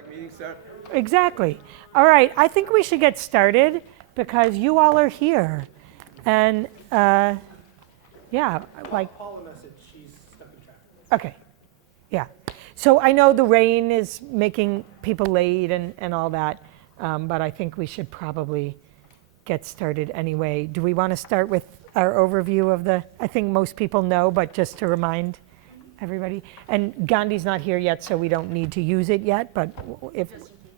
like meeting start. Exactly. All right, I think we should get started because you all are here. And yeah, like. Paula message, she's stuck in traffic. Okay, yeah. So I know the rain is making people late and all that, but I think we should probably get started anyway. Do we want to start with our overview of I think most people know, but just to remind everybody. And Gandhi's not here yet, so we don't need to use it yet, but if,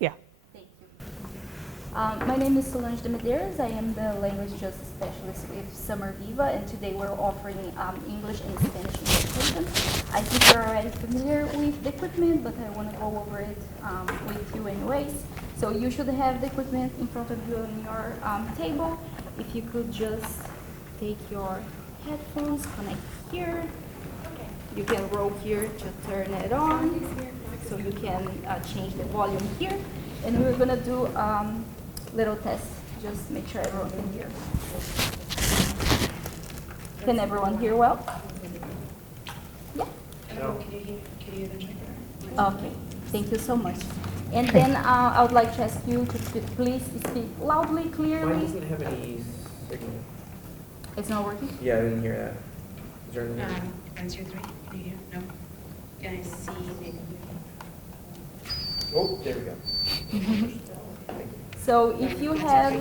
yeah. Thank you. My name is Solange de Medeiros. I am the language justice specialist with Summer Viva, and today we're offering English and Spanish interpretation. I think you're already familiar with the equipment, but I want to go over it with you anyways. So you should have the equipment in front of you on your table. If you could just take your headphones, connect here. You can roll here to turn it on, so you can change the volume here. And we're gonna do little test, just make sure everyone can hear. Can everyone hear well? Yeah? No. Can you hear the checker? Okay, thank you so much. And then I would like to ask you to please speak loudly, clearly. Mine doesn't have any signal. It's not working? Yeah, I didn't hear that. Is there any? 1, 2, 3. Do you hear? No. Can I see maybe? Oh, there we go. So if you have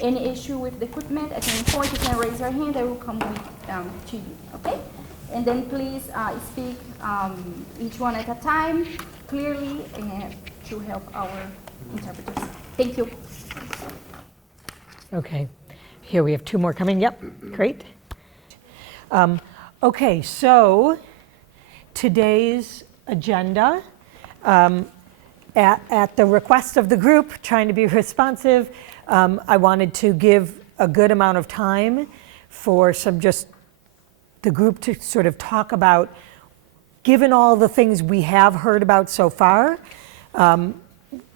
any issue with the equipment at any point, you can raise your hand. I will come with, to you, okay? And then please speak each one at a time, clearly, and to help our interpreters. Thank you. Okay, here we have 2 more coming. Yep, great. Okay, so today's agenda, at the request of the group, trying to be responsive, I wanted to give a good amount of time for the group to sort of talk about, given all the things we have heard about so far,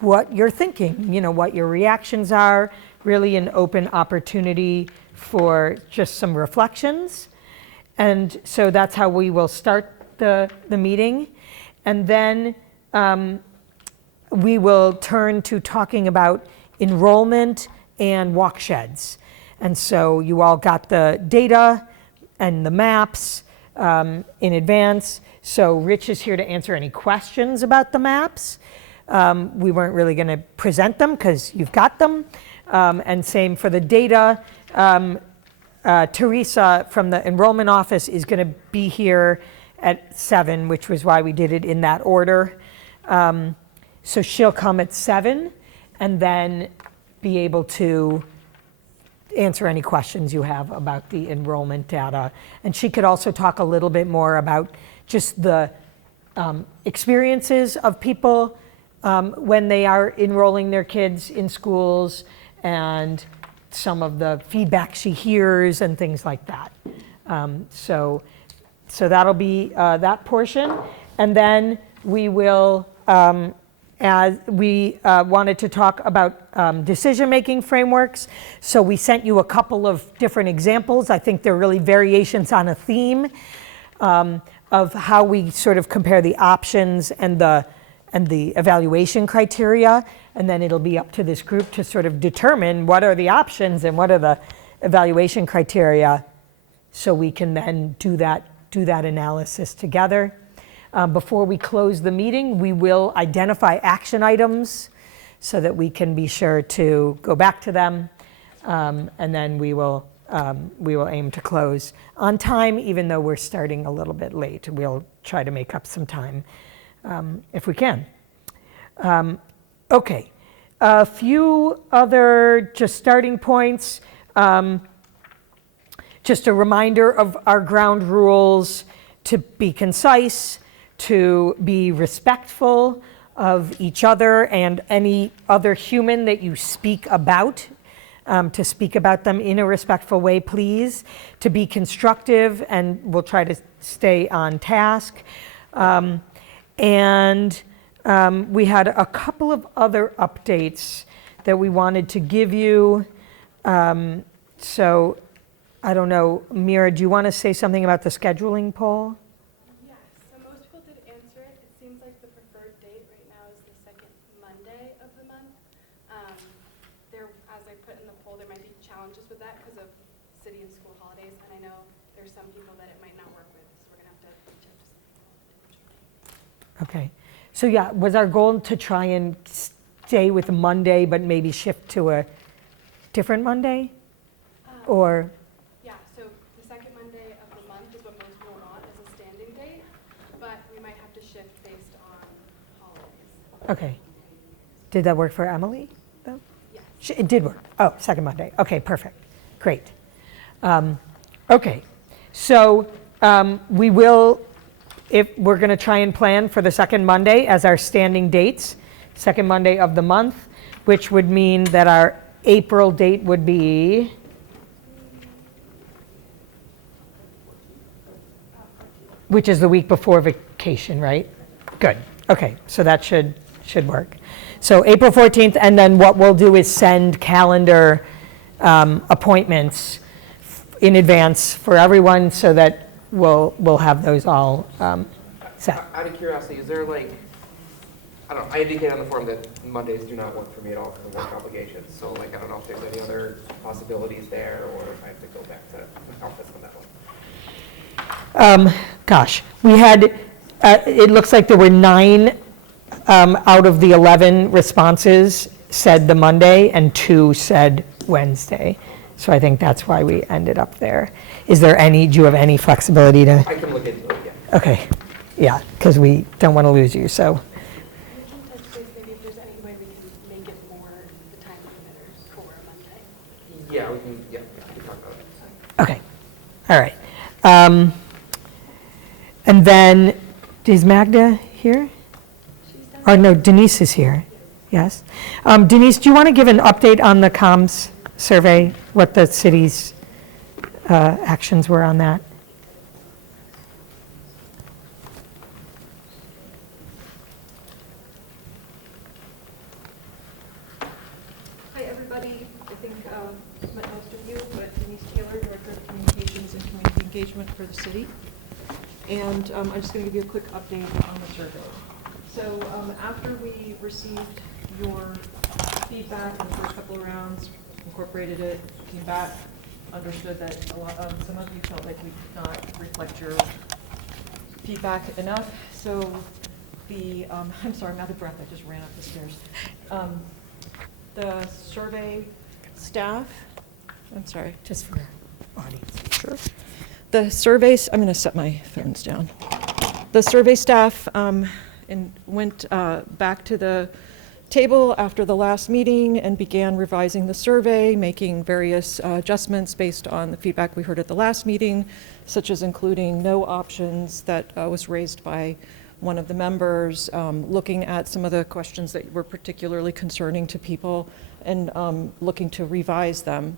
what you're thinking, what your reactions are, really an open opportunity for just some reflections. And so that's how we will start the meeting. And then we will turn to talking about enrollment and walk sheds. And so you all got the data and the maps in advance. So Rich is here to answer any questions about the maps. We weren't really going to present them because you've got them. And same for the data. Teresa from the enrollment office is going to be here at 7, which was why we did it in that order. So she'll come at 7 and then be able to answer any questions you have about the enrollment data. And she could also talk a little bit more about just the experiences of people when they are enrolling their kids in schools and some of the feedback she hears and things like that. So that'll be that portion. And then we will, as we wanted to talk about decision-making frameworks. So we sent you a couple of different examples. I think they're really variations on a theme of how we sort of compare the options and the evaluation criteria. And then it'll be up to this group to sort of determine what are the options and what are the evaluation criteria, so we can then do that analysis together. Before we close the meeting, we will identify action items so that we can be sure to go back to them, and then we will aim to close on time, even though we're starting a little bit late. We'll try to make up some time if we can. Okay, a few other just starting points. Just a reminder of our ground rules: to be concise, to be respectful of each other and any other human that you speak about, to speak about them in a respectful way, please, to be constructive, and we'll try to stay on task. And we had a couple of other updates that we wanted to give you. So I don't know, Mira, do you want to say something about the scheduling poll? Yes, so most people did answer it. It seems like the preferred date right now is the second Monday of the month. There, as I put in the poll, there might be challenges with that because of city and school holidays, and I know there's some people that it might not work with, so we're gonna have to reach out to some people. Okay. So yeah, was our goal to try and stay with Monday, but maybe shift to a different Monday? Or, Yeah, so the second Monday of the month is what most people want as a standing date, but we might have to shift based on holidays. okay. Did that work for Emily, though? Yes. It did work. Oh, second Monday. Okay, perfect. Great. Okay. So we will, if we're going to try and plan for the second Monday as our standing dates, second Monday of the month, which would mean that our April date would be, which is the week before vacation, right? Good. Okay, so that should work. So April 14th, and then what we'll do is send calendar appointments in advance for everyone so that we'll have those all set. Out of curiosity, is there like, I don't know, I indicate on the form that Mondays do not work for me at all for the work obligations. So like, I don't know if there's any other possibilities there or if I have to go back to the office on that one. Gosh, we had, it looks like there were 9 out of the 11 responses said the Monday and 2 said Wednesday. So I think that's why we ended up there. Is there any, do you have any flexibility to? I can look into it, yeah. Okay, yeah, because we don't want to lose you, so. We can touch base maybe if there's any way we can make it more the time limiters for a Monday. Yeah, we can talk about it. Okay, all right. And then, is Magda here? Oh, no, Denise is here, yes. Denise, do you want to give an update on the comms survey, what the city's actions were on that? Hi, everybody. I think met most of you, but Denise Taylor, Director of Communications and Community Engagement for the city. And I'm just going to give you a quick update on the survey. So after we received your feedback in the first couple of rounds, incorporated it, came back, understood that some of you felt like we did not reflect your feedback enough. So the, I'm sorry, I'm out of breath, I just ran up the stairs. The survey staff, I'm sorry. Just for audience. Sure. The surveys, I'm going to set my phones down. The survey staff went back to the table after the last meeting and began revising the survey, making various adjustments based on the feedback we heard at the last meeting, such as including no options that was raised by one of the members, looking at some of the questions that were particularly concerning to people and looking to revise them.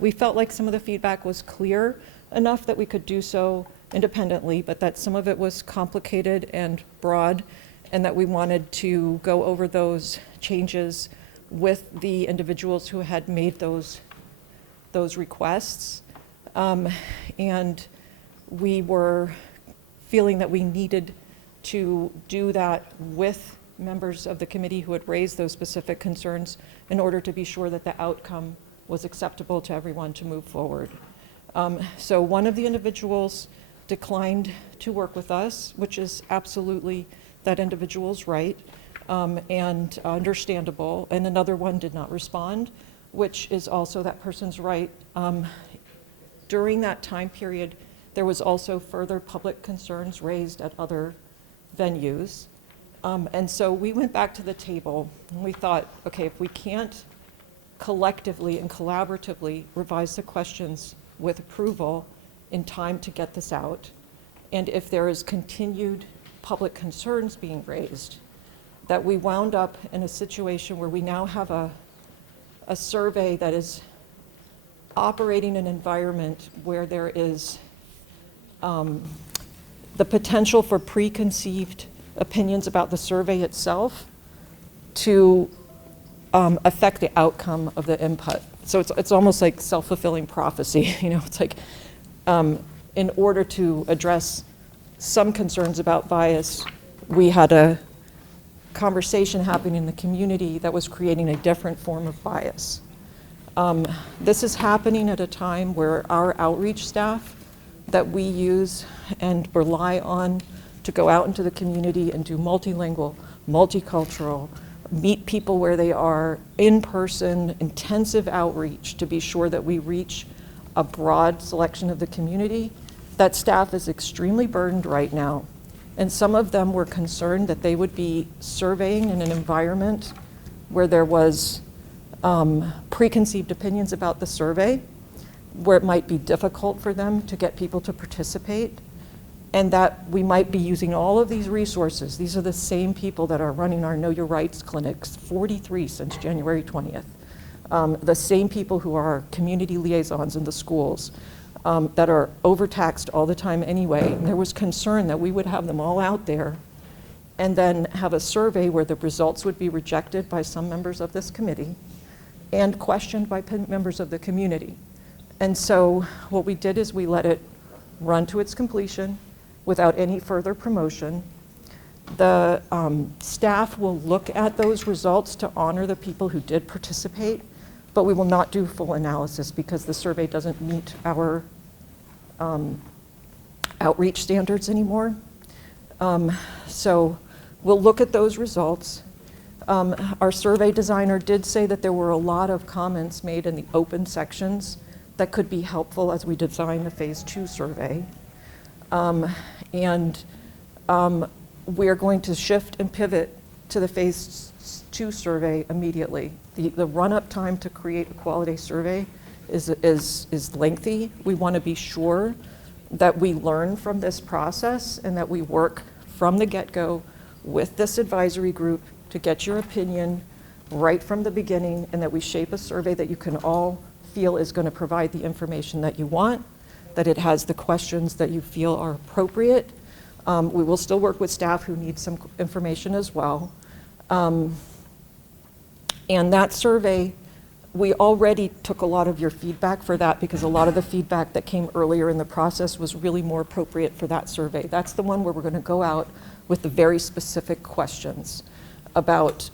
We felt like some of the feedback was clear enough that we could do so independently, but that some of it was complicated and broad, and that we wanted to go over those changes with the individuals who had made those requests. And we were feeling that we needed to do that with members of the committee who had raised those specific concerns in order to be sure that the outcome was acceptable to everyone to move forward. So one of the individuals declined to work with us, which is absolutely that individual's right and understandable, and another one did not respond, which is also that person's right. During that time period, there was also further public concerns raised at other venues. And so we went back to the table and we thought, okay, if we can't collectively and collaboratively revise the questions with approval in time to get this out, and if there is continued public concerns being raised, that we wound up in a situation where we now have a survey that is operating an environment where there is the potential for preconceived opinions about the survey itself to affect the outcome of the input. So it's almost like self-fulfilling prophecy. You know, it's like in order to address some concerns about bias, we had to conversation happening in the community that was creating a different form of bias. This is happening at a time where our outreach staff that we use and rely on to go out into the community and do multilingual, multicultural, meet people where they are, in-person, intensive outreach to be sure that we reach a broad selection of the community. That staff is extremely burdened right now. And some of them were concerned that they would be surveying in an environment where there was preconceived opinions about the survey, where it might be difficult for them to get people to participate, and that we might be using all of these resources. These are the same people that are running our Know Your Rights clinics, 43 since January 20th. The same people who are our community liaisons in the schools that are overtaxed all the time anyway. And there was concern that we would have them all out there and then have a survey where the results would be rejected by some members of this committee and questioned by members of the community. And so what we did is we let it run to its completion without any further promotion. The staff will look at those results to honor the people who did participate, but we will not do full analysis because the survey doesn't meet our outreach standards anymore. So we'll look at those results. Our survey designer did say that there were a lot of comments made in the open sections that could be helpful as we design the phase 2 survey. We're going to shift and pivot to the phase 2 survey immediately. The run-up time to create a quality survey is lengthy. We want to be sure that we learn from this process and that we work from the get-go with this advisory group to get your opinion right from the beginning, and that we shape a survey that you can all feel is going to provide the information that you want, that it has the questions that you feel are appropriate. We will still work with staff who need some information as well. And that survey, we already took a lot of your feedback for that because a lot of the feedback that came earlier in the process was really more appropriate for that survey. That's the one where we're going to go out with the very specific questions about,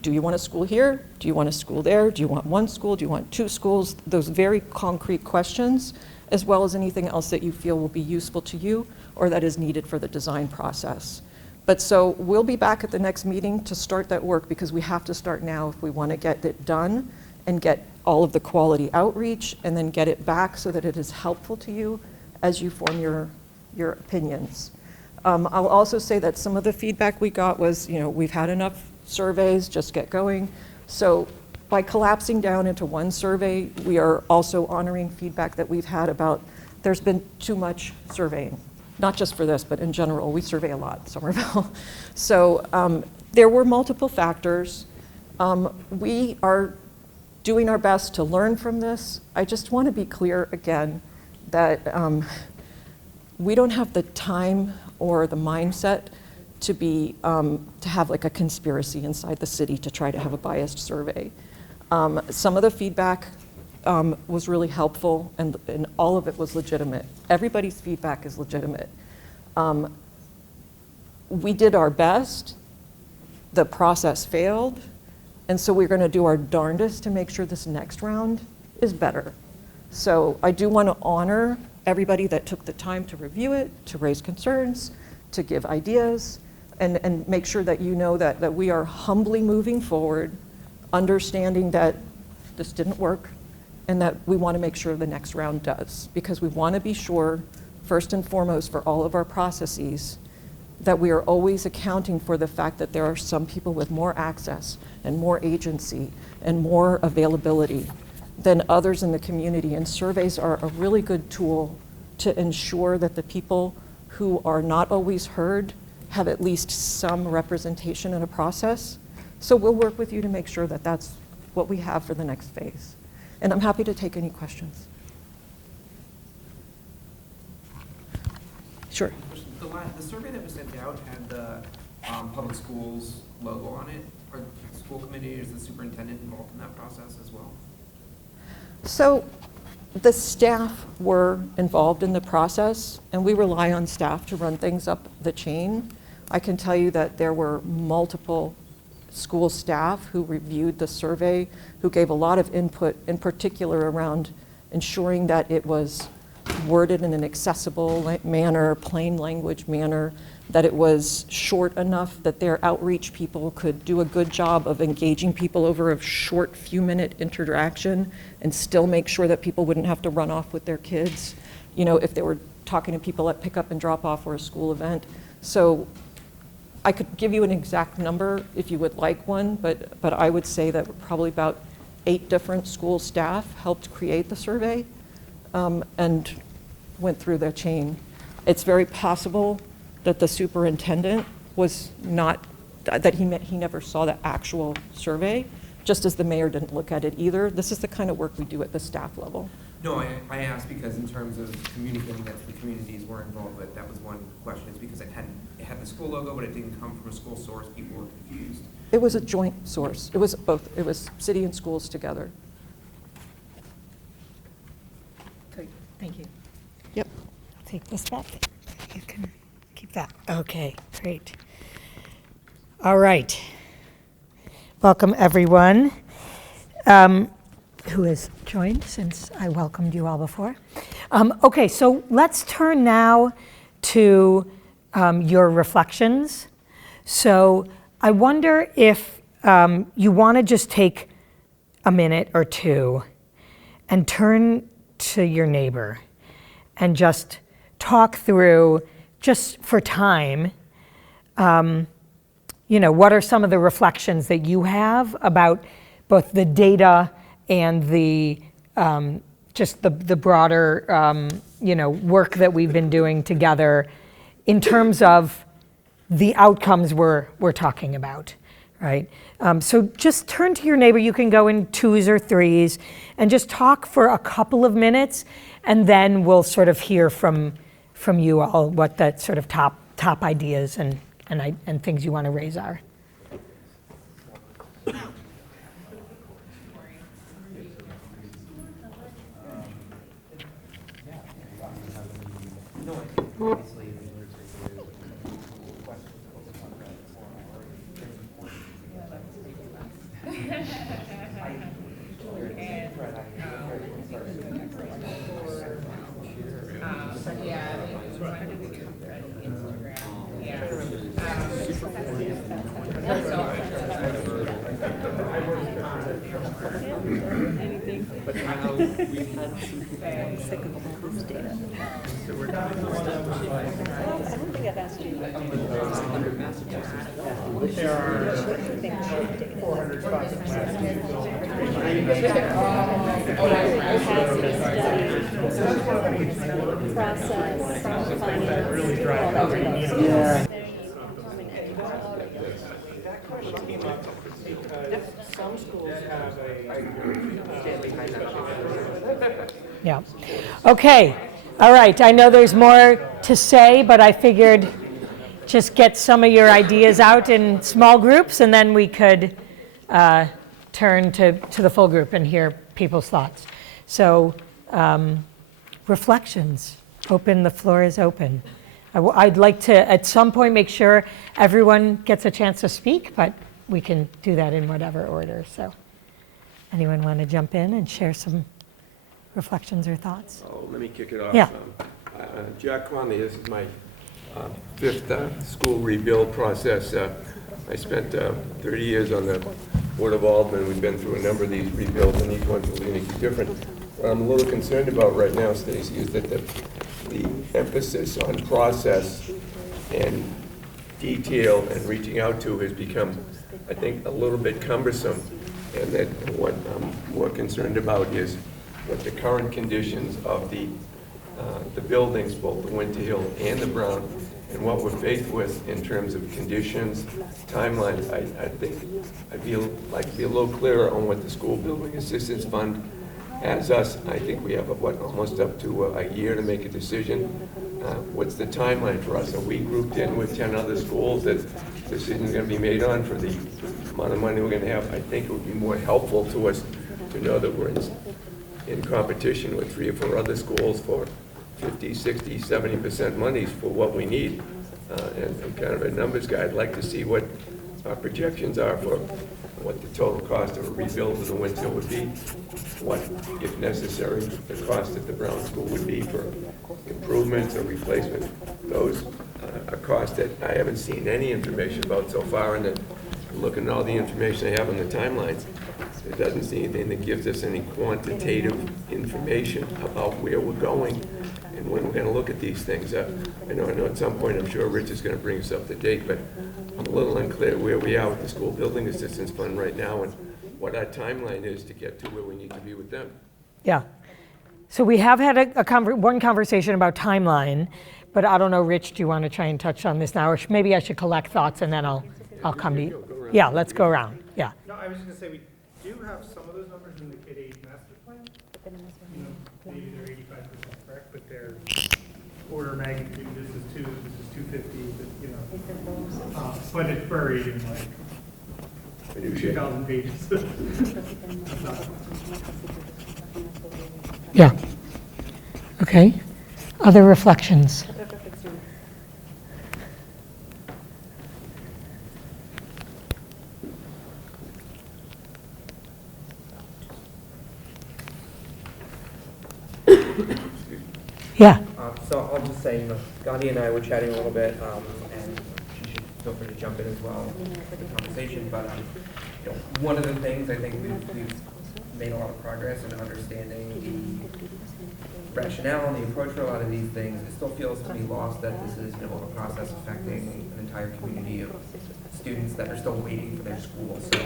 do you want a school here? Do you want a school there? Do you want one school? Do you want 2 schools? Those very concrete questions, as well as anything else that you feel will be useful to you or that is needed for the design process. But so we'll be back at the next meeting to start that work because we have to start now if we want to get it done and get all of the quality outreach and then get it back so that it is helpful to you as you form your opinions. I'll also say that some of the feedback we got was, we've had enough surveys, just get going. So by collapsing down into one survey, we are also honoring feedback that we've had about there's been too much surveying. Not just for this, but in general, we survey a lot in Somerville. So there were multiple factors. We are doing our best to learn from this. I just want to be clear again that we don't have the time or the mindset to have like a conspiracy inside the city to try to have a biased survey. Some of the feedback was really helpful, and all of it was legitimate. Everybody's feedback is legitimate. We did our best. The process failed, and so we're going to do our darndest to make sure this next round is better. So I do want to honor everybody that took the time to review it, to raise concerns, to give ideas, and make sure that you know that we are humbly moving forward, understanding that this didn't work, and that we want to make sure the next round does, because we want to be sure, first and foremost, for all of our processes, that we are always accounting for the fact that there are some people with more access and more agency and more availability than others in the community. And surveys are a really good tool to ensure that the people who are not always heard have at least some representation in a process. So we'll work with you to make sure that that's what we have for the next phase. And I'm happy to take any questions. Sure. The survey that was sent out had the public schools logo on it. Are the school committee, is the superintendent involved in that process as well? So the staff were involved in the process, and we rely on staff to run things up the chain. I can tell you that there were multiple school staff who reviewed the survey, who gave a lot of input, in particular around ensuring that it was worded in an accessible manner, plain language manner, that it was short enough that their outreach people could do a good job of engaging people over a short few-minute interaction and still make sure that people wouldn't have to run off with their kids, you know, if they were talking to people at pickup and drop off or a school event. So I could give you an exact number if you would like one, but I would say that probably about 8 different school staff helped create the survey and went through the chain. It's very possible that the superintendent was not, that he never saw the actual survey, just as the mayor didn't look at it either. This is the kind of work we do at the staff level. No, I asked because in terms of communicating that to the communities we're involved with, that was one question, is because it had the school logo, but it didn't come from a school source. People were confused. It was a joint source. It was both. It was city and schools together. Great, thank you. Yep. I'll take this back. You can keep that. Okay, great. All right. Welcome, everyone who has joined, since I welcomed you all before. Okay, so let's turn now to your reflections. So I wonder if you want to just take a minute or two and turn to your neighbor and just talk through, just for time, you know, what are some of the reflections that you have about both the data and the just the broader you know, work that we've been doing together in terms of the outcomes we're talking about, right? So just turn to your neighbor. You can go in 2s or 3s and just talk for a couple of minutes, and then we'll sort of hear from you all what the sort of top ideas and things you want to raise are. There are 400 spots. Yeah. That question came up because some schools have Yeah. Okay. All right. I know there's more to say, but I figured just get some of your ideas out in small groups, and then we could turn to the full group and hear people's thoughts. So reflections. Open. The floor is open. I'd like to, at some point, make sure everyone gets a chance to speak, but we can do that in whatever order. So anyone want to jump in and share some reflections or thoughts? Oh, let me kick it off. Yeah. Jack Conley, this is my 5th school rebuild process. I spent 30 years on the Board of Aldermen. We've been through a number of these rebuilds, and each one's a little different. What I'm a little concerned about right now, Stacy, is that the emphasis on process and detail and reaching out to has become, I think, a little bit cumbersome. And that what I'm more concerned about is what the current conditions of the buildings, both the Winter Hill and the Brown, and what we're faced with in terms of conditions, timelines. I think I feel like to be a little clearer on what the School Building Assistance Fund has us. I think we have, almost up to a year to make a decision. What's the timeline for us? Are we grouped in with 10 other schools that decisions are going to be made on for the amount of money we're going to have? I think it would be more helpful to us to know that we're in competition with 3 or 4 other schools for 50, 60, 70% monies for what we need. and I'm kind of a numbers guy. I'd like to see what our projections are for what the total cost of a rebuild of the Windsor would be, what, if necessary, the cost at the Brown School would be for improvements or replacement. Those are costs that I haven't seen any information about so far, and looking at all the information I have on the timelines, there doesn't see anything that gives us any quantitative information about where we're going and when we're going to look at these things. I know at some point I'm sure Rich is going to bring us up to date, but I'm a little unclear where we are with the school building assistance fund right now and what our timeline is to get to where we need to be with them. Yeah. So we have had one conversation about timeline, but I don't know, Rich, do you want to try and touch on this now? Or maybe I should collect thoughts and then I'll come to you. Yeah, let's go around. Yeah. No, I was just gonna say, we do have some of those numbers in the K-8 master plan. You know, maybe they're 85% correct, but they're order of magnitude, this is 2, this is 250, but, you know. But it's buried in like 2,000 pages. Yeah. Okay. Other reflections? Yeah. So I'll just say, Gandhi and I were chatting a little bit, and she should feel free to jump in as well for the conversation. But one of the things I think we've made a lot of progress in understanding the rationale and the approach for a lot of these things. It still feels to be lost that this is a process affecting an entire community of students that are still waiting for their school. So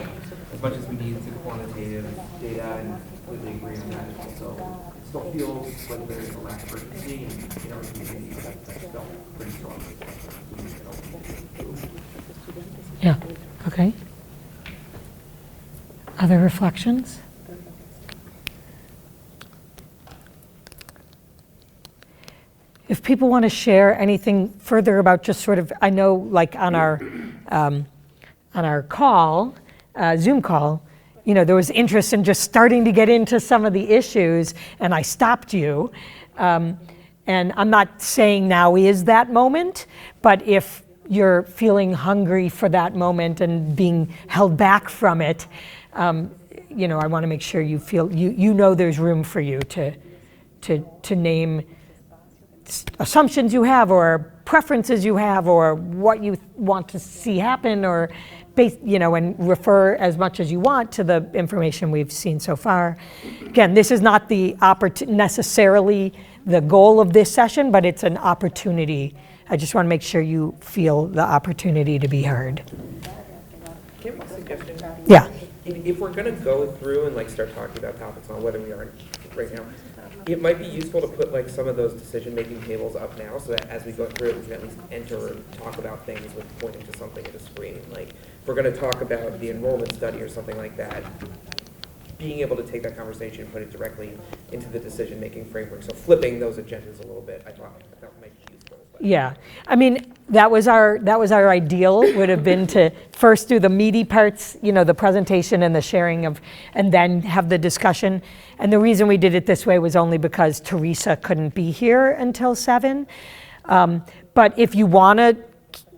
as much as we need the quantitative data, and completely agree on that, it still feels like there's a lack of urgency in our community that's still pretty strong. Yeah. Okay. Other reflections? If people want to share anything further about just sort of, I know like on our call, Zoom call, there was interest in just starting to get into some of the issues, and I stopped you. And I'm not saying now is that moment, but if you're feeling hungry for that moment and being held back from it, I want to make sure you feel, there's room for you to name assumptions you have or preferences you have or what you want to see happen or and refer as much as you want to the information we've seen so far. Again, this is not the necessarily the goal of this session, but it's an opportunity. I just want to make sure you feel the opportunity to be heard. Can I have a suggestion? Yeah. If we're going to go through and start talking about topics on whether we are right now, it might be useful to put some of those decision-making tables up now so that as we go through it, we can at least enter or talk about things with pointing to something at the screen. Like, if we're going to talk about the enrollment study or something like that, being able to take that conversation and put it directly into the decision-making framework. So flipping those agendas a little bit, I thought might be useful. Yeah, I mean, that was our ideal, would have been to first do the meaty parts, the presentation and the sharing of, and then have the discussion. And the reason we did it this way was only because Teresa couldn't be here until 7. But if you want to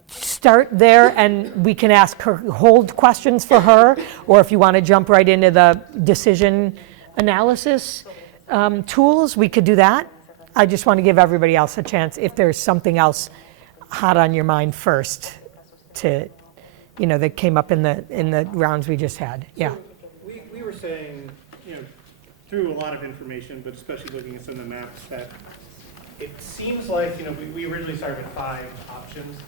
start there and we can ask her, hold questions for her, or if you want to jump right into the decision analysis tools, we could do that. I just want to give everybody else a chance if there's something else hot on your mind first to, that came up in the rounds we just had. Yeah. So we were saying, through a lot of information, but especially looking at some of the maps, that it seems like, we originally started with 5 options,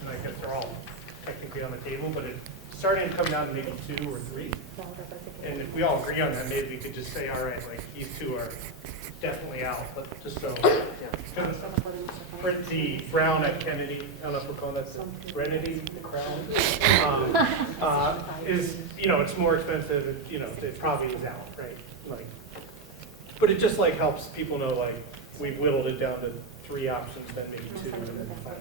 and I guess they're all technically on the table, but it's starting to come down to maybe 2 or 3. And if we all agree on that, maybe we could just say, all right, these 2 are definitely out, but just so. The Brown at Kennedy, I don't know if we're calling that the Serenity, the Crown, is, it's more expensive, it probably is out, right? But it just helps people know, we've whittled it down to 3 options, then maybe 2, and then 5.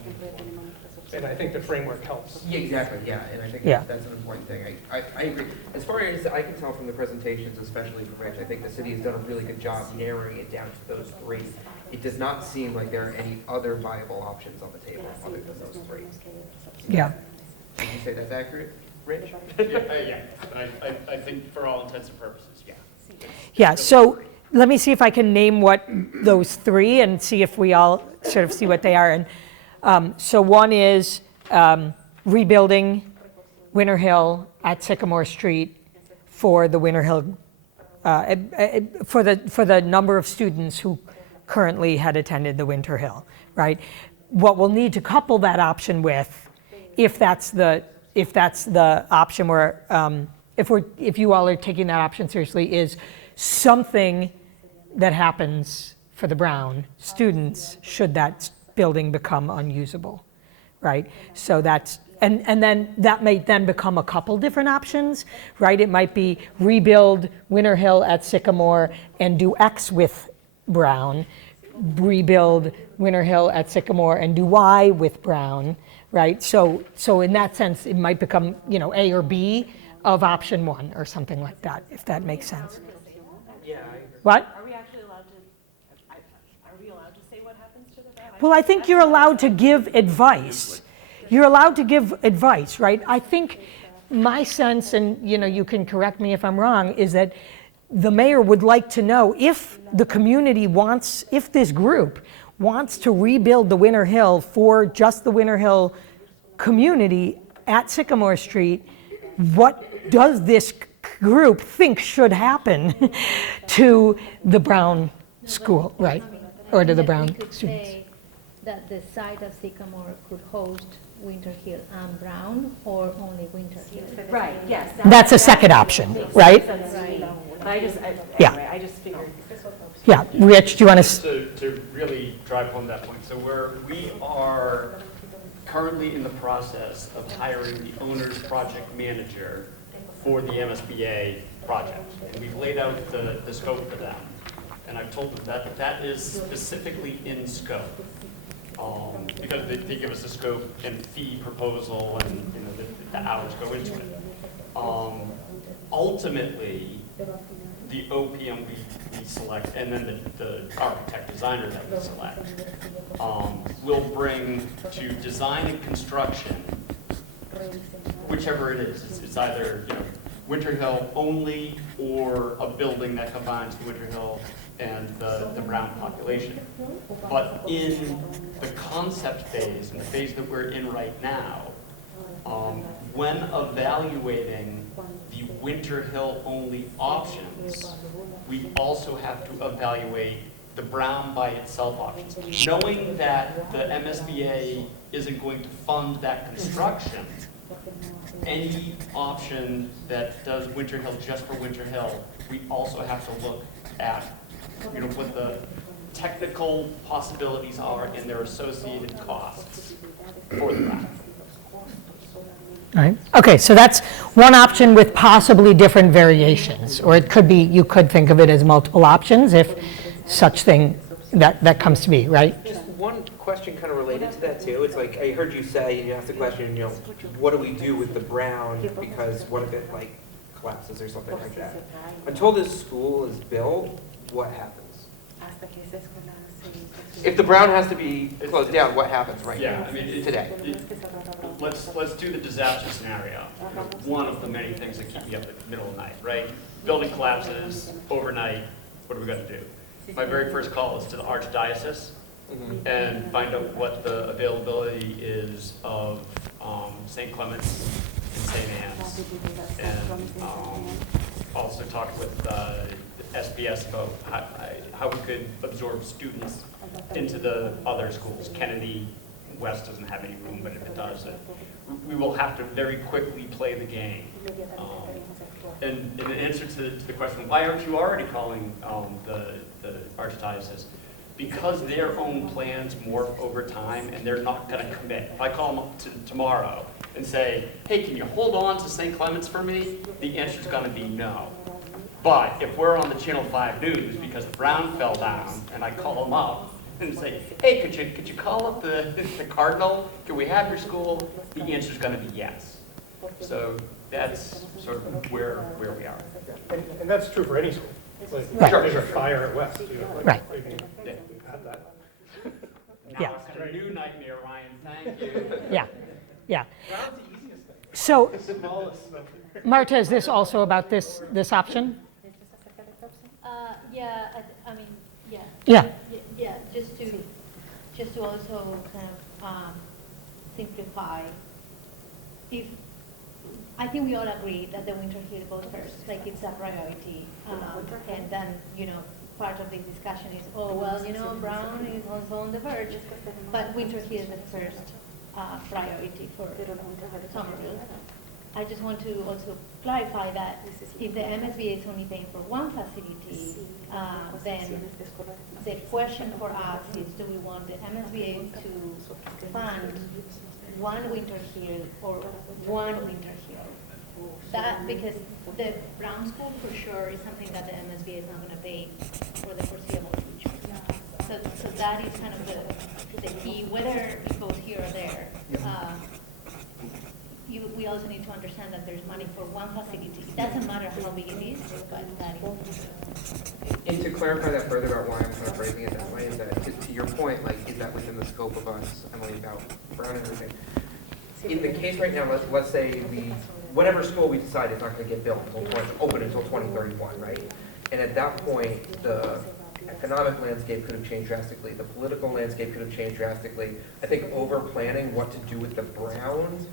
And I think the framework helps. Yeah, exactly, yeah, and I think that's an important thing. I agree. As far as I can tell from the presentations, especially from Rich, I think the city has done a really good job narrowing it down to those 3. it does not seem like there are any other viable options on the table other than those three. Yeah. Would you say that's accurate, Rich? Yeah, I think for all intents and purposes, yeah. Yeah, so let me see if I can name what those three and see if we all sort of see what they are. And so one is rebuilding Winter Hill at Sycamore Street for the Winter Hill, for the number of students who currently had attended the Winter Hill, right? What we'll need to couple that option with, if that's the option where, if you all are taking that option seriously, is something that happens for the Brown students should that building become unusable, right? So that's, and then that may then become a couple different options, right? It might be rebuild Winter Hill at Sycamore and do X with Brown, rebuild Winter Hill at Sycamore and do Y with Brown, right? So in that sense, it might become, A or B of option one or something like that, if that makes sense. Yeah, I agree. What? Are we actually allowed to, are we allowed to say what happens to the Brown? Well, I think you're allowed to give advice. You're allowed to give advice, right? I think my sense, and you can correct me if I'm wrong, is that the mayor would like to know if the community wants, if this group wants to rebuild the Winter Hill for just the Winter Hill community at Sycamore Street, what does this group think should happen to the Brown school, right? Or to the Brown We could students. say that the site of Sycamore could host Winter Hill and Brown, or only Winter Hill. Right, yes. That's a second option, right? But I just, Yeah. anyway, I just figured. Yeah, Rich, do you want to? To really drive home that point, so we are currently in the process of hiring the owner's project manager for the MSBA project. And we've laid out the scope for them. And I've told them that that is specifically in scope. Because they give us a scope and fee proposal and the hours go into it. Ultimately, the OPM we select, and then the architect designer that we select, will bring to design and construction, whichever it is. It's either Winter Hill only, or a building that combines the Winter Hill and the Brown population. But in the concept phase, in the phase that we're in right now, when evaluating the Winter Hill only options, we also have to evaluate the Brown by itself options. Knowing that the MSBA isn't going to fund that construction, any option that does Winter Hill just for Winter Hill, we also have to look at what the technical possibilities are and their associated costs for that. All right. Okay, so that's one option with possibly different variations, or it could be, you could think of it as multiple options if such thing that comes to be, right? Just one question kind of related to that too. It's like, I heard you say, and you asked the question, what do we do with the Brown, because what if it collapses or something like that? Until this school is built, what happens? If the Brown has to be closed down, what happens right now, today? Let's do the disaster scenario. One of the many things that keep me up at the middle of the night, right? Building collapses overnight, what are we going to do? My very first call is to the Archdiocese and find out what the availability is of St. Clement's and St. Anne's. And also talk with SBS about how we could absorb students into the other schools. Kennedy West doesn't have any room, but if it does, we will have to very quickly play the game. And in answer to the question, why aren't you already calling the Archdiocese? Because their own plans morph over time, and they're not going to commit. If I call them up tomorrow and say, hey, can you hold on to St. Clement's for me? The answer is going to be no. But if we're on the Channel 5 News because the Brown fell down, and I call them up and say, hey, could you call up the Cardinal? Can we have your school? The answer is going to be yes. So that's sort of where we are. And that's true for any school. Like, Right. There's a fire at West. Right. had that. Yeah. Now it's a new nightmare, Ryan, thank you. Yeah, yeah. Brown's the easiest thing. So, Smallest. Marta, is this also about this option? Yeah, I mean, yeah. Yeah. Yeah, just to also kind of simplify. I think we all agree that the Winter Hill goes first, like it's a priority. And then, part of the discussion is, oh, well, Brown is also on the verge, but Winter Hill is the first priority for Somerville. I just want to also clarify that if the MSBA is only paying for one facility, then the question for us is, do we want the MSBA to fund one Winter Hill or one Winter Hill? That, because the Brown School for sure is something that the MSBA is not going to pay for the foreseeable future. So that is kind of the key, whether it goes here or there. We also need to understand that there's money for one facility. It doesn't matter how big it is, but that is. And to clarify that further about why I'm kind of phrasing it that way, is that to your point, like, is that within the scope of us, Emily, about Brown and everything? In the case right now, let's say whatever school we decide is not going to get built until open until 2031, right? And at that point, the economic landscape could have changed drastically. The political landscape could have changed drastically. I think over planning what to do with the Browns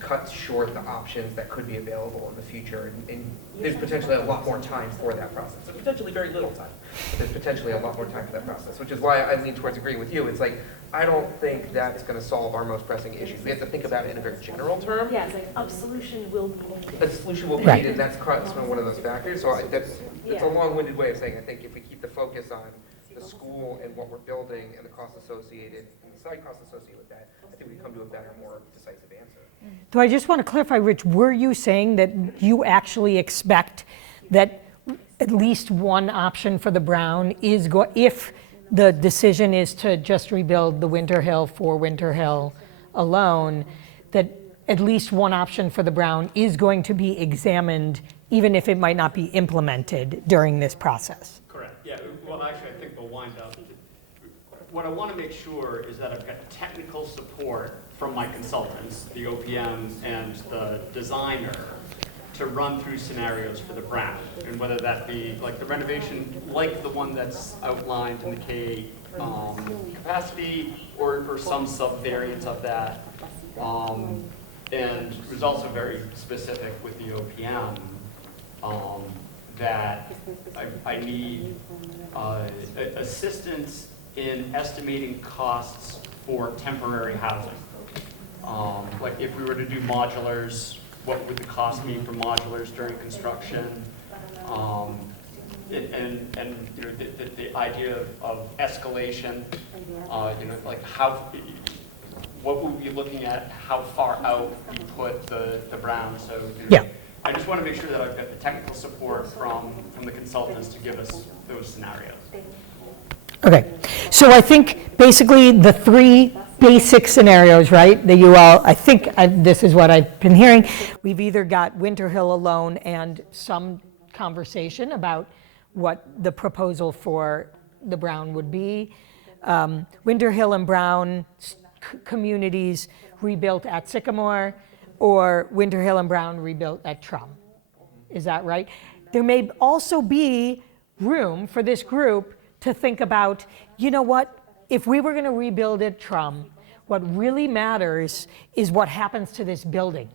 cuts short the options that could be available in the future, and there's potentially a lot more time for that process. So potentially very little time, but there's potentially a lot more time for that process, which is why I lean towards agreeing with you. It's like, I don't think that's going to solve our most pressing issues. We have to think about it in a very general term. Yeah, it's like a solution will be needed. A solution will be needed, and that's one of those factors. So that's a long-winded way of saying, I think if we keep the focus on the school and what we're building and the costs associated and the side costs associated with that, I think we come to a better, more decisive answer. So I just want to clarify, Rich, were you saying that you actually expect that at least one option for the Brown is, if the decision is to just rebuild the Winter Hill for Winter Hill alone, that at least one option for the Brown is going to be examined, even if it might not be implemented during this process? Correct, yeah, well, actually, I think we'll wind up. What I want to make sure is that I've got technical support from my consultants, the OPM and the designer, to run through scenarios for the Brown, and whether that be like the renovation, like the one that's outlined in the CAG capacity, or some sub-variants of that. And it was also very specific with the OPM that I need assistance in estimating costs for temporary housing. Like if we were to do modulars, what would the cost be for modulars during construction? And the idea of escalation, like what would we be looking at, how far out you put the Brown, so. Yeah. I just want to make sure that I've got the technical support from the consultants to give us those scenarios. Okay, so I think basically the three basic scenarios, right, that you all, I think this is what I've been hearing. We've either got Winter Hill alone and some conversation about what the proposal for the Brown would be. Winter Hill and Brown communities rebuilt at Sycamore, or Winter Hill and Brown rebuilt at Trum. Is that right? There may also be room for this group to think about, you know what, if we were going to rebuild at Trum, what really matters is what happens to this building.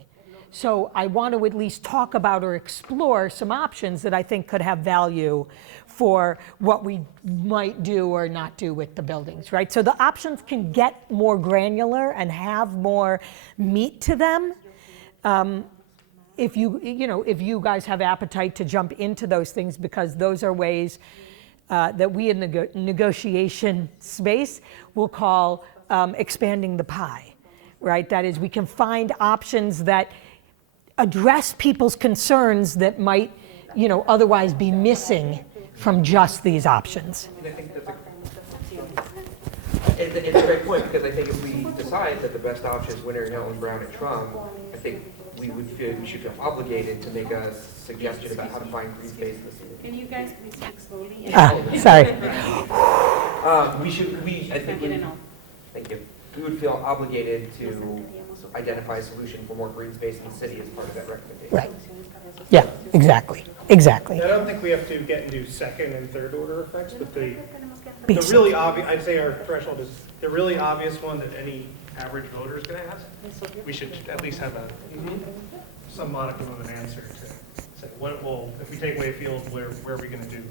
So I want to at least talk about or explore some options that I think could have value for what we might do or not do with the buildings, right? So the options can get more granular and have more meat to them. If you guys have appetite to jump into those things, because those are ways that we in the negotiation space will call expanding the pie, right? That is, we can find options that address people's concerns that might, otherwise be missing from just these options. And I think it's a great point, because I think if we decide that the best option is Winter Hill and Brown and Trum, I think we should feel obligated to make a suggestion about how to find green space in the city. Can you guys please speak slowly? Sorry. I think thank you. We would feel obligated to identify a solution for more green space in the city as part of that recommendation. Right. Yeah, exactly, exactly. I don't think we have to get into second and third order effects, but the Basic. really obvious, I'd say our threshold is the really obvious one that any average voter is going to ask. We should at least have some modicum of an answer to say, what will, if we take away a field, where are we going to do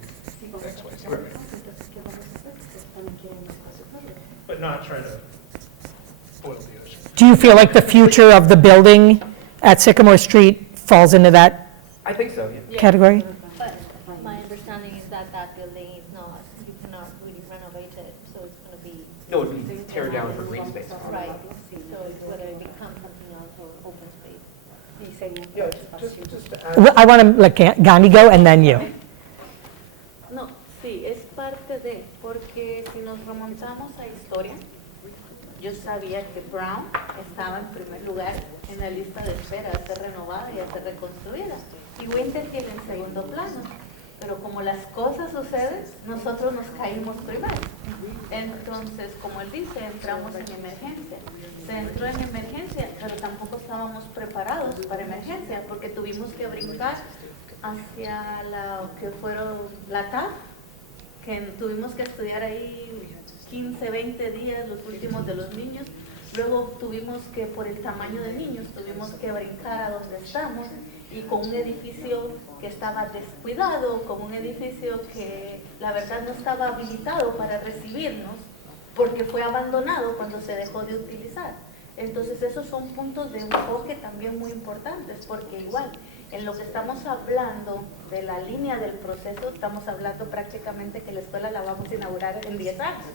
X, Y, Z? But not try to boil the ocean. Do you feel like the future of the building at Sycamore Street falls into that I think so, yeah. category? But my understanding is that that building is not, you cannot really renovate it, so it's gonna be, No, it would be tear down for green space. right, so it's whether it becomes something else or open space. Yeah, just to add. Well, I want to let Gandhi go and then you. No, sí, es parte de, porque si nos remontamos a historia, yo sabía que Brown estaba en primer lugar en la lista de espera a ser renovada y a ser reconstruida, y Winter tiene en segundo plano. Pero como las cosas suceden, nosotros nos caímos primero. Entonces, como él dice, entramos en emergencia. Se entró en emergencia, pero tampoco estábamos preparados para emergencia, porque tuvimos que brincar hacia la que fueron la TAF, que tuvimos que estudiar ahí 15, 20 días, los últimos de los niños. Luego tuvimos que, por el tamaño de niños, tuvimos que brincar a donde estamos, y con un edificio que estaba descuidado, con un edificio que la verdad no estaba habilitado para recibirnos, porque fue abandonado cuando se dejó de utilizar. Entonces esos son puntos de enfoque también muy importantes, porque igual, en lo que estamos hablando de la línea del proceso, estamos hablando prácticamente que la escuela la vamos a inaugurar en 10 años.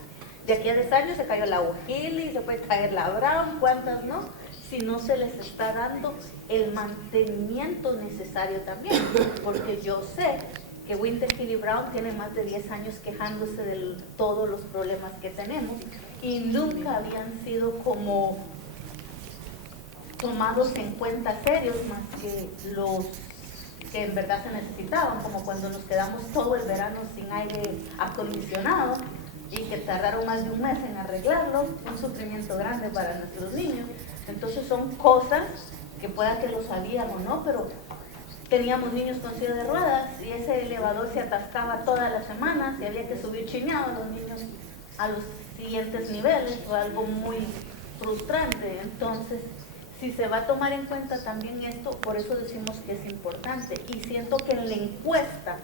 De aquí a 10 años se cayó la O'Healy, se puede caer la Brown, ¿cuántas no? Si no se les está dando el mantenimiento necesario también, porque yo sé que Winter Hill y Brown tienen más de 10 años quejándose de todos los problemas que tenemos y nunca habían sido como tomados en cuenta serios más que los que en verdad se necesitaban, como cuando nos quedamos todo el verano sin aire acondicionado y que tardaron más de un mes en arreglarlo, un sufrimiento grande para nuestros niños. Entonces son cosas que pueda que lo sabían o no, pero teníamos niños con silla de ruedas y ese elevador se atascaba todas las semanas y había que subir chineados los niños a los siguientes niveles, fue algo muy frustrante. Entonces, si se va a tomar en cuenta también esto, por eso decimos que es importante. Y siento que en la encuesta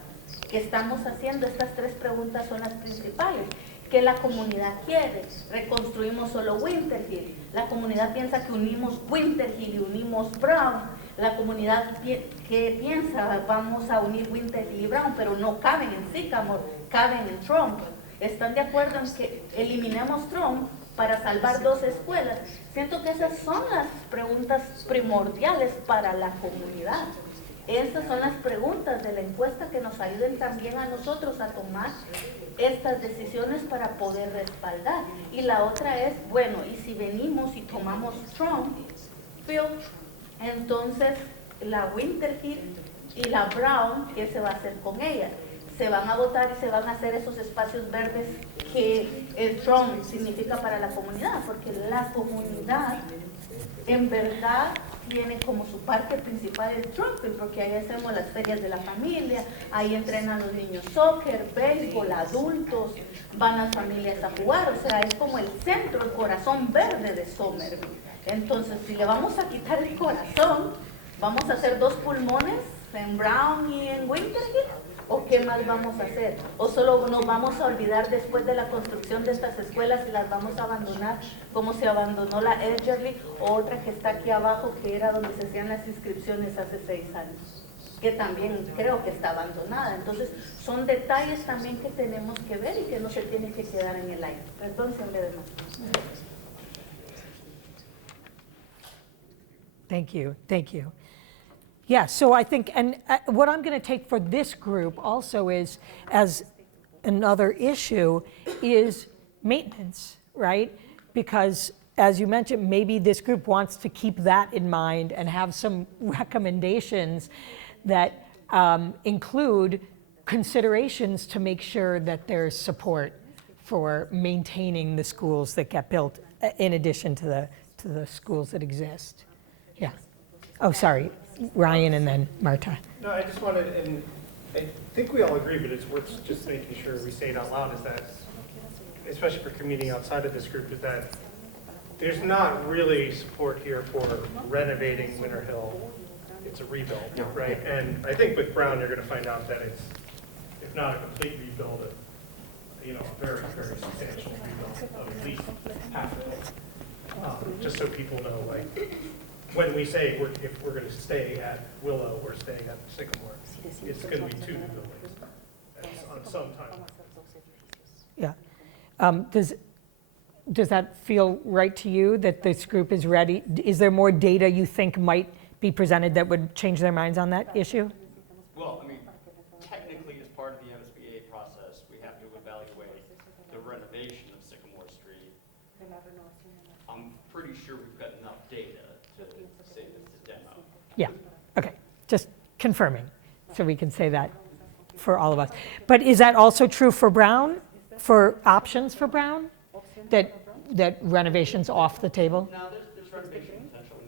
que estamos haciendo, estas 3 preguntas son las principales. ¿Qué la comunidad quiere? ¿Reconstruimos solo Winter Hill? La comunidad piensa que unimos Winter Hill y unimos Brown. La comunidad que piensa vamos a unir Winter Hill y Brown, pero no caben en Sycamore, caben en Trump. ¿Están de acuerdo en que eliminemos Trump para salvar 2 escuelas? Siento que esas son las preguntas primordiales para la comunidad. Estas son las preguntas de la encuesta que nos ayuden también a nosotros a tomar estas decisiones para poder respaldar. Y la otra es, bueno, y si venimos y tomamos Trump, entonces la Winter Hill y la Brown, ¿qué se va a hacer con ellas? Se van a votar y se van a hacer esos espacios verdes que el Trump significa para la comunidad, porque la comunidad en verdad tiene como su parque principal el Trumping, porque ahí hacemos las ferias de la familia, ahí entrenan los niños soccer, béisbol, adultos, van las familias a jugar, o sea, es como el centro, el corazón verde de Somerville. Entonces, si le vamos a quitar el corazón, ¿vamos a hacer 2 pulmones en Brown y en Winter Hill? ¿O qué más vamos a hacer? ¿O solo nos vamos a olvidar después de la construcción de estas escuelas y las vamos a abandonar como se abandonó la Edgerly o otra que está aquí abajo que era donde se hacían las inscripciones hace 6 años? Que también creo que está abandonada. Entonces son detalles también que tenemos que ver y que no se tienen que quedar en el aire. Perdón si hablé de más. Thank you, thank you. Yeah, so I think, and what I'm going to take for this group also is, as another issue, is maintenance, right? Because, as you mentioned, maybe this group wants to keep that in mind and have some recommendations that include considerations to make sure that there's support for maintaining the schools that get built in addition to the schools that exist. Yeah. Oh, sorry, Ryan and then Marta. No, I just wanted, and I think we all agree, but it's worth just making sure we say it out loud, is that, especially for community outside of this group, is that there's not really support here for renovating Winter Hill. It's a rebuild, right? And I think with Brown, you're going to find out that it's, if not a complete rebuild, a very, very substantial rebuild of at least half of it. Just so people know, like, when we say if we're going to stay at Willow or staying at Sycamore, it's going to be 2 new buildings on some timeline. Yeah. Does that feel right to you, that this group is ready? Is there more data you think might be presented that would change their minds on that issue? Well, I mean, technically, as part of the MSBA process, we have to evaluate the renovation of Sycamore Street. I'm pretty sure we've got enough data to say that it's a demo. Yeah, okay, just confirming, so we can say that for all of us. But is that also true for Brown, for options for Brown? That renovation's off the table? No, there's renovation potential.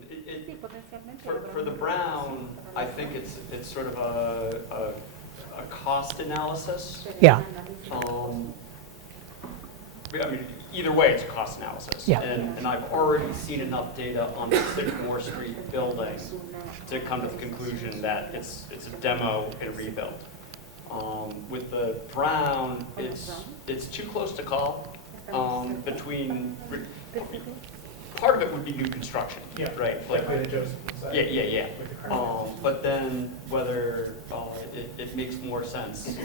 For the Brown, I think it's sort of a cost analysis. Yeah. I mean, either way, it's a cost analysis. Yeah. And I've already seen enough data on the Sycamore Street building to come to the conclusion that it's a demo and a rebuild. With the Brown, it's too close to call. Part of it would be new construction, right? Like, yeah. But then whether it makes more sense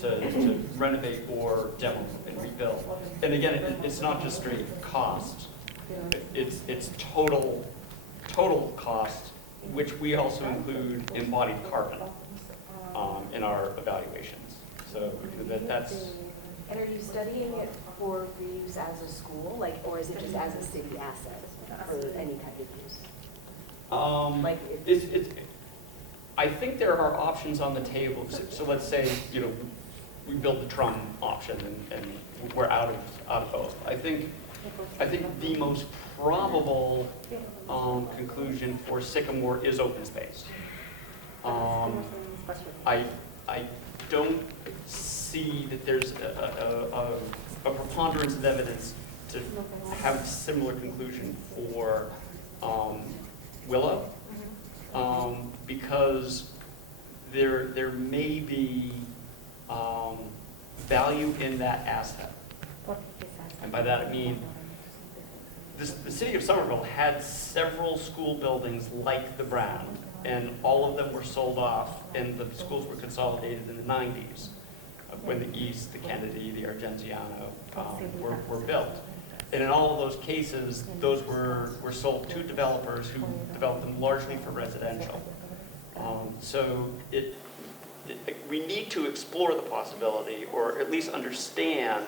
to renovate or demo and rebuild. And again, it's not just straight cost. It's total cost, which we also include embodied carbon in our evaluations. So that's. And are you studying it for reuse as a school, or is it just as a city asset for any type of use? I think there are options on the table. So let's say, we build the Trum option and we're out of both. I think the most probable conclusion for Sycamore is open space. I don't see that there's a preponderance of evidence to have a similar conclusion for Willow, because there may be value in that asset. And by that I mean, the city of Somerville had several school buildings like the Brown, and all of them were sold off, and the schools were consolidated in the 90s. When the East, the Kennedy, the Argenziano were built. And in all of those cases, those were sold to developers who developed them largely for residential. So we need to explore the possibility, or at least understand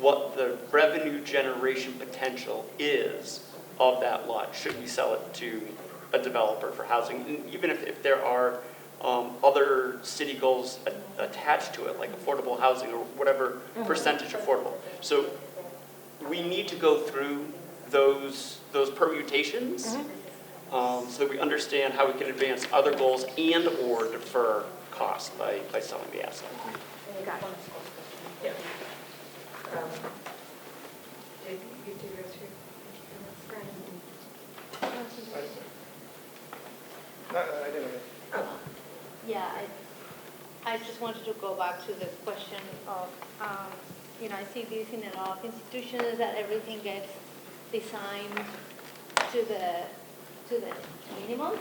what the revenue generation potential is of that lot, should we sell it to a developer for housing. And even if there are other city goals attached to it, like affordable housing or whatever percentage affordable. So we need to go through those permutations so that we understand how we can advance other goals and or defer cost by selling the asset. Got it. Yeah. You two go through. I didn't. Oh. Yeah, I just wanted to go back to the question of, I see this in a lot of institutions that everything gets designed to the minimum,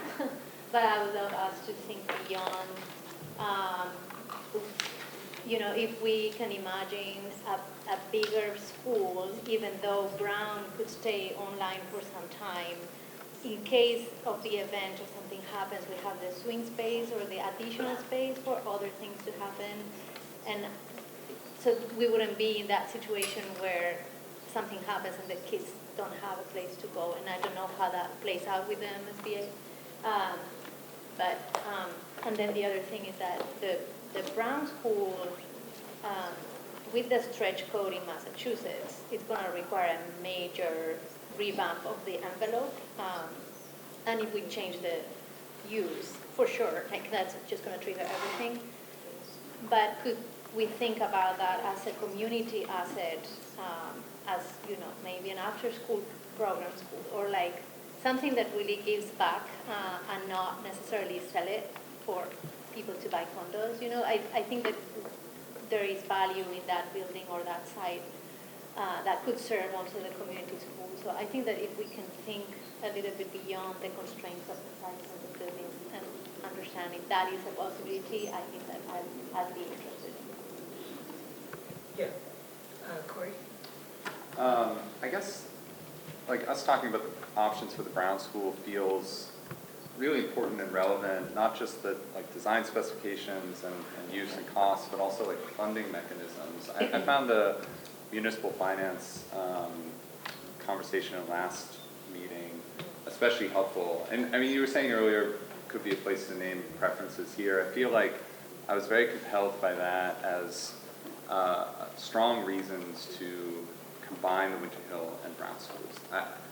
but I would love us to think beyond, if we can imagine a bigger school, even though Brown could stay online for some time, in case of the event or something happens, we have the swing space or the additional space for other things to happen. And so we wouldn't be in that situation where something happens and the kids don't have a place to go. And I don't know how that plays out with the MSBA. And then the other thing is that the Brown School, with the stretch code in Massachusetts, it's going to require a major revamp of the envelope. And if we change the use, for sure, like that's just going to trigger everything. But could we think about that as a community asset, as, you know, maybe an after-school program school, or like something that really gives back and not necessarily sell it for people to buy condos? You know, I think that there is value in that building or that site that could serve also the community school. So I think that if we can think a little bit beyond the constraints of the size of the buildings and understand if that is a possibility, I think that I'd be interested. Yeah. Corey? I guess, like, us talking about the options for the Brown School feels really important and relevant, not just the like design specifications and use and costs, but also like funding mechanisms. I found the municipal finance conversation in last meeting especially helpful. And I mean, you were saying earlier, could be a place to name preferences here. I feel like I was very compelled by that as strong reasons to combine the Winter Hill and Brown schools.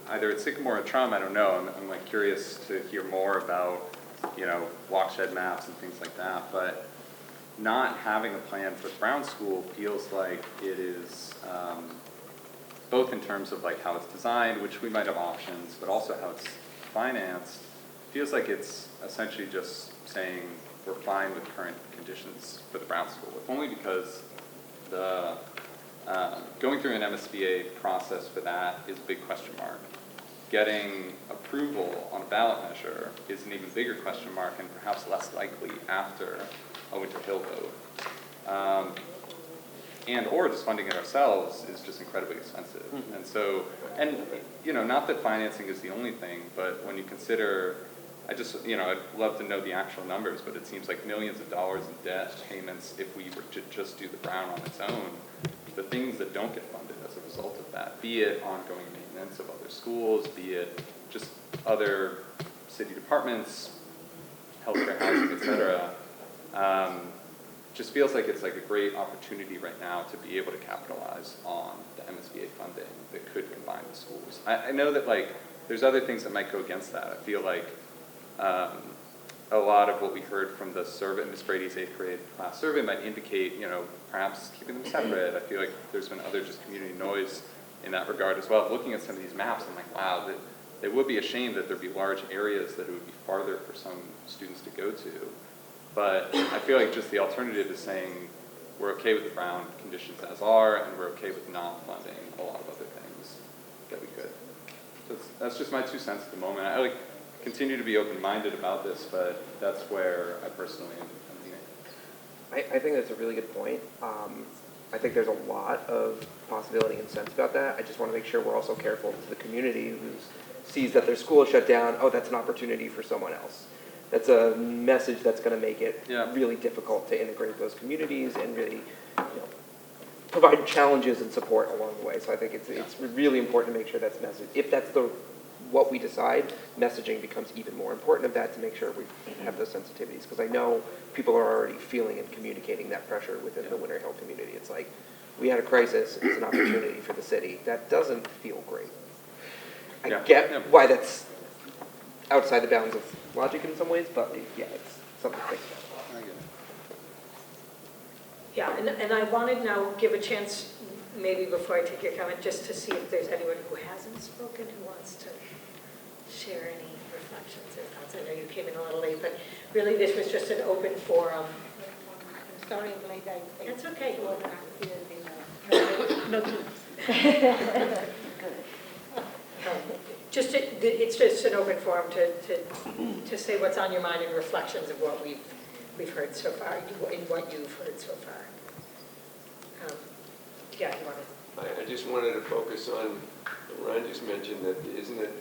Either at Sycamore or Trum, I don't know. I'm like curious to hear more about, you know, watershed maps and things like that. But not having a plan for the Brown School feels like it is both in terms of like how it's designed, which we might have options, but also how it's financed. Feels like it's essentially just saying we're fine with current conditions for the Brown School, if only because the going through an MSBA process for that is a big question mark. Getting approval on a ballot measure is an even bigger question mark and perhaps less likely after a Winter Hill vote. And or just funding it ourselves is just incredibly expensive. Mm-hmm. And so, and you know, not that financing is the only thing, but when you consider, I just, you know, I'd love to know the actual numbers, but it seems like millions of dollars in debt payments if we were to just do the Brown on its own. The things that don't get funded as a result of that, be it ongoing maintenance of other schools, be it just other city departments, healthcare, housing, et cetera, just feels like it's like a great opportunity right now to be able to capitalize on the MSBA funding that could combine the schools. I know that like there's other things that might go against that. I feel like a lot of what we heard from the survey, Ms. Brady's 8th grade class survey might indicate, you know, perhaps keeping them separate. I feel like there's been other just community noise in that regard as well. Looking at some of these maps, I'm like, wow, it would be a shame that there'd be large areas that it would be farther for some students to go to. But I feel like just the alternative is saying we're okay with the Brown conditions as are, and we're okay with not funding a lot of other things that we could. So that's just my 2 cents at the moment. I like continue to be open-minded about this, but that's where I personally am leaning. I think that's a really good point. I think there's a lot of possibility and sense about that. I just want to make sure we're also careful to the community who sees that their school is shut down. Oh, that's an opportunity for someone else. That's a message that's going to make it really difficult to integrate those communities and really, you know, provide challenges and support along the way. So I think it's really important to make sure that's message. If that's what we decide, messaging becomes even more important of that to make sure we have those sensitivities. Because I know people are already feeling and communicating that pressure within the Winter Hill community. It's like, we had a crisis, it's an opportunity for the city. That doesn't feel great. I get why that's outside the bounds of logic in some ways, but yeah, it's something to think about. Yeah, and I want to now give a chance, maybe before I take your comment, just to see if there's anyone who hasn't spoken who wants to share any reflections or thoughts. I know you came in a little late, but really this was just an open forum. I'm sorry, like That's okay. No. It's just an open forum to say what's on your mind and reflections of what we've heard so far, and what you've heard so far. Yeah, you want to? I just wanted to focus on, Ron just mentioned that isn't it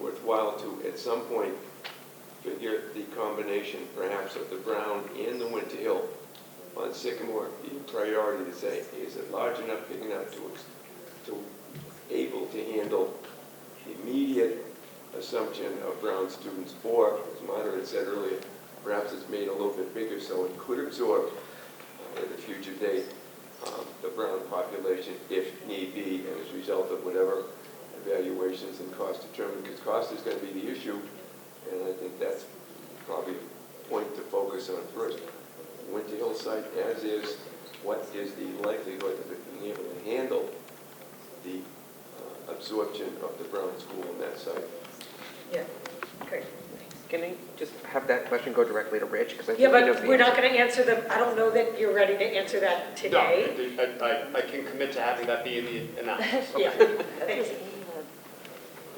worthwhile to, at some point, figure the combination, perhaps, of the Brown and the Winter Hill on Sycamore be a priority to say, is it large enough, big enough to able to handle the immediate assumption of Brown students, or, as Moderator said earlier, perhaps it's made a little bit bigger so it could absorb at a future date the Brown population if need be, and as a result of whatever evaluations and cost determined, because cost is going to be the issue, and I think that's probably a point to focus on first. Winter Hill site as is, what is the likelihood of it being able to handle the absorption of the Brown School on that site? Yeah, great. Can I just have that question go directly to Rich? Because I think Yeah, he knows but the we're not answer. going to answer them. I don't know that you're ready to answer that today. No, I can commit to having that be in the analysis. Yeah, thanks.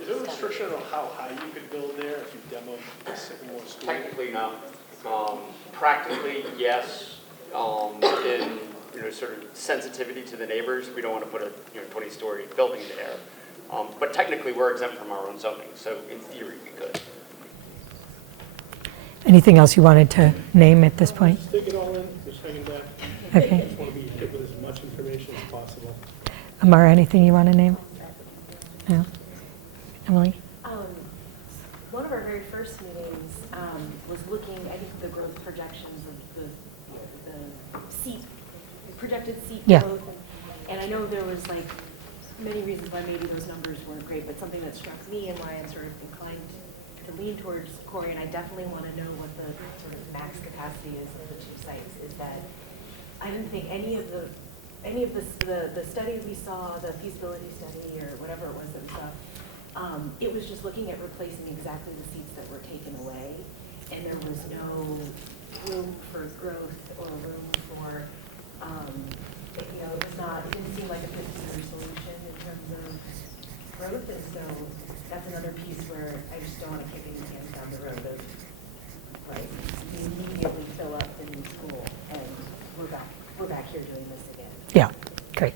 Is there a restriction on how high you could build there if you demoed the Sycamore School? Technically, no. Practically, yes. In sort of sensitivity to the neighbors, we don't want to put a 20-story building there. But technically, we're exempt from our own zoning, so in theory, we could. Anything else you wanted to name at this point? Just take it all in, just hang it back. Okay. I just want to be hit with as much information as possible. Amara, anything you want to name? No? Emily? One of our very first meetings was looking, I think, the growth projections of the seat, projected seat Yeah. growth. And I know there was like many reasons why maybe those numbers weren't great, but something that struck me and why I'm sort of inclined to lean towards Corey, and I definitely want to know what the sort of max capacity is of the two sites, is that I didn't think any of the study we saw, the feasibility study or whatever it was that we saw, it was just looking at replacing exactly the seats that were taken away, and there was no room for growth or room for, it didn't seem like a 50-cent solution in terms of growth, and so that's another piece where I just don't want to kick any cans down the road of, right, we immediately fill up the new school, and we're back here doing this again. Yeah, great.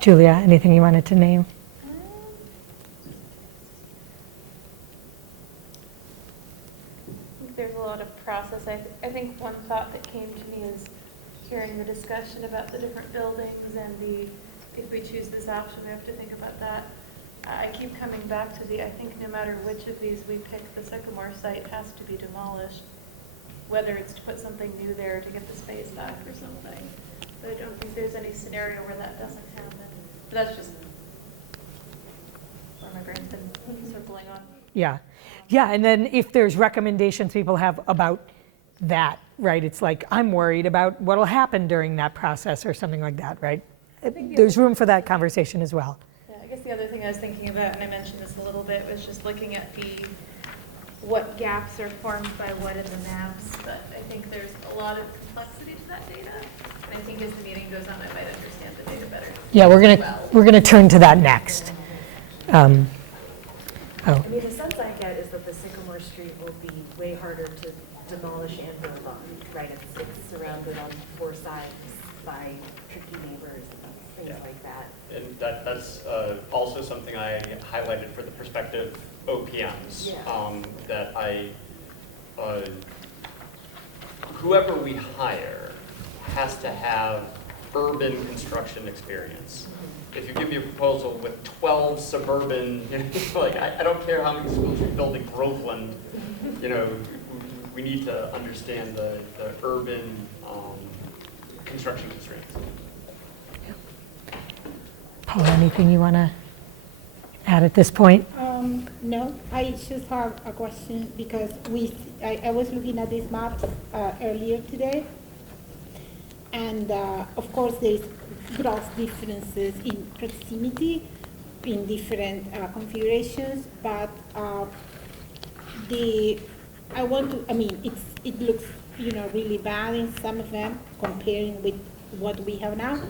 Julia, anything you wanted to name? There's a lot of process. I think one thought that came to me is hearing the discussion about the different buildings and if we choose this option, we have to think about that. I keep coming back to I think no matter which of these we pick, the Sycamore site has to be demolished, whether it's to put something new there to get the space back or something. But I don't think there's any scenario where that doesn't happen. But that's just where my brain's been circling on. Yeah. Yeah, and then if there's recommendations people have about that, right, it's like, I'm worried about what'll happen during that process or something like that, right? There's room for that conversation as well. Yeah, I guess the other thing I was thinking about, and I mentioned this a little bit, was just looking at what gaps are formed by what in the maps, but I think there's a lot of complexity to that data, and I think as the meeting goes on, I might understand the data better. Yeah, we're gonna turn to that next. I mean, the sense I get is that the Sycamore Street will be way harder to demolish and build on, right? It's surrounded on four sides by tricky neighbors and things like that. And that's also something I highlighted for the prospective OPMs. Yeah. That whoever we hire has to have urban construction experience. If you give me a proposal with 12 suburban, I don't care how many schools you build in Groveland, we need to understand the urban construction constraints. Paula, anything you want to add at this point? No, I just have a question because I was looking at these maps earlier today, and of course there's gross differences in proximity in different configurations, but it looks really bad in some of them comparing with what we have now.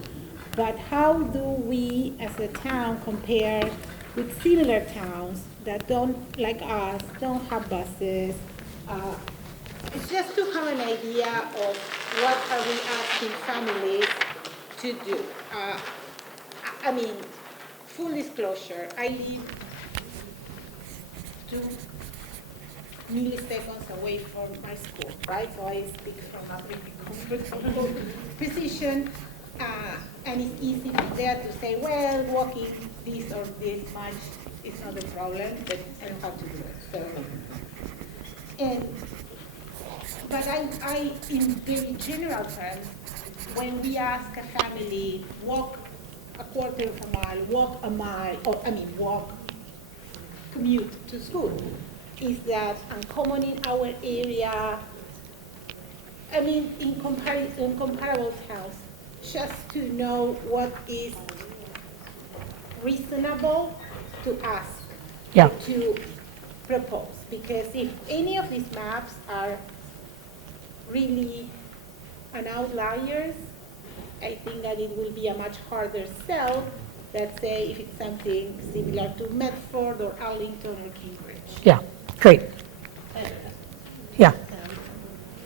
But how do we as a town compare with similar towns that don't, like us, don't have buses? It's just to have an idea of what are we asking families to do. Full disclosure, I live 2 milliseconds away from my school, right? So I speak from a pretty comfortable position. And it's easy there to say, well, walking this or this much is not a problem, but I don't have to do it. So, and But I, in very general terms, when we ask a family, walk a quarter of a mile, walk a mile, or walk, commute to school, is that uncommon in our area? I mean, in comparable towns, just to know what is reasonable to ask, Yeah. to propose. Because if any of these maps are really an outliers, I think that it will be a much harder sell than say if it's something similar to Medford or Arlington or Cambridge. Yeah, great. Yeah.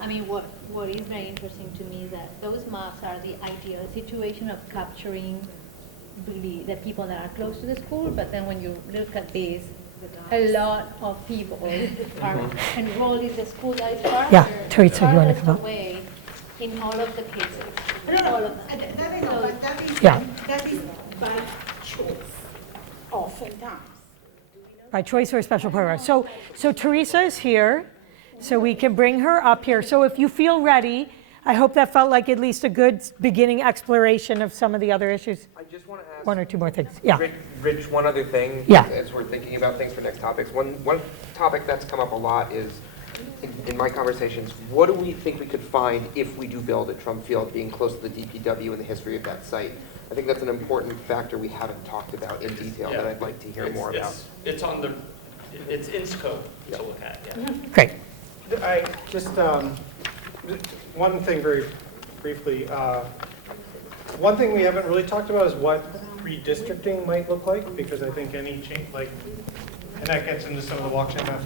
I mean, what is very interesting to me is that those maps are the ideal situation of capturing the people that are close to the school, but then when you look at this, a lot of people are enrolled in the school that is farther, Yeah, Teresa, you want to come up? away in all of the cases. All of them. That is by choice, oftentimes. By choice or special program. So Teresa is here, so we can bring her up here. So if you feel ready, I hope that felt like at least a good beginning exploration of some of the other issues. I just want to ask one or two more things. Yeah. Rich, one other thing. Yeah. As we're thinking about things for next topics. One topic that's come up a lot is, in my conversations, what do we think we could find if we do build at Trump Field, being close to the DPW and the history of that site? I think that's an important factor we haven't talked about in detail that I'd like to hear more about. It's in scope to look at, yeah. Great. I just, one thing very briefly, one thing we haven't really talked about is what redistricting might look like, because I think any change, and that gets into some of the walk-in maps.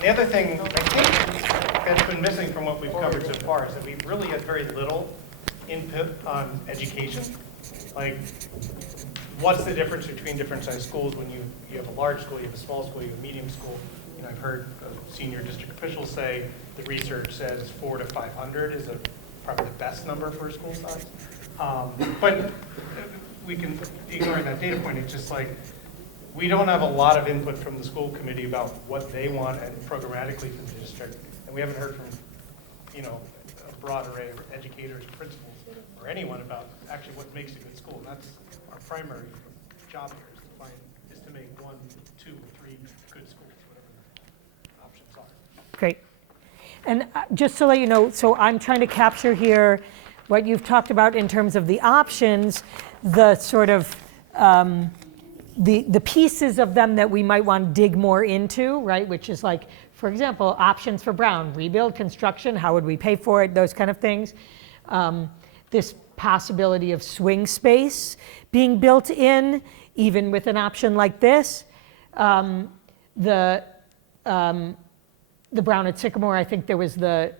The other thing I think that's been missing from what we've covered so far is that we've really had very little input on education. Like, what's the difference between different size schools when you have a large school, you have a small school, you have a medium school? You know, I've heard senior district officials say the research says 400 to 500 is probably the best number for a school size. But we can ignore that data point. It's just like, we don't have a lot of input from the school committee about what they want and programmatically from the district. And we haven't heard from, a broad array of educators, principals, or anyone about actually what makes a good school. And that's our primary job here, is to make 1, 2, or 3 good schools, whatever the options are. Great. And just to let you know, so I'm trying to capture here what you've talked about in terms of the options, the sort of the pieces of them that we might want to dig more into, right? Which is like, for example, options for Brown, rebuild, construction, how would we pay for it, those kind of things. This possibility of swing space being built in, even with an option like this. The Brown at Sycamore, I think there was the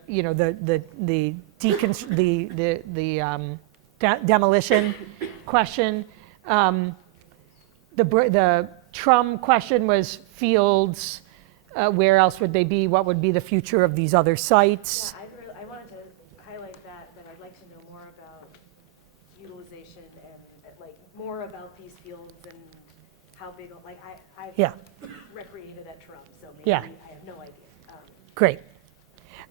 demolition question. The Trum question was fields. Where else would they be? What would be the future of these other sites? Yeah, I wanted to highlight that I'd like to know more about utilization and like more about these fields and how big. Like I've recreated at Trum, so maybe I have no idea. Great.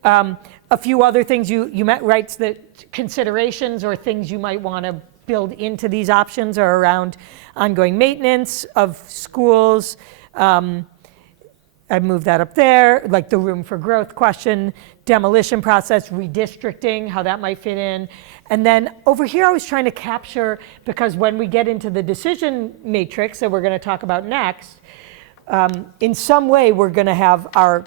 A few other things you met, right? That considerations or things you might want to build into these options are around ongoing maintenance of schools. I moved that up there, like the room for growth question, demolition process, redistricting, how that might fit in. And then over here I was trying to capture, because when we get into the decision matrix that we're going to talk about next, in some way we're going to have our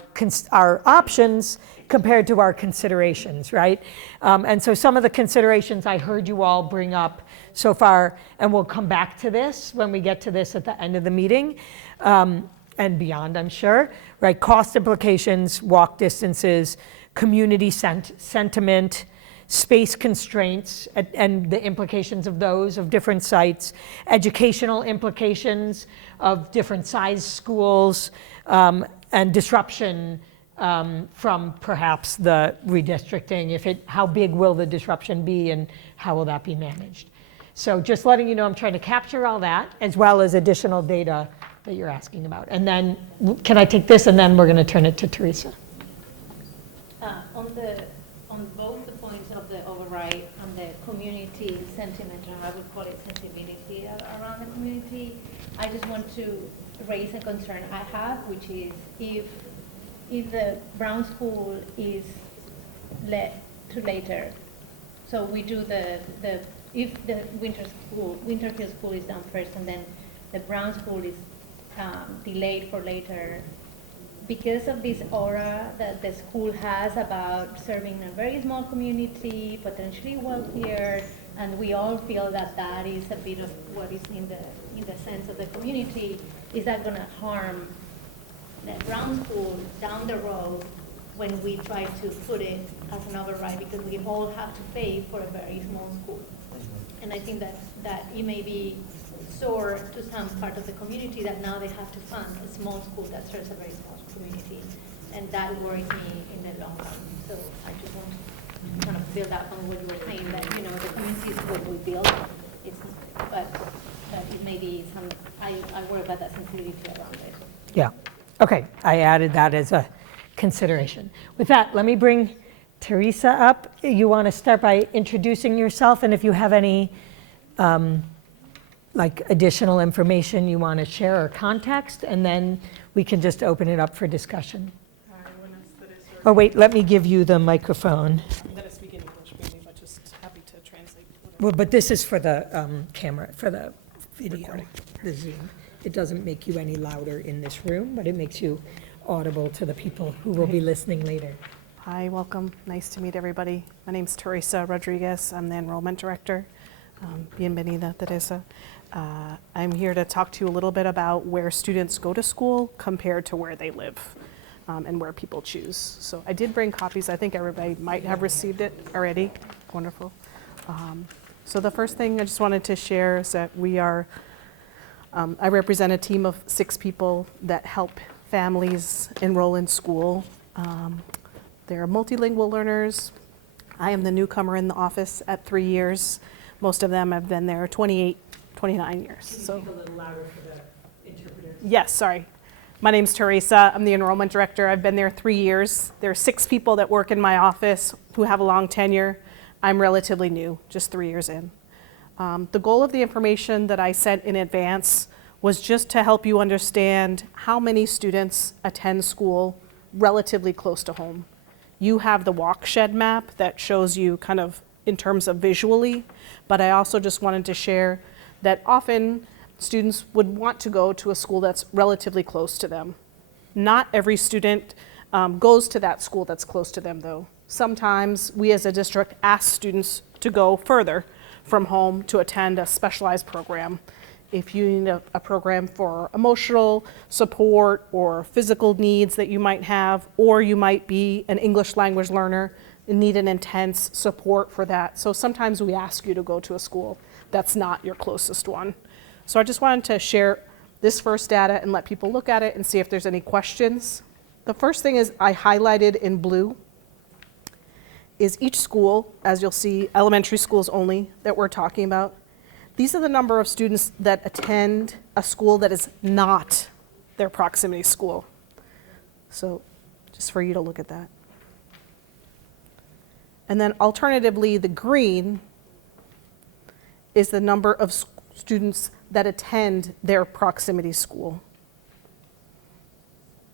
options compared to our considerations, right? And so some of the considerations I heard you all bring up so far, and we'll come back to this when we get to this at the end of the meeting, and beyond, I'm sure, right? Cost implications, walk distances, community sentiment, space constraints, and the implications of those, of different sites, educational implications of different size schools, and disruption from perhaps the redistricting. How big will the disruption be and how will that be managed? So just letting you know, I'm trying to capture all that as well as additional data that you're asking about. And then, can I take this and then we're going to turn it to Teresa? On on both the points of the override and the community sentiment, or I would call it sensibility around the community, I just want to raise a concern I have, which is if the Brown School is let to later, so we do if the Winter Hill School is done first and then the Brown School is delayed for later, because of this aura that the school has about serving a very small community, potentially wealthier, and we all feel that that is a bit of what is in the sense of the community, is that going to harm the Brown School down the road when we try to put it as an override, because we all have to pay for a very small school. And I think that it may be sore to some part of the community that now they have to fund a small school that serves a very small community. And that worries me in the long run. So I just want to kind of build up on what you were saying, that, you know, the community is what we build. But it may be I worry about that sensitivity around it. Yeah. Okay, I added that as a consideration. With that, let me bring Teresa up. You want to start by introducing yourself, and if you have any like additional information you want to share or context, and then we can just open it up for discussion. Oh wait, let me give you the microphone. I'm going to speak in English maybe, but just happy to translate. Well, but this is for the camera, for the video, the Zoom. It doesn't make you any louder in this room, but it makes you audible to the people who will be listening later. Hi, welcome. Nice to meet everybody. My name is Teresa Rodriguez. I'm the enrollment director. Bienvenida, Teresa. I'm here to talk to you a little bit about where students go to school compared to where they live, and where people choose. So I did bring copies. I think everybody might have received it already. Wonderful. So the first thing I just wanted to share is that I represent a team of 6 people that help families enroll in school. They're multilingual learners. I am the newcomer in the office at 3 years. Most of them have been there 28, 29 years. Can you so. speak a little louder for the interpreters? Yes, sorry. My name's Teresa. I'm the enrollment director. I've been there 3 years. There are 6 people that work in my office who have a long tenure. I'm relatively new, just 3 years in. The goal of the information that I sent in advance was just to help you understand how many students attend school relatively close to home. You have the walk-shed map that shows you kind of in terms of visually, but I also just wanted to share that often students would want to go to a school that's relatively close to them. Not every student goes to that school that's close to them, though. Sometimes we as a district ask students to go further from home to attend a specialized program. If you need a program for emotional support or physical needs that you might have, or you might be an English language learner and need an intense support for that. So sometimes we ask you to go to a school that's not your closest one. So I just wanted to share this first data and let people look at it and see if there's any questions. The first thing is I highlighted in blue is each school, as you'll see, elementary schools only that we're talking about. These are the number of students that attend a school that is not their proximity school. So just for you to look at that. And then alternatively, the green is the number of students that attend their proximity school.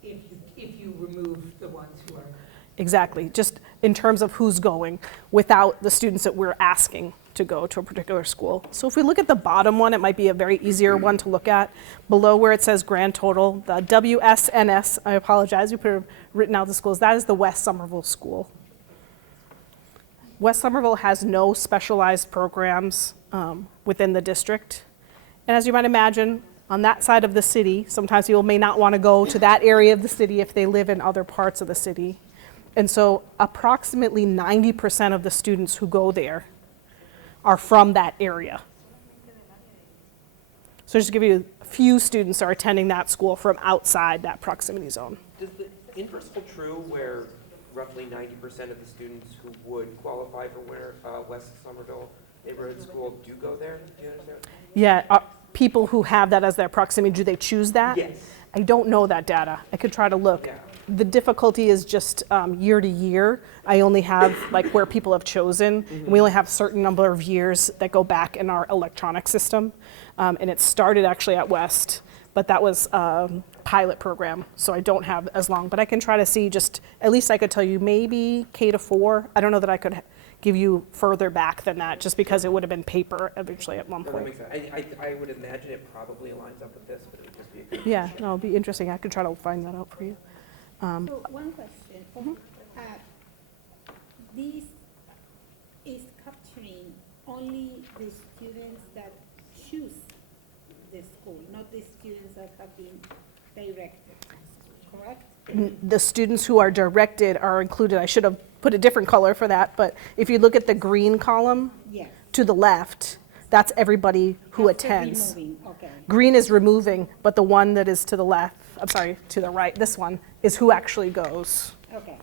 If you remove the ones who are... Exactly, just in terms of who's going without the students that we're asking to go to a particular school. So if we look at the bottom one, it might be a very easier one to look at. Below where it says grand total, the WSNS, I apologize, we put written out the schools, that is the West Somerville School. West Somerville has no specialized programs within the district. And as you might imagine, on that side of the city, sometimes people may not want to go to that area of the city if they live in other parts of the city. And so approximately 90% of the students who go there are from that area. So just to give you a few students are attending that school from outside that proximity zone. Does the inverse hold true where roughly 90% of the students who would qualify for West Somerville Neighborhood School do go there? Do you understand? Yeah, people who have that as their proximity, do they choose that? Yes. I don't know that data. I could try to look. Yeah. The difficulty is just year to year. I only have like where people have chosen. And we only have a certain number of years that go back in our electronic system. And it started actually at West, but that was a pilot program, so I don't have as long. But I can try to see just, at least I could tell you maybe K to 4. I don't know that I could give you further back than that, just because it would have been paper eventually at one No, that point. makes sense. I would imagine it probably aligns up with this, but it would just be a good. Yeah, no, it'll be interesting. I could try to find that out for you. So one question. This is capturing only the students that choose the school, not the students that have been directed, correct? The students who are directed are included. I should have put a different color for that, but if you look at the green column Yes. to the left, that's everybody who After attends. removing, okay. Green is removing, but the one that is to the left, I'm sorry, to the right, this one, is who actually goes. Okay,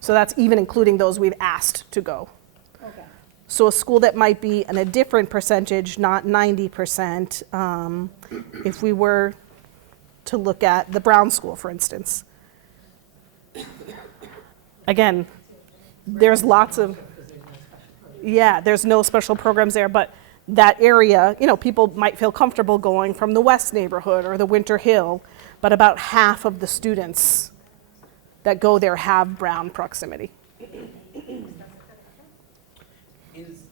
So that's even including those we've asked to go. okay. So a school that might be in a different percentage, not 90%, if we were to look at the Brown School, for instance. Again, there's lots of, yeah, there's no special programs there, but that area, you know, people might feel comfortable going from the West neighborhood or the Winter Hill, but about half of the students that go there have Brown proximity. Is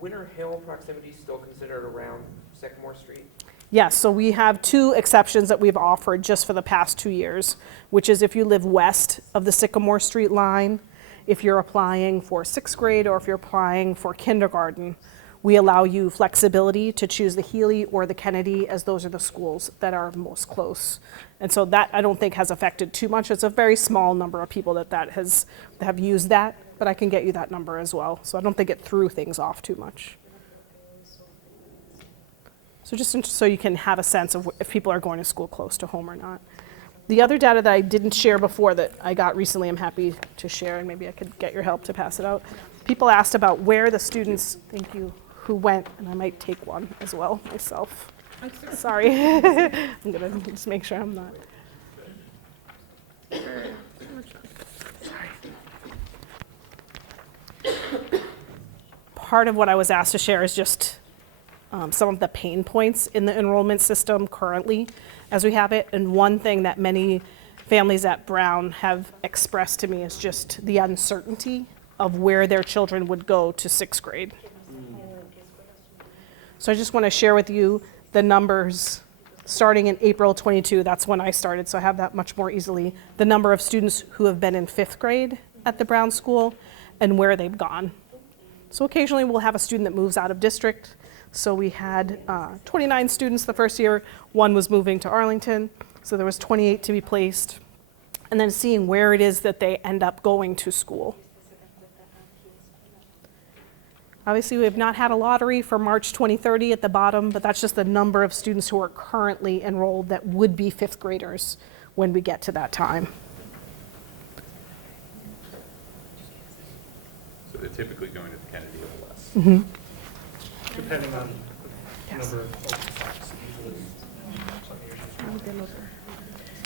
Winter Hill proximity still considered around Sycamore Street? Yes, so we have 2 exceptions that we've offered just for the past 2 years, which is if you live west of the Sycamore Street line, if you're applying for 6th grade or if you're applying for kindergarten, we allow you flexibility to choose the Healy or the Kennedy, as those are the schools that are most close. And so that I don't think has affected too much. It's a very small number of people that have used that, but I can get you that number as well. So I don't think it threw things off too much. So just so you can have a sense of if people are going to school close to home or not. The other data that I didn't share before that I got recently, I'm happy to share, and maybe I could get your help to pass it out. People asked about where the students, thank you, who went, and I might take one as well myself. Sorry. I'm gonna just make sure I'm not. Part of what I was asked to share is just some of the pain points in the enrollment system currently as we have it. And one thing that many families at Brown have expressed to me is just the uncertainty of where their children would go to 6th grade. So I just want to share with you the numbers starting in April 22. That's when I started, so I have that much more easily. The number of students who have been in 5th grade at the Brown School and where they've gone. So occasionally we'll have a student that moves out of district. So we had 29 students the first year. 1 was moving to Arlington, so there was 28 to be placed. And then seeing where it is that they end up going to school. Obviously, we have not had a lottery for March 2030 at the bottom, but that's just the number of students who are currently enrolled that would be 5th graders when we get to that time. So they're typically going to the Kennedy or less. Mm-hmm. Depending on the number of folks.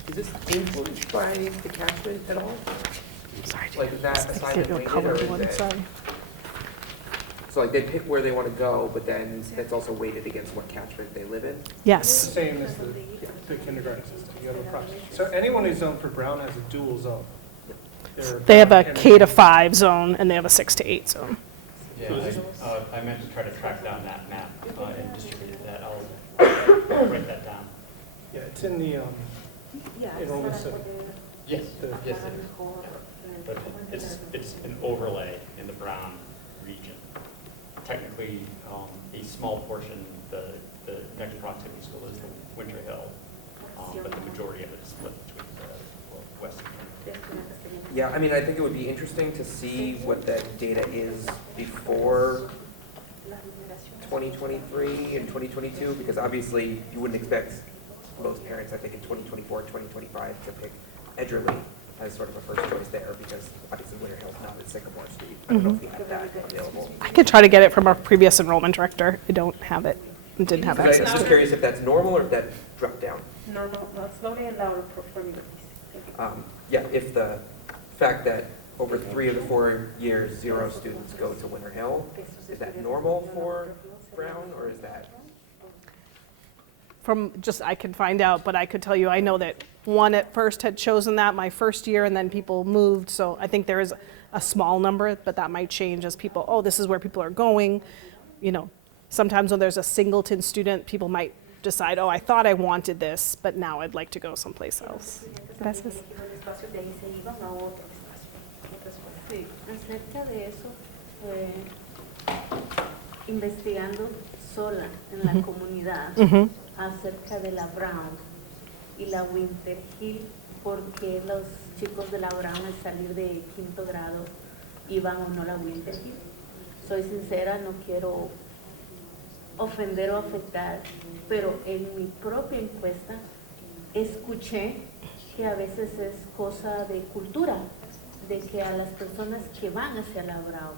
Is this influenced by the catchment at all? Sorry, Like, is that assignment weighted, or covered is one, it- sorry. So like they pick where they want to go, but then that's also weighted against what catchment they live in? Yes. Same as the kindergarten system. You have a process. So anyone who's zoned for Brown has a dual zone. They have a K to 5 zone and they have a 6 to 8 zone. Yeah, I meant to try to track down that map and distribute that. I'll write that down. Yeah, it's in the enrollment center. Yes, yes, it is. But it's an overlay in the Brown region. Technically, a small portion, the next proximity school is the Winter Hill, but the majority of it is split between the west and Yeah, I mean, I think it would be interesting to see what the data is before 2023 and 2022, because obviously you wouldn't expect most parents, I think, in 2024, 2025 to pick Edgerly as sort of a first choice there, because obviously Winter Hill's not at Sycamore Street. I don't know if you have that available. I could try to get it from our previous enrollment director. I don't have it, and didn't have I'm access just to it. curious if that's normal or if that dropped down. No, it's not allowed for me. Yeah, if the fact that over 3 of the 4 years, 0 students go to Winter Hill, is that normal for Brown, or is that? From just, I can find out, but I could tell you, I know that one at first had chosen that my first year, and then people moved, so I think there is a small number, but that might change as people, oh, this is where people are going. You know, sometimes when there's a singleton student, people might decide, oh, I thought I wanted this, but now I'd like to go someplace else. Gracias. Sí, acerca de eso, investigando sola en la comunidad acerca de la Brown y la Winter Hill, porque los chicos de la Brown al salir de 5º grado iban o no a la Winter Hill. Soy sincera, no quiero ofender o afectar, pero en mi propia encuesta escuché que a veces es cosa de cultura, de que a las personas que van hacia la Brown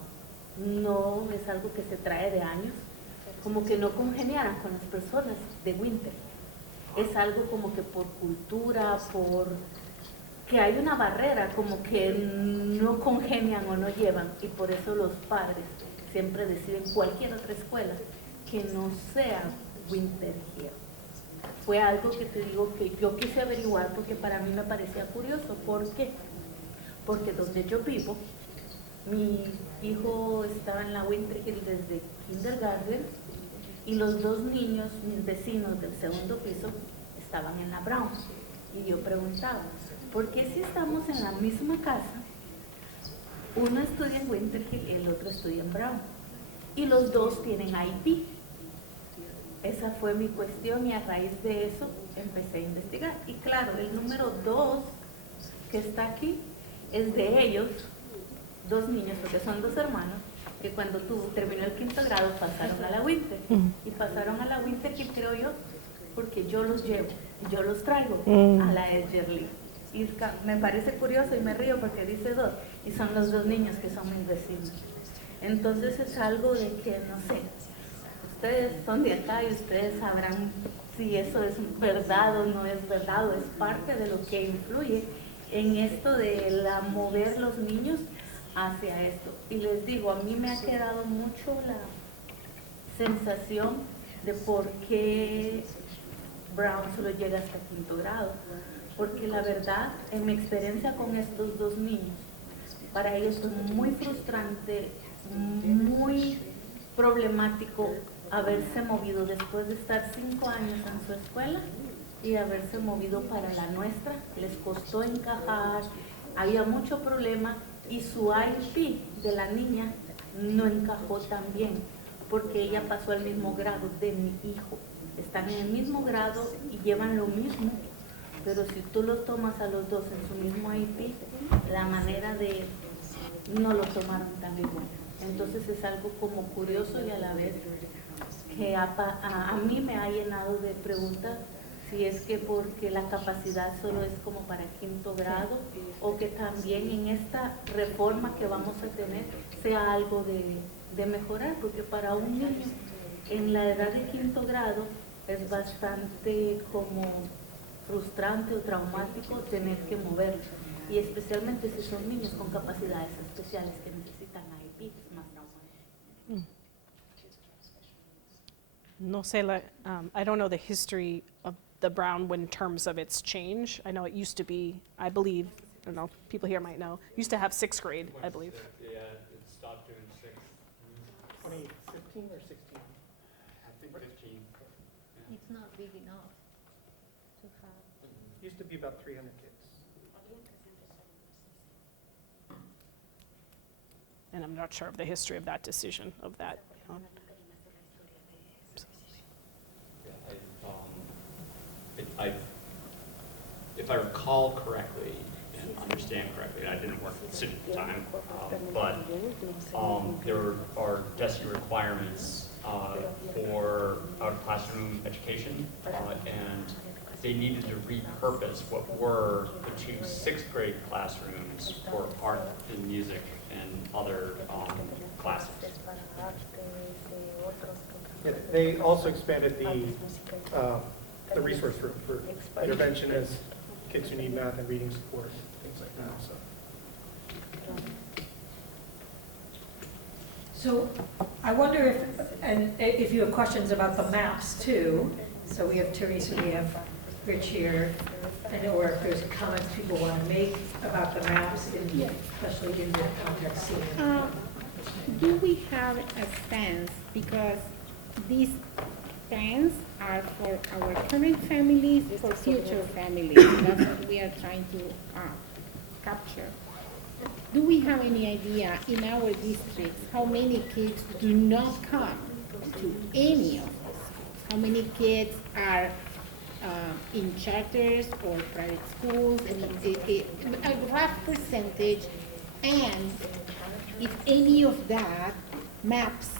no es algo que se trae de años, como que no congeniaran con las personas de Winter. Es algo como que por cultura, por que hay una barrera, como que no congenian o no llevan, y por eso los padres siempre deciden cualquier otra escuela que no sea Winter Hill. Fue algo que te digo que yo quise averiguar porque para mí me parecía curioso. ¿Por qué? Porque donde yo vivo, mi hijo estaba en la Winter Hill desde kindergarten y los 2 niños, mis vecinos del 2º piso, estaban en la Brown. Y yo preguntaba, ¿por qué si estamos en la misma casa, uno estudia en Winter Hill y el otro estudia en Brown? Y los 2 tienen IP. Esa fue mi cuestión y a raíz de eso empecé a investigar. Y claro, el número 2 que está aquí es de ellos, 2 niños, porque son 2 hermanos, que cuando terminó el 5º grado pasaron a la Winter. Y pasaron a la Winter, que creo yo, porque yo los llevo, yo los traigo a la Edgerly. Y me parece curioso y me río porque dice 2, y son los 2 niños que son mis vecinos. Entonces es algo de que, no sé, ustedes son de acá y ustedes sabrán si eso es verdad o no es verdad, o es parte de lo que influye en esto de mover los niños hacia esto. Y les digo, a mí me ha quedado mucho la sensación de por qué Brown solo llega hasta 5º grado. Porque la verdad, en mi experiencia con estos 2 niños, para ellos fue muy frustrante, muy problemático haberse movido después de estar 5 años en su escuela y haberse movido para la nuestra. Les costó encajar, había mucho problema y su IP de la niña no encajó tan bien porque ella pasó al mismo grado de mi hijo. Están en el mismo grado y llevan lo mismo, pero si tú los tomas a los 2 en su mismo IP, la manera de no lo tomaron tan bien. Entonces es algo como curioso y a la vez que a mí me ha llenado de preguntas si es que porque la capacidad solo es como para 5º grado o que también en esta reforma que vamos a tener sea algo de mejorar, porque para un niño en la edad de 5º grado es bastante como frustrante o traumático tener que moverlo, y especialmente si son niños con capacidades especiales que necesitan IP, es más traumático. No sé, I don't know the history of the Brown in terms of its change. I know it used to be, I believe, I don't know, people here might know, used to have 6th grade, I believe. Yeah, it stopped doing 6th. 2015 or 16? I think 15. It's not big enough to have. Used to be about 300 kids. And I'm not sure of the history of that decision, of that. If I recall correctly and understand correctly, and I didn't work at the city at the time, but there are DESI requirements for out-of-classroom education, and they needed to repurpose what were the 2 6th grade classrooms for art and music and other classes. Yeah, they also expanded the resource room for interventionists, kids who need math and reading support, things like that, so. So I wonder if you have questions about the maps too. So we have Teresa, we have Rich here, or if there's comments people want to make about the maps, especially in the context scene. Do we have a sense, because these plans are for our current families, for future families, that's what we are trying to capture. Do we have any idea in our districts how many kids do not come to any of the schools? How many kids are in charters or private schools? A rough percentage, and if any of that maps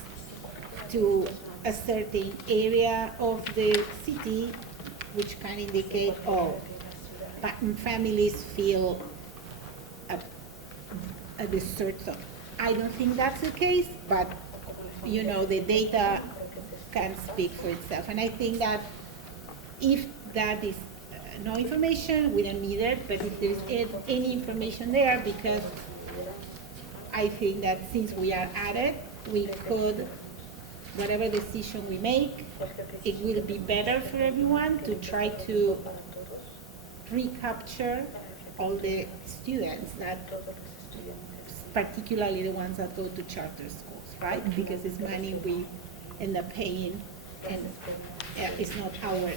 to a certain area of the city, which can indicate, oh, families feel a desert zone. I don't think that's the case, but you know, the data can speak for itself. And I think that if that is no information, we don't need it, but if there's any information there, because I think that since we are at it, we could, whatever decision we make, it will be better for everyone to try to recapture all the students that, particularly the ones that go to charter schools, right? Because it's money we end up paying, and it's not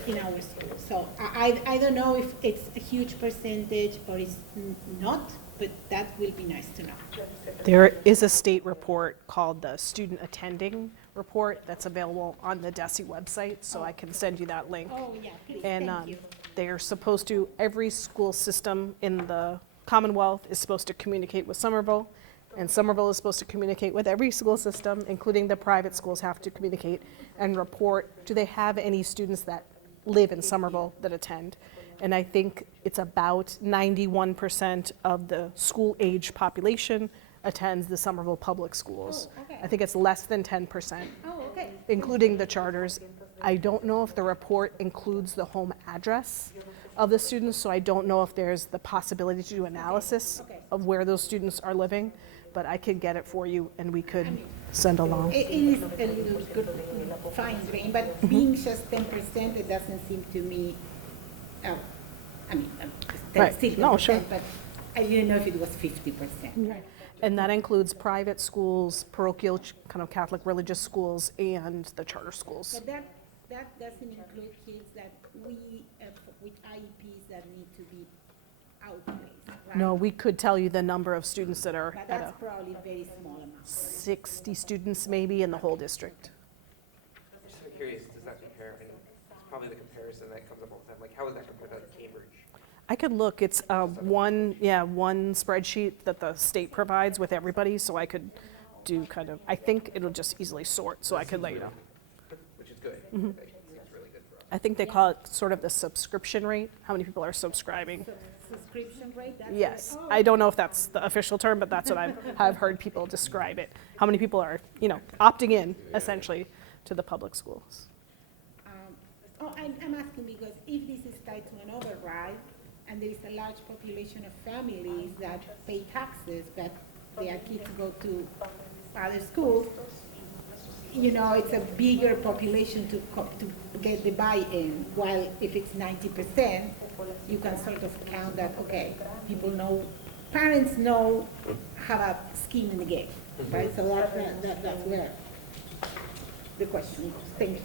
in our school. So I don't know if it's a huge percentage or it's not, but that will be nice to know. There is a state report called the Student Attending Report that's available on the DESE website, so I can send you that link. Oh, yeah, please, And thank you. they're supposed to, every school system in the Commonwealth is supposed to communicate with Somerville, and Somerville is supposed to communicate with every school system, including the private schools have to communicate and report, do they have any students that live in Somerville that attend? And I think it's about 91% of the school-age population attends the Somerville Public Schools. Oh, okay. I think it's less than 10%, Oh, okay. including the charters. I don't know if the report includes the home address of the students, so I don't know if there's the possibility to do analysis of where those students are living, but I could get it for you and we could send along. It is a little good, fine grain, but being just 10%, it doesn't seem to me, I mean, Right. still 10%, No, sure. but I didn't know if it was 50%. Right. And that includes private schools, parochial, kind of Catholic religious schools, and the charter schools. But that doesn't include kids that we, with IEPs that need to be outplaced, right? No, we could tell you the number of students that are But at that's probably a very small amount. 60 students maybe in the whole district. I'm just curious, does that compare, and it's probably the comparison that comes up all the time, like how is that compared to Cambridge? I could look, it's one spreadsheet that the state provides with everybody, so I could do kind of, I think it'll just easily sort, so I could let you know. Which is good. Mhm. That seems really good for us. I think they call it sort of the subscription rate, how many people are subscribing. Subscription rate? That's Yes, oh. I don't know if that's the official term, but that's what I've heard people describe it. How many people are, opting in, essentially, to the public schools. I'm asking because if this is tied to an override, and there is a large population of families that pay taxes, but their kids go to other schools, it's a bigger population to get the buy-in, while if it's 90%, you can sort of count that, okay, people know, parents know, have a skin in the game, right? So that's where the question goes. Thank you.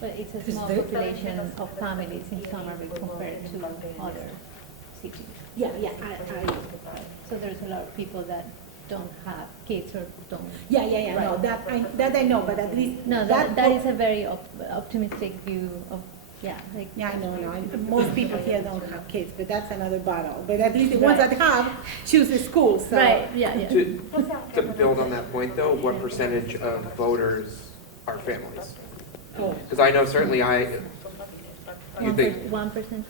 But it's a small population of families in Somerville compared to other cities. Yeah, So there's a lot of people that don't have kids or don't. Yeah, no, that I know, but at least. No, that is a very optimistic view of, like. Yeah, no, most people here don't have kids, but that's another battle. But at least the ones that have choose the school, so. Right, yeah. To build on that point though, what percentage of voters are families? Because I know certainly you think 1%?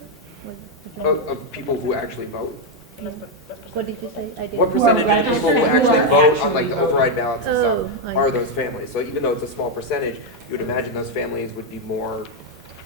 of people who actually vote. What did you say? I didn't. What percentage of people who actually vote on like the override ballots and Oh, stuff I are see. those families? So even though it's a small percentage, you would imagine those families would be more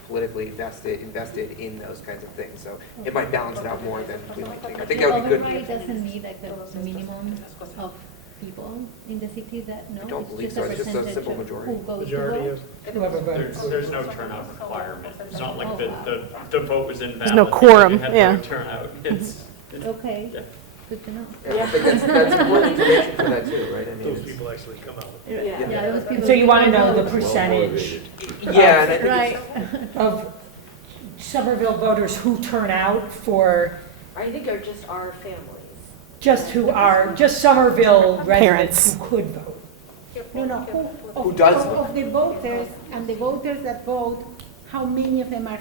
politically invested in those kinds of things. So it might balance it out more than we might think. I think The that would be good. override doesn't need like the minimum of people in the city that, no? I don't It's believe just so. It's just a percentage simple of majority. Who goes to Majority vote? of Whoever votes. There's no turnout requirement. It's not like the vote was invalid. There's no quorum, because you had yeah. no turnout. It's, Okay, yeah. good to know. Yeah, I think that's important information for that too, right? I mean, those it's- people actually come out. Yeah, those people. So you want to who know the vote. percentage Yeah, and I think Right. of Somerville voters who turn out for I think are just our families. just Somerville Parents. residents who could vote. No, Who does of the voters, and the voters that vote, how many of them are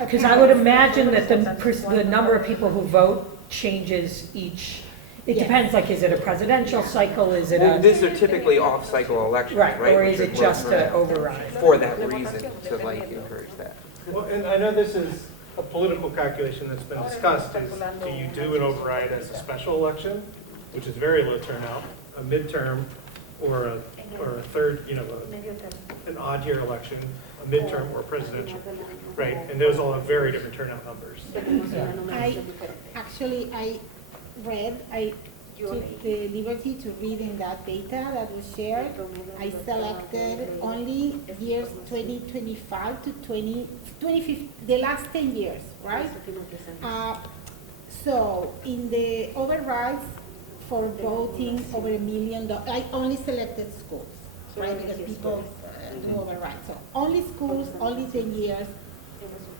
Because I would imagine that the number of people who vote changes each, it Yes. depends, like, is it a presidential cycle, is it Well, a, these are typically off-cycle elections, right? right, or which is it more just for- to override? For that reason, to like encourage that. Well, and I know this is a political calculation that's been discussed, is do you do an override as a special election, which is very low turnout, a midterm, or a third, an odd year election, a midterm or presidential, right? And those all have very different turnout numbers. I took the liberty to read in that data that was shared. I selected only years 2025 to 2050, the last 10 years, right? So in the overrides for voting over $1 million, I only selected schools, right? Because people do overrides. So only schools, only 10 years,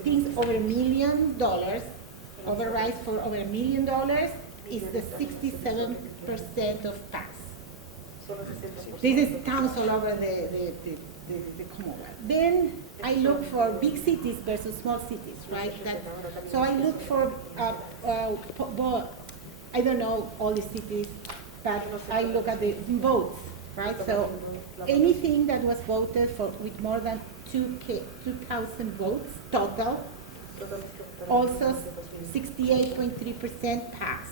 things over $1 million, overrides for over $1 million is the 67% of pass. This is towns all over the Commonwealth. Then I look for big cities versus small cities, right? So I look for, I don't know all the cities, but I look at the votes, right? So anything that was voted for with more than 2,000 votes total, also 68.3% pass,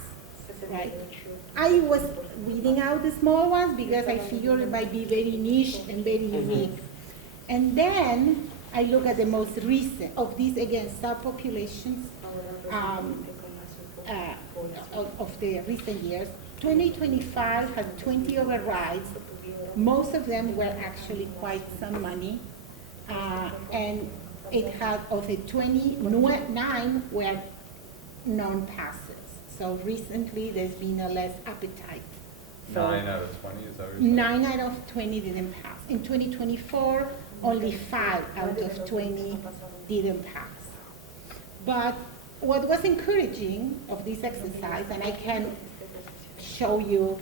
right? I was weeding out the small ones because I figured it might be very niche and very unique. And then I look at the most recent of these, again, subpopulations of the recent years. 2025 had 20 overrides. Most of them were actually quite some money. And it had, of the 29 were non-passes. So recently, there's been a less appetite. 9 out of 20, is that what you're saying? 9 out of 20 didn't pass. In 2024, only 5 out of 20 didn't pass. But what was encouraging of this exercise, and I can show you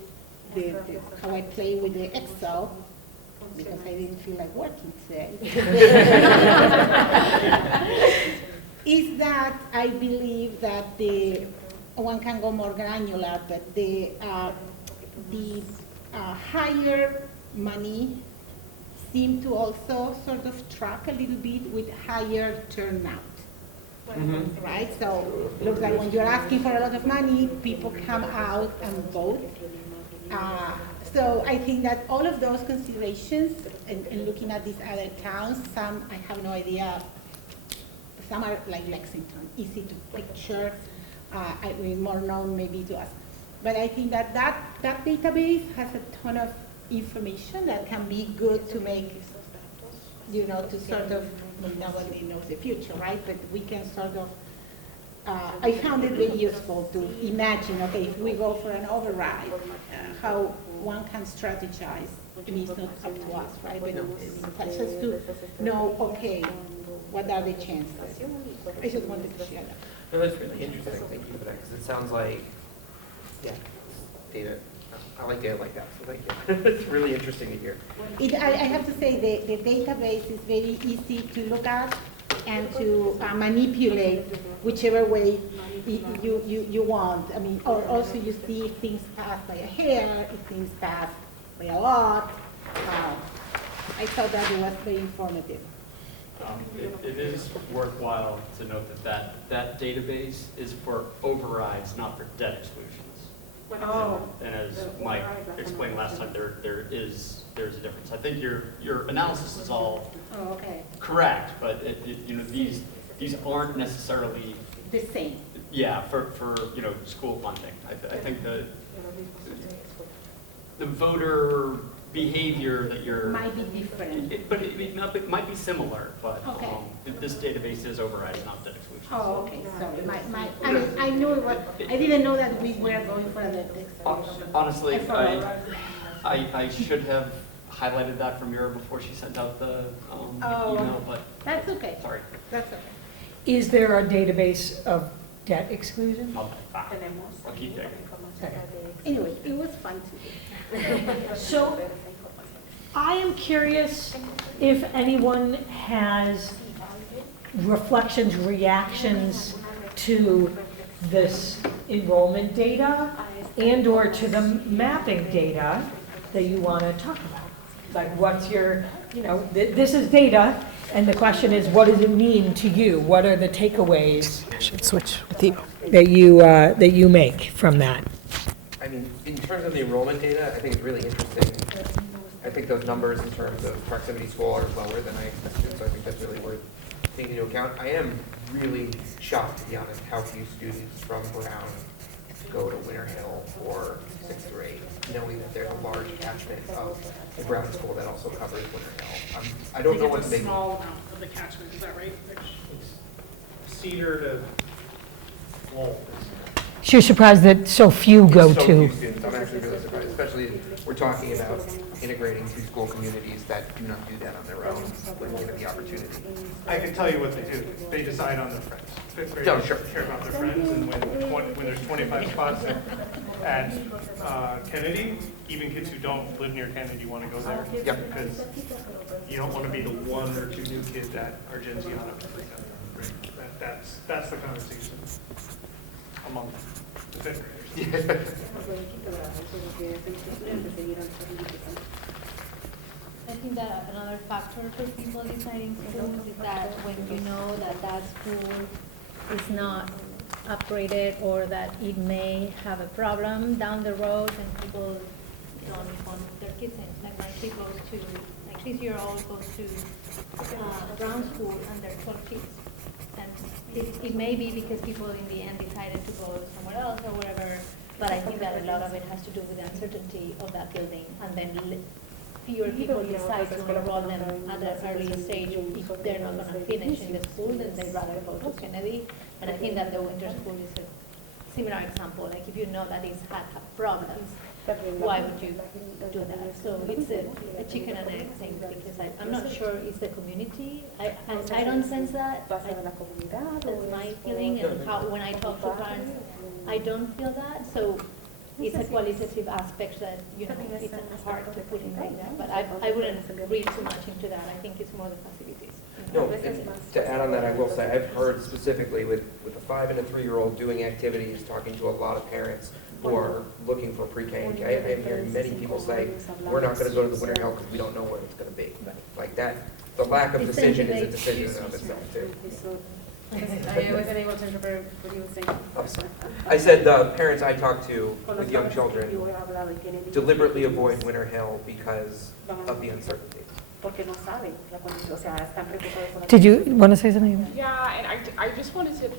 how I play with the Excel, because I didn't feel like working today, is that I believe that one can go more granular, but the higher money seem to also sort of track a little bit with higher turnout. Right? So it looks like when you're asking for a lot of money, people come out and vote. So I think that all of those considerations, and looking at these other towns, some I have no idea, some are like Lexington, easy to picture, I mean, more known maybe to us. But I think that database has a ton of information that can be good to make, to sort of, nobody knows the future, right? But we can sort of, I found it very useful to imagine, okay, if we go for an override, how one can strategize. I mean, it's not up to us, right? But it's just to know, okay, what are the chances? I just wanted to share that. No, that's really interesting. Thank you for that, because it sounds like, yeah, data. I like data like that, so thank you. It's really interesting to hear. I have to say the database is very easy to look at and to manipulate whichever way you want. I mean, or also you see if things pass by a hair, if things pass by a lot. I thought that it was very informative. It is worthwhile to note that database is for overrides, not for debt exclusions. And as Mike explained last time, there's a difference. I think your analysis is all correct, but these aren't necessarily the same. Yeah, for school funding. I think the voter behavior that you're Might be different. but it might be similar. But this database is overriding off debt exclusion. Oh, okay. Sorry. I knew it was. I didn't know that we were going for the debt exclusion. Honestly, I should have highlighted that from Mira before she sent out the email, but that's okay. Sorry. That's okay. Is there a database of debt exclusion? I'll keep digging. Anyway, it was fun to do. So I am curious if anyone has reflections, reactions to this enrollment data and or to the mapping data that you want to talk about. Like what's your, this is data, and the question is, what does it mean to you? What are the takeaways? I should switch with you. That you make from that? I mean, in terms of the enrollment data, I think it's really interesting. I think those numbers in terms of proximity school are lower than I expected, so I think that's really worth taking into account. I am really shocked, to be honest, how few students from Brown go to Winter Hill for 6th grade, knowing that there's a large catchment of the Brown School that also covers Winter Hill. I don't know what to make. It's a small amount of the catchment, is that right? Cedar to Lowell. So you're surprised that so few go So to? few students. I'm actually really surprised, especially we're talking about integrating two school communities that do not do that on their own, when given the opportunity. I can tell you what they do. They decide on their friends. Fifth graders Oh, sure. care about their friends, and when there's 25 spots at Kennedy, even kids who don't live near Kennedy want to go there. Yep. Because you don't want to be the one or two new kids at Argenziana. That's the conversation among the fifth graders. I think that another factor for people deciding schools is that when you know that that school is not upgraded or that it may have a problem down the road and people don't want their kids in. Like my kid goes to, my 6-year-old goes to Brown School and they're 12 kids. And it may be because people in the end decided to go somewhere else or whatever, but I think that a lot of it has to do with the uncertainty of that building, and then fewer people decide to enroll them at an early stage if they're not going to finish in the school, then they'd rather go to Kennedy. And I think that the winter school is a similar example. Like if you know that it's had problems, why would you do that? So it's a chicken and egg thing, because I'm not sure it's the community. I don't sense that. That's my feeling, and how when I talk to parents, I don't feel that. So it's a qualitative aspect that, it's hard to put in data. But I wouldn't read too much into that. I think it's more the facilities. No, and to add on that, I will say, I've heard specifically with a 5 and a 3-year-old doing activities, talking to a lot of parents who are looking for pre-K and K. I am hearing many people say, we're not going to go to the Winter Hill because we don't know where it's going to be. Like that, the lack of decision is a decision in and of itself too. I wasn't able to interpret what he was saying. Oh, sorry. I said the parents I talk to with young children deliberately avoid Winter Hill because of the uncertainty. Did you want to say something? Yeah, and I just wanted to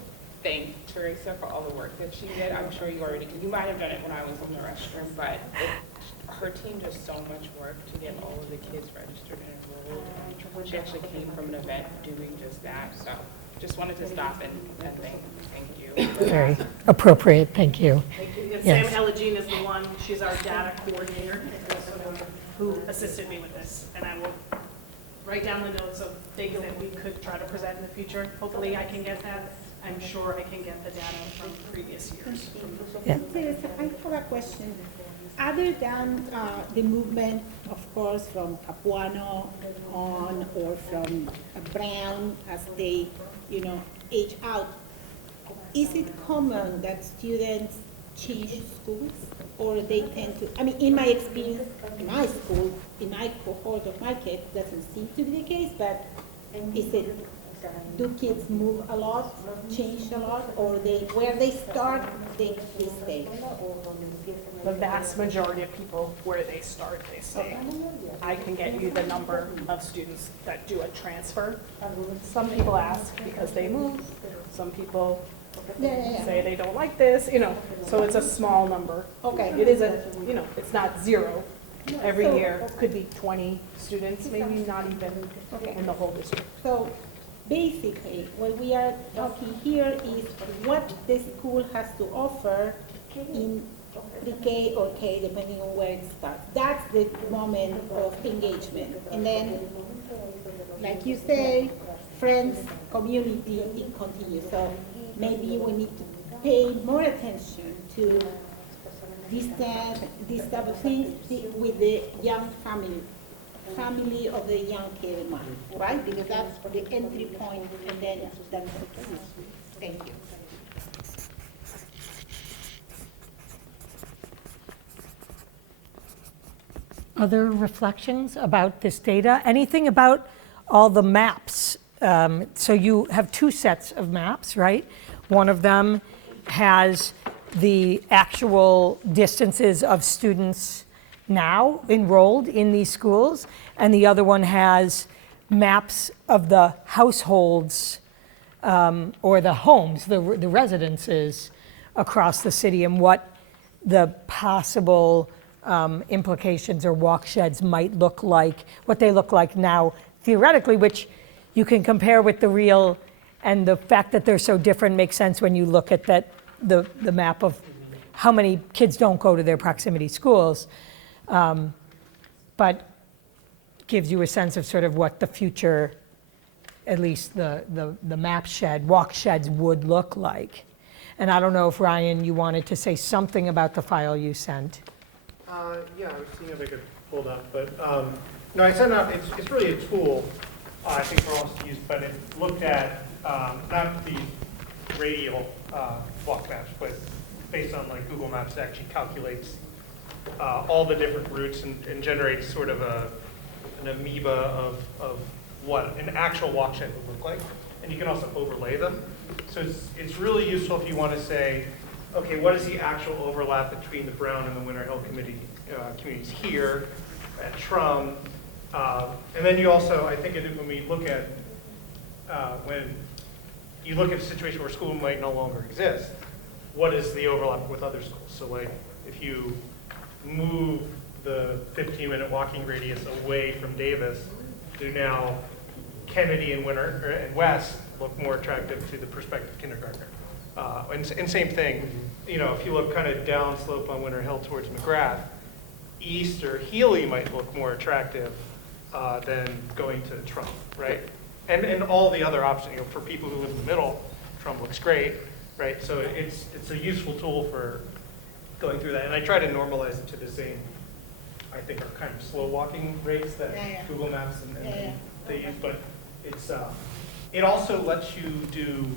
thank Teresa for all the work that she did. I'm sure you already, you might have done it when I was in the restroom, but her team does so much work to get all of the kids registered and enrolled. She actually came from an event doing just that, so just wanted to stop and thank you. Very appropriate, thank you. And Yes. Sam Elagine is the one, she's our data coordinator, who assisted me with this. And I will write down the notes of things that we could try to present in the future. Hopefully I can get that. I'm sure I can get the data from previous years. Yeah. Teresa, I have a question. Other than the movement, of course, from Capuano on or from Brown as they, age out, is it common that students change schools, or they tend to? I mean, in my experience, in my school, in my cohort of my kids, doesn't seem to be the case. But is it do kids move a lot, change a lot, or where they start, they stay? The vast majority of people, where they start, they stay. I can get you the number of students that do a transfer. Some people ask because they move, some people say they don't like this, so it's a small number. Okay. It is it's not zero. Every year, could be 20 students, maybe not even in the whole district. So basically, what we are talking here is what the school has to offer in pre-K or K, depending on where it starts. That's the moment of engagement. And then, like you say, friends, community, it continues. So maybe we need to pay more attention to these type of things with the young family of the young kid in mind, right? Because that's the entry point, and then that's success. Thank you. Other reflections about this data? Anything about all the maps? So you have two sets of maps, right? One of them has the actual distances of students now enrolled in these schools, and the other one has maps of the households or the homes, the residences across the city, and what the possible implications or walk sheds might look like, what they look like now theoretically, which you can compare with the real, and the fact that they're so different makes sense when you look at the map of how many kids don't go to their proximity schools, but gives you a sense of sort of what the future, at least the map shed, walk sheds would look like. And I don't know if, Ryan, you wanted to say something about the file you sent. Yeah, I was seeing if I could pull it up, but no, I sent out, it's really a tool, I think for all to use, but it looked at not the radial walk maps, but based on like Google Maps, it actually calculates all the different routes and generates sort of an amoeba of what an actual walk shed would look like. And you can also overlay them. So it's really useful if you want to say, okay, what is the actual overlap between the Brown and the Winter Hill communities here at Trum? And then you also, I think when we look at, when you look at a situation where a school might no longer exist, what is the overlap with other schools? So like if you move the 15-minute walking radius away from Davis, do now Kennedy and West look more attractive to the prospective kindergartner? And same thing, if you look kind of downslope on Winter Hill towards McGrath, East or Healy might look more attractive than going to Trum, right? And all the other options, for people who live in the middle, Trum looks great, right? So it's a useful tool for going through that. And I try to normalize it to the same, I think, are kind of slow walking rates that Google Maps and they use, but it also lets you do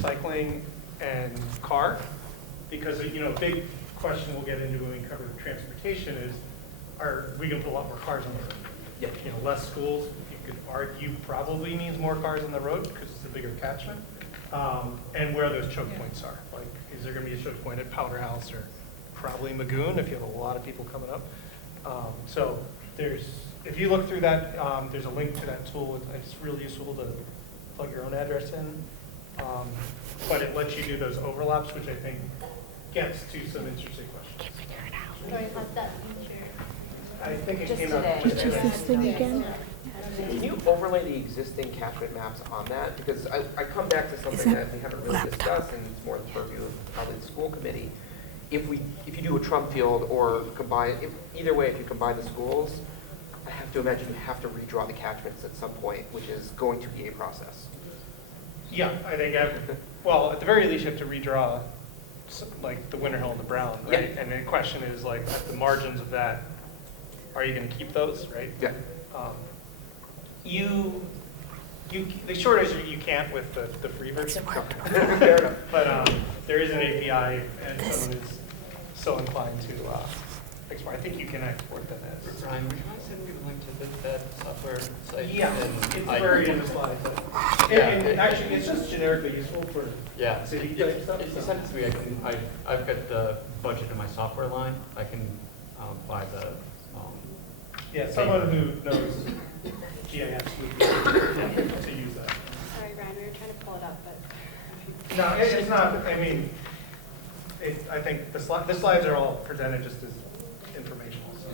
cycling and car, because a big question we'll get into when we cover transportation is, are we going to put a lot more cars on the road? Yeah. Less schools, you could argue probably means more cars on the road because it's a bigger catchment, and where those choke points are. Like, is there going to be a choke point at Powder House or probably Magoon if you have a lot of people coming up? So if you look through that, there's a link to that tool. It's really useful to plug your own address in, but it lets you do those overlaps, which I think gets to some interesting questions. Sorry, how's that feature? I think it Just came out today. just today. Can you overlay the existing catchment maps on that? Because I come back to something that we haven't really discussed, and it's more the purview of probably the school committee. If you do a Trump field or combine, either way, if you combine the schools, I have to imagine you have to redraw the catchments at some point, which is going to be a process. Yeah, I think, well, at the very least, you have to redraw like the Winter Hill and the Brown, right? Yeah. And the question is, like, at the margins of that, are you going to keep those, right? Yeah. The short answer, you can't with the free version. Fair enough. But there is an API, and someone is so inclined export. I think you can export them as. Brian, would you mind sending me the link to that software site? Yeah, And it's I- buried in the slides. Yeah. And actually, it's just generically useful for Yeah, city if type stuff. if you send it to me, I've got the budget in my software line. I can buy the. Yeah, someone who knows GIS would be able to use that. Sorry, Ryan, we were trying to pull it up, but. No, it's not, I mean, I think the slides are all presented just as informational, so.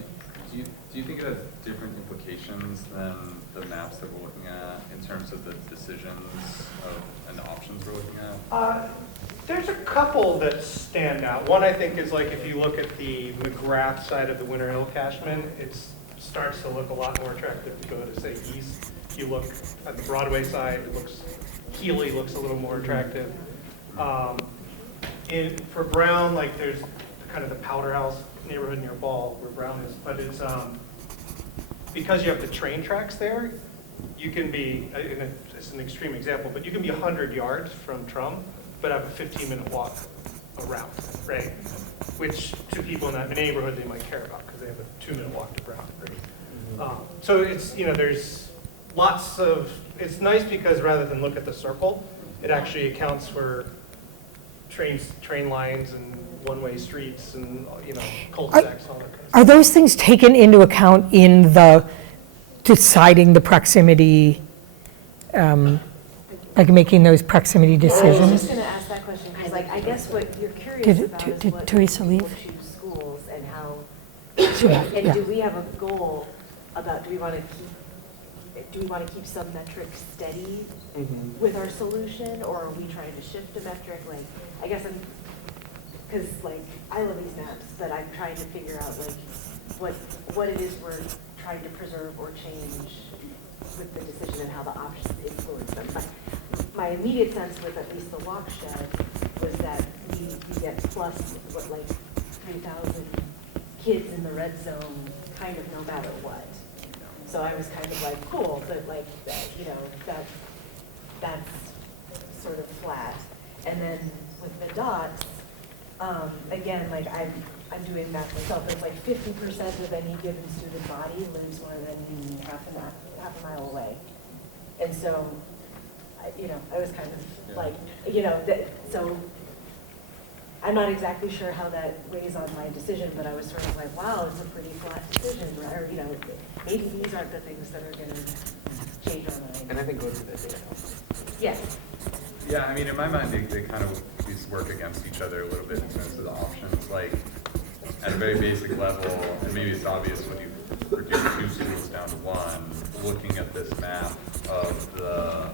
Do you think it has different implications than the maps that we're looking at in terms of the decisions and the options we're looking at? There's a couple that stand out. One, I think, is like if you look at the McGrath side of the Winter Hill catchment, it starts to look a lot more attractive to go to, say, east. If you look at the Broadway side, Healy looks a little more attractive. For Brown, like there's kind of the Powder House neighborhood near Ball where Brown is, but it's because you have the train tracks there, you can be, and it's an extreme example, but you can be 100 yards from Trum, but have a 15-minute walk around, right? Which to people in that neighborhood they might care about because they have a 2-minute walk to Brown, right? So it's, there's lots of, it's nice because rather than look at the circle, it actually accounts for train lines and one-way streets and, cul-de-sacs, all that kind of stuff. Are those things taken into account in the deciding the proximity, like making those proximity I was decisions? just gonna ask that question, because like, I guess what you're curious about is Did what Teresa people leave? choose schools and how, left, and yeah. do we have a goal about, do we want to keep some metrics steady with our solution, or are we trying to shift a metric? Like, I guess because like, I love these maps, but I'm trying to figure out like, what it is we're trying to preserve or change with the decision and how the options influence them. But my immediate sense with at least the Walkshed was that we get plus, like 3,000 kids in the red zone, kind of no matter what. So I was kind of like, cool, but like, that's sort of flat. And then with the dots, again, like I'm doing math myself, it's like 50% of any given student body lives more than half a mile away. And so, I was kind of like, so I'm not exactly sure how that weighs on my decision, but I was sort of like, wow, it's a pretty flat decision, or, maybe these aren't the things that are going to change our mind. And I think going through the data. Yeah. Yeah, I mean, in my mind, they kind of these work against each other a little bit in terms of the options. Like, at a very basic level, and maybe it's obvious when you reduce 2 schools down to 1, looking at this map of the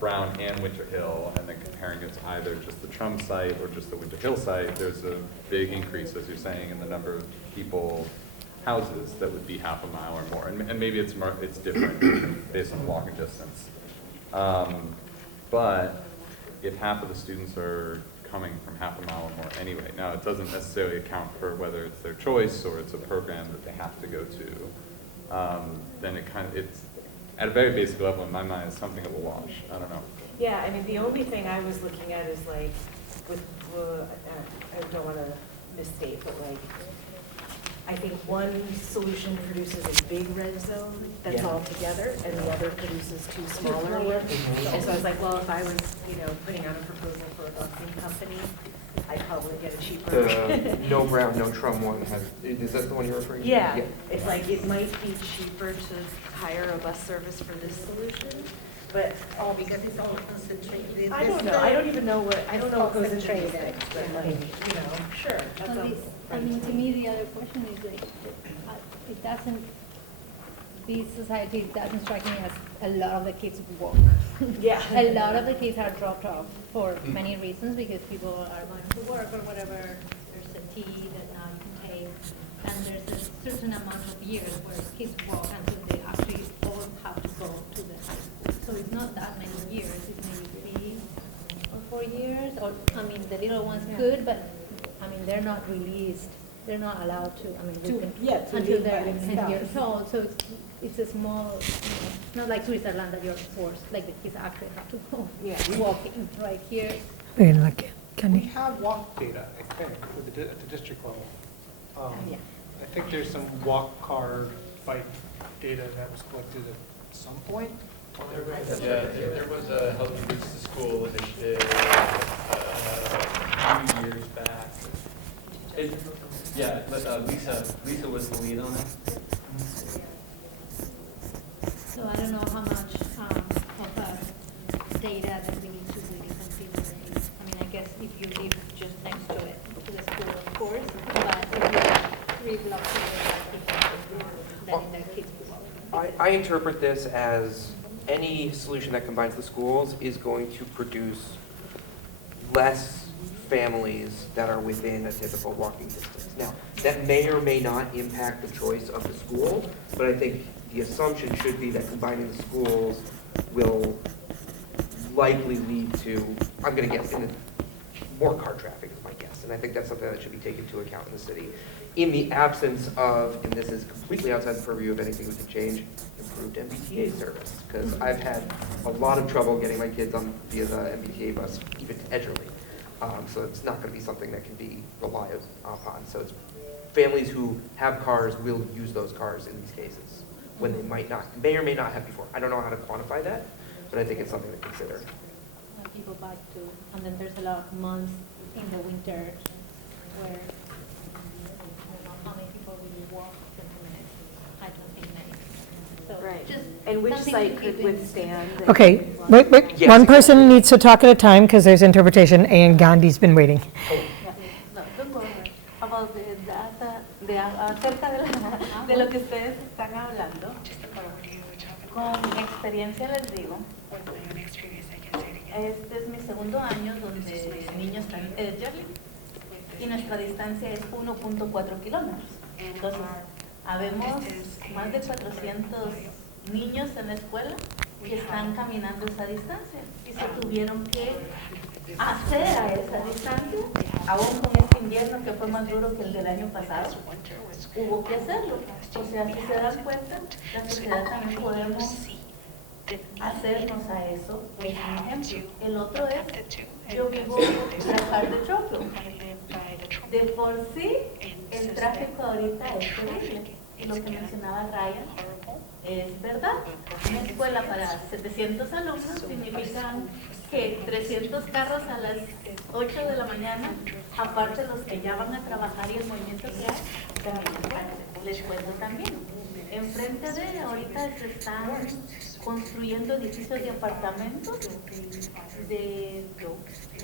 Brown and Winter Hill, and then comparing it to either just the Trum site or just the Winter Hill site, there's a big increase, as you're saying, in the number of people, houses that would be half a mile or more. And maybe it's different based on walking distance. But if half of the students are coming from half a mile or more anyway, now it doesn't necessarily account for whether it's their choice or it's a program that they have to go to, then it's, at a very basic level in my mind, it's something of a wash. I don't know. Yeah, I mean, the only thing I was looking at is like, I don't want to misstate, but like, I think one solution produces a big red zone that's all together, and the other produces 2 smaller ones. And so I was like, well, if I was, putting out a proposal for a busing company, I'd probably get a cheaper. The no Brown, no Trum one is that the one you're referring to? Yeah, it's like, it might be cheaper to hire a bus service for this solution, but. Oh, because it's all concentrated. I don't know, I don't even know what goes into these things, but like, sure, that Well, sounds. I mean, to me, the other question is like, it doesn't, this society doesn't strike me as a lot of the kids walk. Yeah. A lot of the kids are dropped off for many reasons, because people are going to work or whatever, there's a T that now you can pay, and there's a certain amount of years where kids walk until they actually all have to go to the high school. So it's not that many years, it's maybe 3 or 4 years, or, I mean, the little ones could, but I mean, they're not released. They're not allowed to. I mean, until they're 10 years old. So it's a small. It's not like Switzerland that you're forced. Like the kids actually have to go walking right here. We have walk data, I think, at the district level. I think there's some walk car bike data that was collected at some point. Yeah, there was a Healthy Routes to School initiative a few years back. Lisa was the lead on it. So I don't know how much of data that we need to really consider. I mean, I guess if you live just next to it, to the school, of course, but if you 3 blocks away, then the kids will. I interpret this as any solution that combines the schools is going to produce less families that are within a typical walking distance. Now, that may or may not impact the choice of the school, but I think the assumption should be that combining the schools will likely lead to, I'm going to guess, more car traffic is my guess. And I think that's something that should be taken into account in the city. In the absence of, and this is completely outside the purview of anything we can change, improved MBTA service. Because I've had a lot of trouble getting my kids on via the MBTA bus, even to Edgerly. So it's not going to be something that can be relied upon. So it's families who have cars will use those cars in these cases when they may or may not have before. I don't know how to quantify that, but I think it's something to consider. People bike too, and then there's a lot of months in the winter where how many people really walk 20 minutes? I don't think many. So Right. just And which something site to could keep in- Okay, withstand? wait. Yes. One person needs to talk at a time because there's interpretation, and Gandhi's been waiting. No, don't worry about the data, acerca de lo que ustedes están hablando. Con experiencia les digo, este es mi segundo año donde el niño está en Edgerly y nuestra distancia es 1.4 kilómetros. Entonces, habemos más de 400 niños en la escuela que están caminando esa distancia y se tuvieron que hacer a esa distancia, aún con este invierno que fue más duro que el del año pasado, hubo que hacerlo. O sea, si se dan cuenta, la sociedad también podemos hacernos a eso. Es un ejemplo. El otro es, yo vivo trabajar de trópico. De por sí, el tráfico ahorita es terrible. Y lo que mencionaba Ryan es verdad. Una escuela para 700 alumnos significa que 300 carros a las 8 de la mañana, aparte los que ya van a trabajar y el movimiento que hay, también les cuento también. Enfrente de ahorita se están construyendo edificios de apartamentos,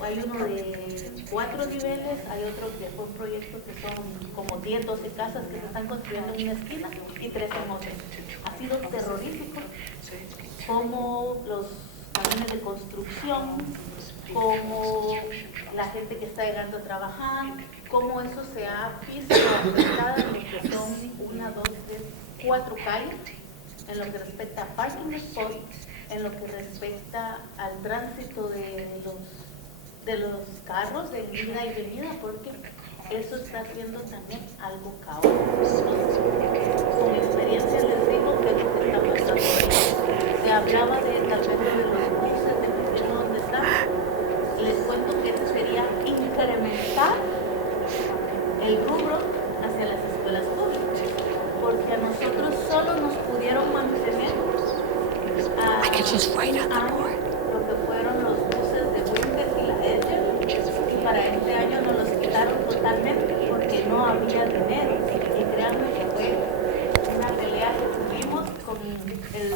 hay uno de 4 niveles, hay otro que fue un proyecto que son como 10, 12 casas que se están construyendo en una esquina y 3 en otra. Ha sido terrorífico como los camiones de construcción, como la gente que está llegando a trabajar, cómo eso se ha visto afectado en lo que son 1, 2, 3, 4 calles, en lo que respecta a parking spot, en lo que respecta al tránsito de los carros de ida y venida, porque eso está haciendo también algo caótico. Con experiencia les digo que es lo que está pasando. Se hablaba de tal vez de los buses, dependiendo de dónde están. Les cuento que eso sería incrementar el rubro hacia las escuelas públicas, porque a nosotros solo nos pudieron mantener lo que fueron los buses de Winter y la Edger, y para este año nos los quitaron totalmente porque no había dinero. Y créanme que fue una pelea que tuvimos con el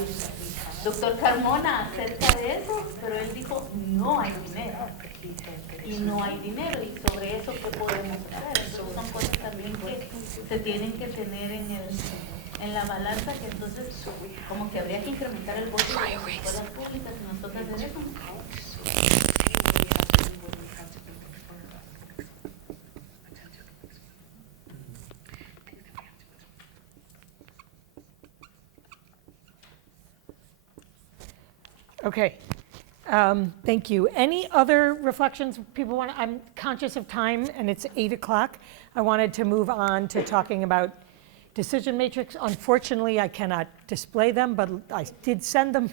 doctor Carmona acerca de eso, pero él dijo no hay dinero. Y no hay dinero, y sobre eso ¿qué podemos hacer? Entonces son cosas también que se tienen que tener en la balanza, que entonces como que habría que incrementar el voto de las escuelas públicas y nosotras de eso. Okay. Thank you. Any other reflections people want? I'm conscious of time and it's 8 o'clock. I wanted to move on to talking about decision matrix. Unfortunately, I cannot display them, but I did send them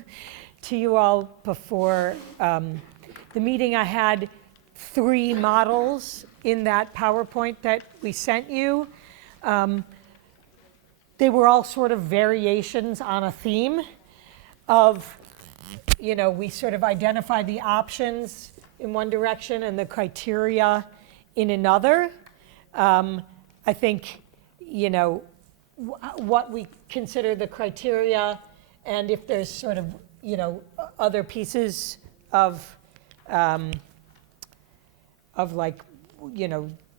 to you all before the meeting. I had 3 models in that PowerPoint that we sent you. they were all sort of variations on a theme of, we sort of identify the options in one direction and the criteria in another. I think, what we consider the criteria, and if there's sort of, other pieces of like,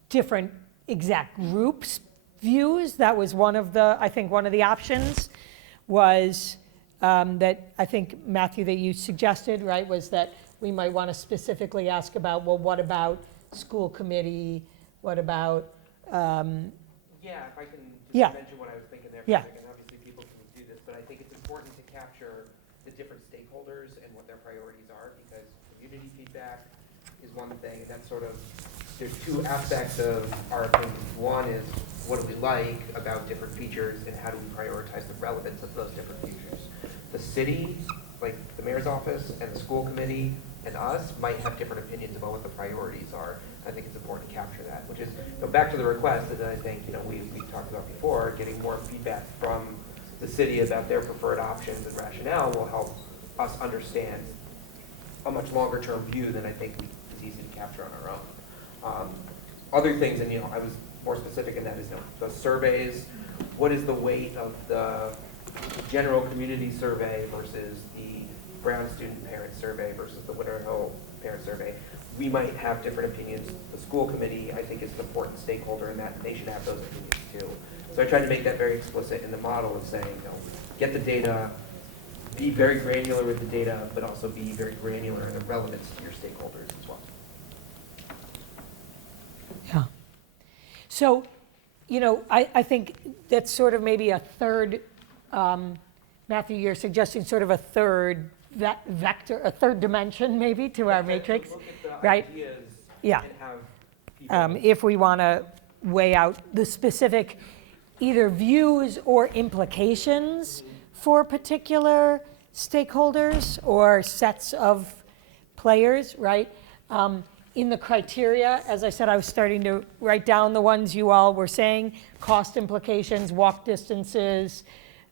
different exact groups views. That was one of the options was that I think, Matthew, that you suggested, right, was that we might want to specifically ask about, well, what about school committee? What about? Yeah, if I can Yeah. mention what I was thinking there for Yeah. a second. Obviously, people can do this, but I think it's important to capture the different stakeholders and what their priorities are, because community feedback is one thing, and that's sort of, there's two aspects of our opinions. One is, what do we like about different features, and how do we prioritize the relevance of those different features? The city, like the mayor's office, and the school committee, and us might have different opinions about what the priorities are. I think it's important to capture that, which is, back to the request that I think, we talked about before, getting more feedback from the city about their preferred options and rationale will help us understand a much longer term view than I think is easy to capture on our own. Other things, and I was more specific in that, is the surveys. What is the weight of the general community survey versus the Brown student parent survey versus the Winter Hill parent survey? We might have different opinions. The school committee, I think, is an important stakeholder in that, and they should have those opinions too. So I tried to make that very explicit in the model of saying, get the data, be very granular with the data, but also be very granular in the relevance to your stakeholders as well. Yeah. So, I think that's sort of maybe a third, Matthew, you're suggesting sort of a third vector, a third dimension maybe to our matrix, Look at the right? ideas Yeah. and have people If we want to weigh out the specific either views or implications for particular stakeholders or sets of players, right? In the criteria, as I said, I was starting to write down the ones you all were saying: cost implications, walk distances.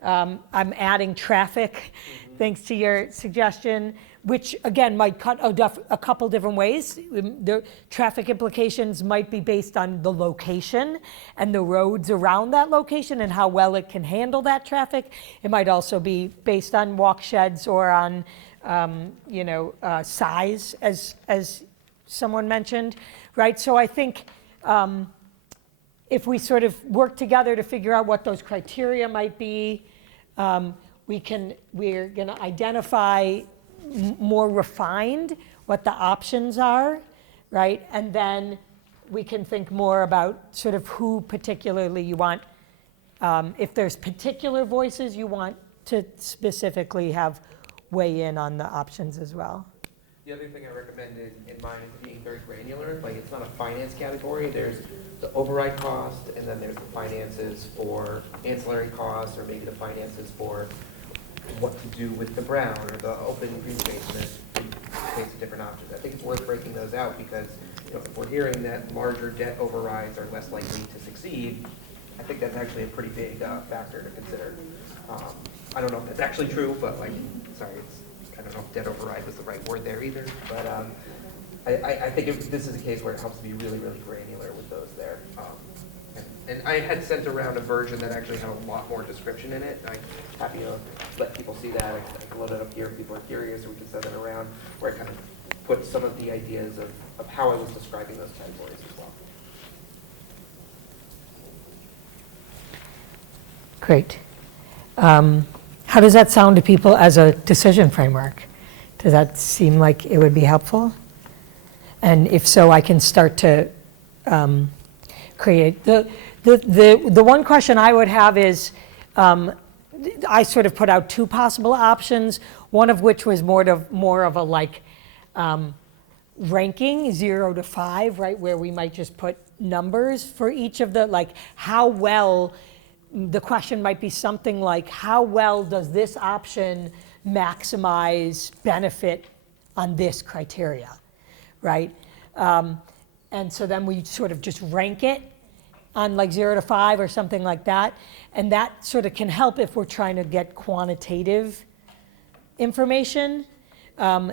I'm adding traffic, thanks to your suggestion, which again might cut a couple different ways. The traffic implications might be based on the location and the roads around that location and how well it can handle that traffic. It might also be based on walk sheds or on size, as someone mentioned, right? So I think if we sort of work together to figure out what those criteria might be, we're going to identify more refined what the options are, right? And then we can think more about sort of who particularly you want, if there's particular voices you want to specifically have weigh in on the options as well. The other thing I recommended in mine is being very granular. Like, it's not a finance category. There's the override cost, and then there's the finances for ancillary costs, or maybe the finances for what to do with the Brown or the open green space, and there's case of different options. I think it's worth breaking those out because if we're hearing that larger debt overrides are less likely to succeed, I think that's actually a pretty big factor to consider. I don't know if that's actually true, but I don't know if debt override was the right word there either, but I think this is a case where it helps to be really, really granular with those there. And I had sent around a version that actually had a lot more description in it. I'm happy to let people see that. I can load it up here if people are curious, or we can send it around, where it kind of puts some of the ideas of how I was describing those categories as well. Great. How does that sound to people as a decision framework? Does that seem like it would be helpful? And if so, I can start to create. The one question I would have is, I sort of put out two possible options, one of which was more of a ranking 0 to 5, right, where we might just put numbers for each of the, how well. The question might be something like, how well does this option maximize benefit on this criteria, right? And so then we sort of just rank it, on like 0 to 5 or something like that. And that sort of can help if we're trying to get quantitative information.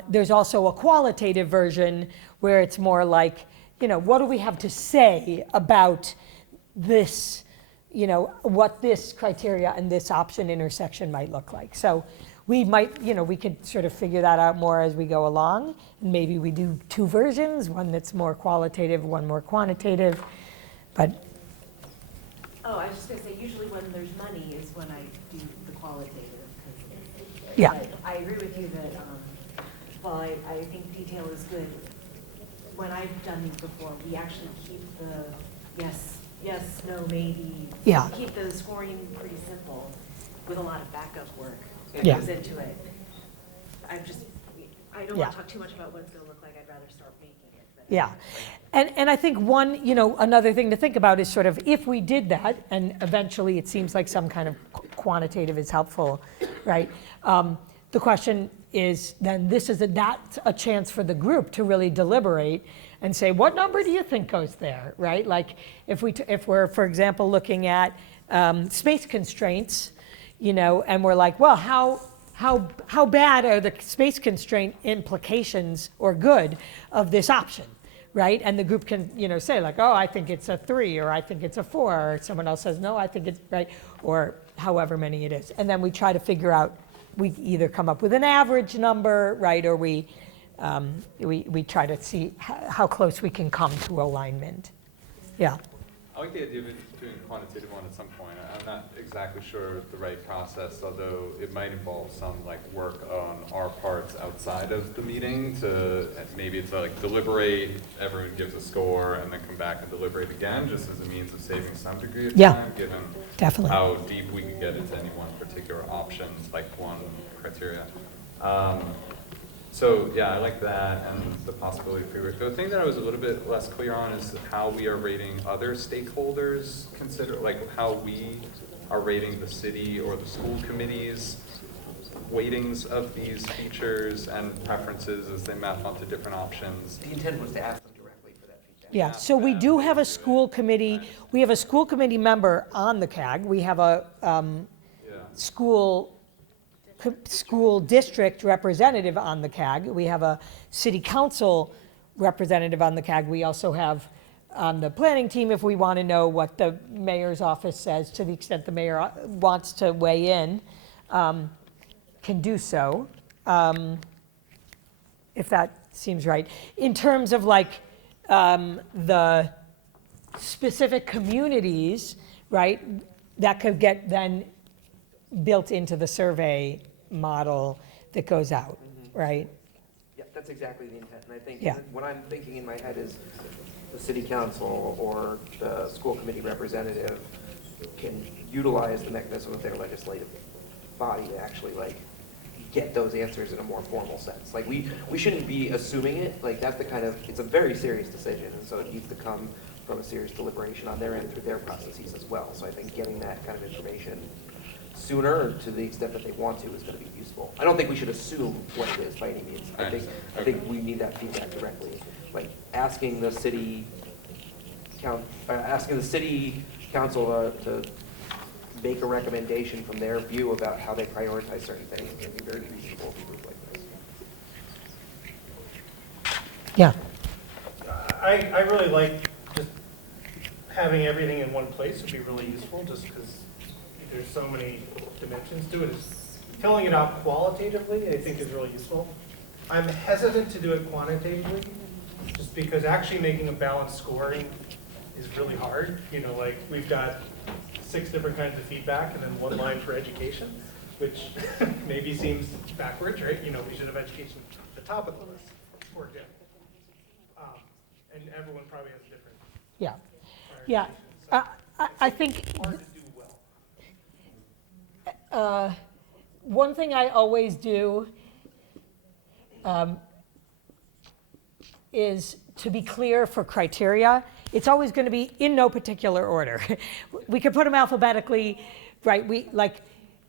There's also a qualitative version where it's more like, what do we have to say about this, what this criteria and this option intersection might look like. So we might, we could sort of figure that out more as we go along. And maybe we do 2 versions, one that's more qualitative, one more quantitative. But Oh, I was just gonna say, usually when there's money is when I do the qualitative. 'Cause Yeah. but I agree with you that, while I think detail is good, when I've done these before, we actually keep the yes, no, maybe. Yeah. Keep the scoring pretty simple with a lot of backup work that Yeah. goes into it. I don't want to talk too much about what it's gonna look like. I'd rather start making it. But yeah. And I think another thing to think about is sort of if we did that, and eventually it seems like some kind of quantitative is helpful, right? The question is then that's a chance for the group to really deliberate and say, what number do you think goes there, right? Like if we're, for example, looking at space constraints, and we're like, well, how bad are the space constraint implications or good of this option? Right? And the group can, say like, oh, I think it's a 3, or I think it's a 4, or someone else says, no, I think it's right, or however many it is. And then we try to figure out, we either come up with an average number, right, or we try to see how close we can come to alignment. Yeah. I like the idea of doing a quantitative one at some point. I'm not exactly sure the right process, although it might involve some work on our parts outside of the meeting to maybe it's deliberate, everyone gives a score, and then come back and deliberate again, just as a means of saving some degree of time, given definitely how deep we can get into any one particular option, like one criteria. So yeah, I like that and the possibility of pre-work. The thing that I was a little bit less clear on is how we are rating other stakeholders, how we are rating the city or the school committee's weightings of these features and preferences as they map onto different options. The intent was to ask them directly for that feedback. Yeah, so we do have a school committee, we have a school committee member on the CAG. We have a school district representative on the CAG. We have a city council representative on the CAG. We also have on the planning team, if we want to know what the mayor's office says, to the extent the mayor wants to weigh in, can do so, if that seems right. In terms of the specific communities, right, that could get then built into the survey model that goes out, right? Yeah, that's exactly the intent. And I think Yeah. what I'm thinking in my head is the city council or the school committee representative can utilize the mechanism of their legislative body to actually get those answers in a more formal sense. We shouldn't be assuming it. That's it's a very serious decision, and so it needs to come from a serious deliberation on their end through their processes as well. So I think getting that kind of information sooner, to the extent that they want to, is going to be useful. I don't think we should assume what it is by any means. I think we need that feedback directly. Asking the city council to make a recommendation from their view about how they prioritize certain things can be very reasonable for a group like this. Yeah. I really like just having everything in one place would be really useful, just because there's so many dimensions to it. Filling it out qualitatively, I think, is really useful. I'm hesitant to do it quantitatively, just because actually making a balanced scoring is really hard. We've got 6 different kinds of feedback and then 1 line for education, which maybe seems backwards, right? We should have education at the top of the list, for example. And everyone probably has a different. Yeah. Yeah. I think It's hard to do well. One thing I always do is to be clear for criteria. It's always going to be in no particular order. We could put them alphabetically, right? We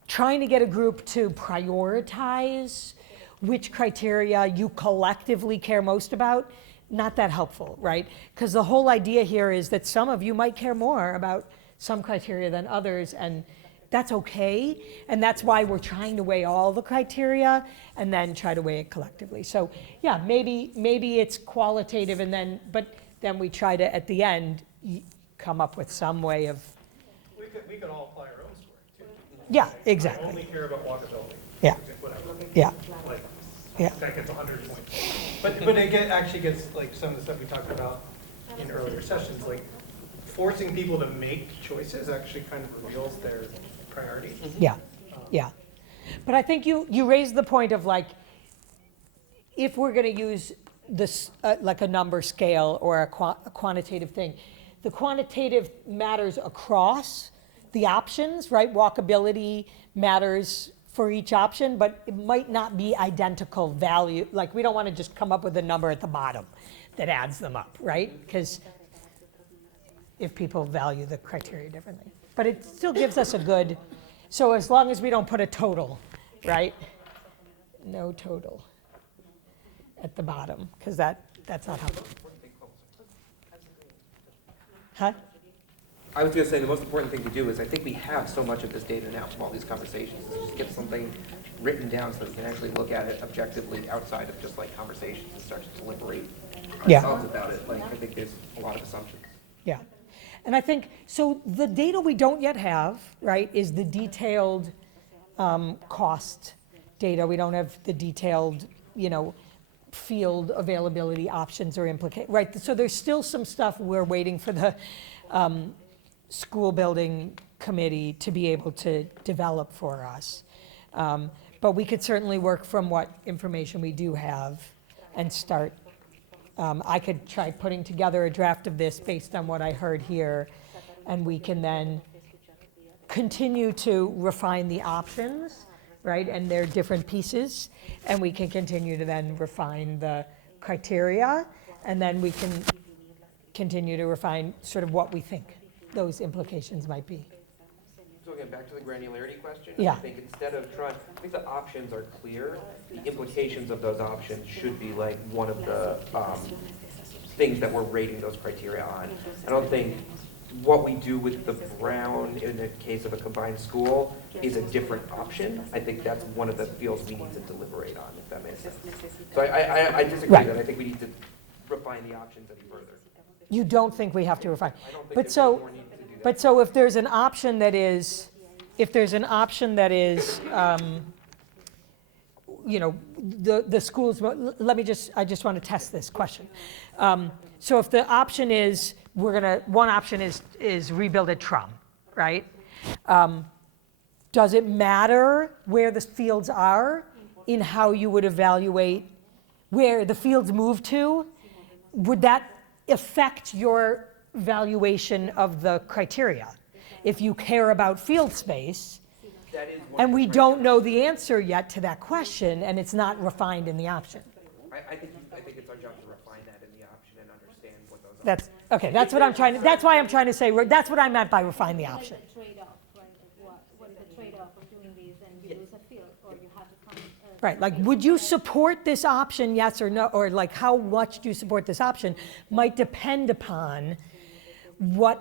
trying to get a group to prioritize which criteria you collectively care most about not that helpful, right? Because the whole idea here is that some of you might care more about some criteria than others, and that's okay. And that's why we're trying to weigh all the criteria and then try to weigh it collectively. So yeah, maybe it's qualitative, but then we try to, at the end, come up with some way of. We could all apply our own scoring too. Yeah, Like, exactly. I only care about walkability. Yeah. Whatever. Yeah. Like, Yeah. that gets 100 points. But actually gets, like, some of the stuff we talked about in earlier sessions, like, forcing people to make choices actually kind of reveals their priorities. Yeah, yeah. But I think you raised the point of, like, if we're going to use this, like a number scale or a quantitative thing, the quantitative matters across the options, right? Walkability matters for each option, but it might not be identical value. Like, we don't want to just come up with a number at the bottom that adds them up, right? Because if people value the criteria differently. But it still gives us a good, so as long as we don't put a total, right? No total at the bottom, because that's not helpful. Huh? I was going to say the most important thing to do is I think we have so much of this data now from all these conversations. Is just get something written down so that we can actually look at it objectively outside of just like conversations and start to deliberate ourselves about it. Like, I think there's a lot of assumptions. Yeah. And I think, so the data we don't yet have, right, is the detailed cost data. We don't have the detailed, field availability options or right? So there's still some stuff we're waiting for the school building committee to be able to develop for us. But we could certainly work from what information we do have and start. I could try putting together a draft of this based on what I heard here, and we can then continue to refine the options, right, and their different pieces, and we can continue to then refine the criteria, and then we can continue to refine sort of what we think those implications might be. So again, back to the granularity question. Yeah. I think instead of trying, I think the options are clear. The implications of those options should be like one of the things that we're rating those criteria on. I don't think what we do with the Brown in the case of a combined school is a different option. I think that's one of the fields we need to deliberate on, if that makes sense. So I disagree that I think we need to refine the options any further. You don't think we have to refine? I don't think But there's so, more need to do that. but so if there's an option that is, the schools, I just want to test this question. So if the option is, one option is rebuild at Trum, right? Does it matter where the fields are in how you would evaluate where the fields move to? Would that affect your valuation of the criteria? If you care about field space, and we don't know the answer yet to that question, and it's not refined in the option. I think it's our job to refine that in the option and understand what those are. That's, okay, that's why I'm trying to say, that's what I meant by refine the option. What is the trade-off, right? What is the trade-off of doing this and you lose a field, or you have to come? Right, like, would you support this option, yes or no, or like, how much do you support this option might depend upon where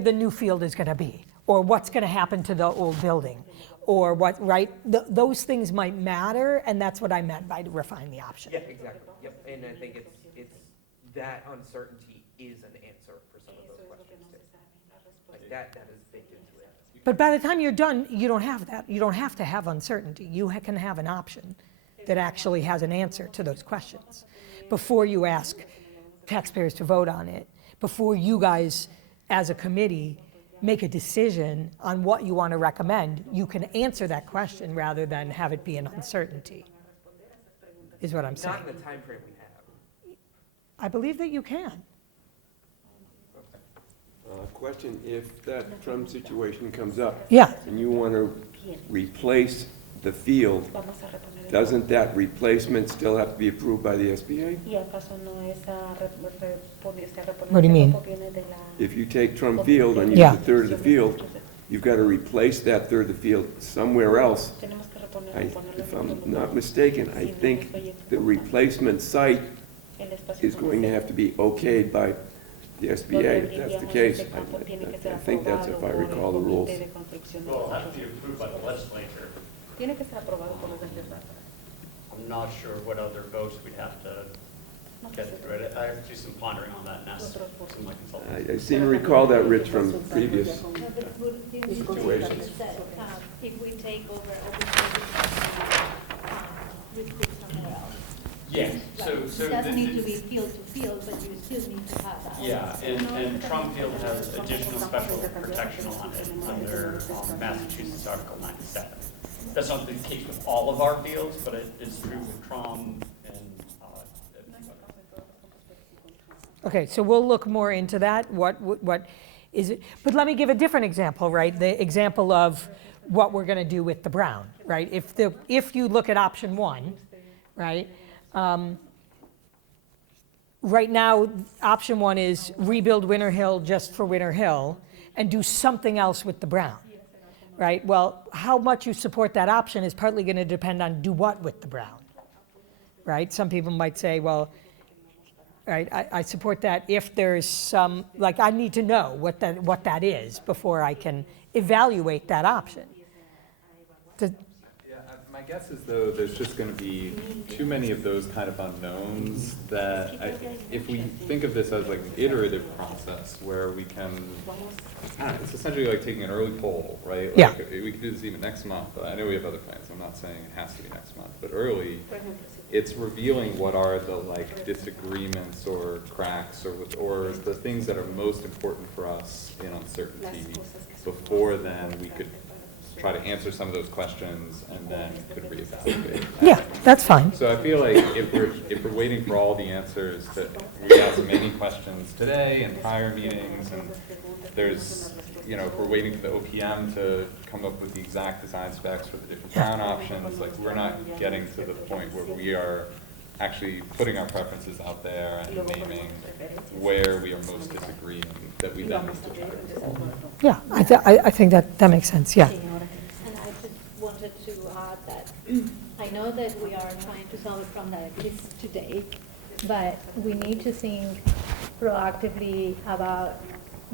the new field is gonna be, or what's gonna happen to the old building, or what, right? Those things might matter, and that's what I meant by refine the option. Yeah, exactly. Yep. And I think it's that uncertainty is an answer for some of those questions too. Like that is baked into it. But by the time you're done, you don't have that. You don't have to have uncertainty. You can have an option that actually has an answer to those questions before you ask taxpayers to vote on it, before you guys, as a committee, make a decision on what you want to recommend. You can answer that question rather than have it be an uncertainty, is what I'm saying. Not in the time frame we have. I believe that you can. Question, if that Trump situation comes up. Yeah. And you want to replace the field, doesn't that replacement still have to be approved by the SBA? What do you mean? If you take Trump Field and use a third of the field, you've got to replace that third of the field somewhere else. If I'm not mistaken, I think the replacement site is going to have to be okayed by the SBA, if that's the case. I think that's if I recall the rules. Well, it'll have to be approved by the legislature. Tiene que ser aprobado por los legisladores. I'm not sure what other votes we'd have to get through it. I have to do some pondering on that and ask some of my consultants. I seem to recall that, Rich, from previous No, but would you situations. that, if we take over open space, we put somewhere else? Yeah, so It doesn't need to be field to field, but you still need to have that. yeah, and Trump Field has additional special protection on it under Massachusetts Article 97. That's not the case with all of our fields, but it is true with Trom and Okay, so we'll look more into that, what is it, but let me give a different example, right? The example of what we're gonna do with the Brown, right? If you look at option 1, right? Right now, option 1 is rebuild Winter Hill just for Winter Hill and do something else with the Brown, right? Well, how much you support that option is partly gonna depend on do what with the Brown, right? Some people might say, well, right, I support that if there's some, like, I need to know what that is before I can evaluate that option. Yeah, my guess is though there's just going to be too many of those kind of unknowns that if we think of this as like an iterative process where we can, it's essentially like taking an early poll, right? Yeah. Like, we could do this even next month. I know we have other plans. I'm not saying it has to be next month, but early, it's revealing what are the like disagreements or cracks or the things that are most important for us in uncertainty. Before then, we could try to answer some of those questions and then could reevaluate. Yeah, that's fine. So I feel like if we're waiting for all the answers, that we ask many questions today and prior meetings, and there's, you know, if we're waiting for the OPM to come up with the exact design specs for the different Brown options, like we're not getting to the point where we are actually putting our preferences out there and naming where we are most disagreeing that we then need to try to resolve. Yeah, I think that makes sense, yeah. And I just wanted to add that I know that we are trying to solve it from diabetes today, but we need to think proactively about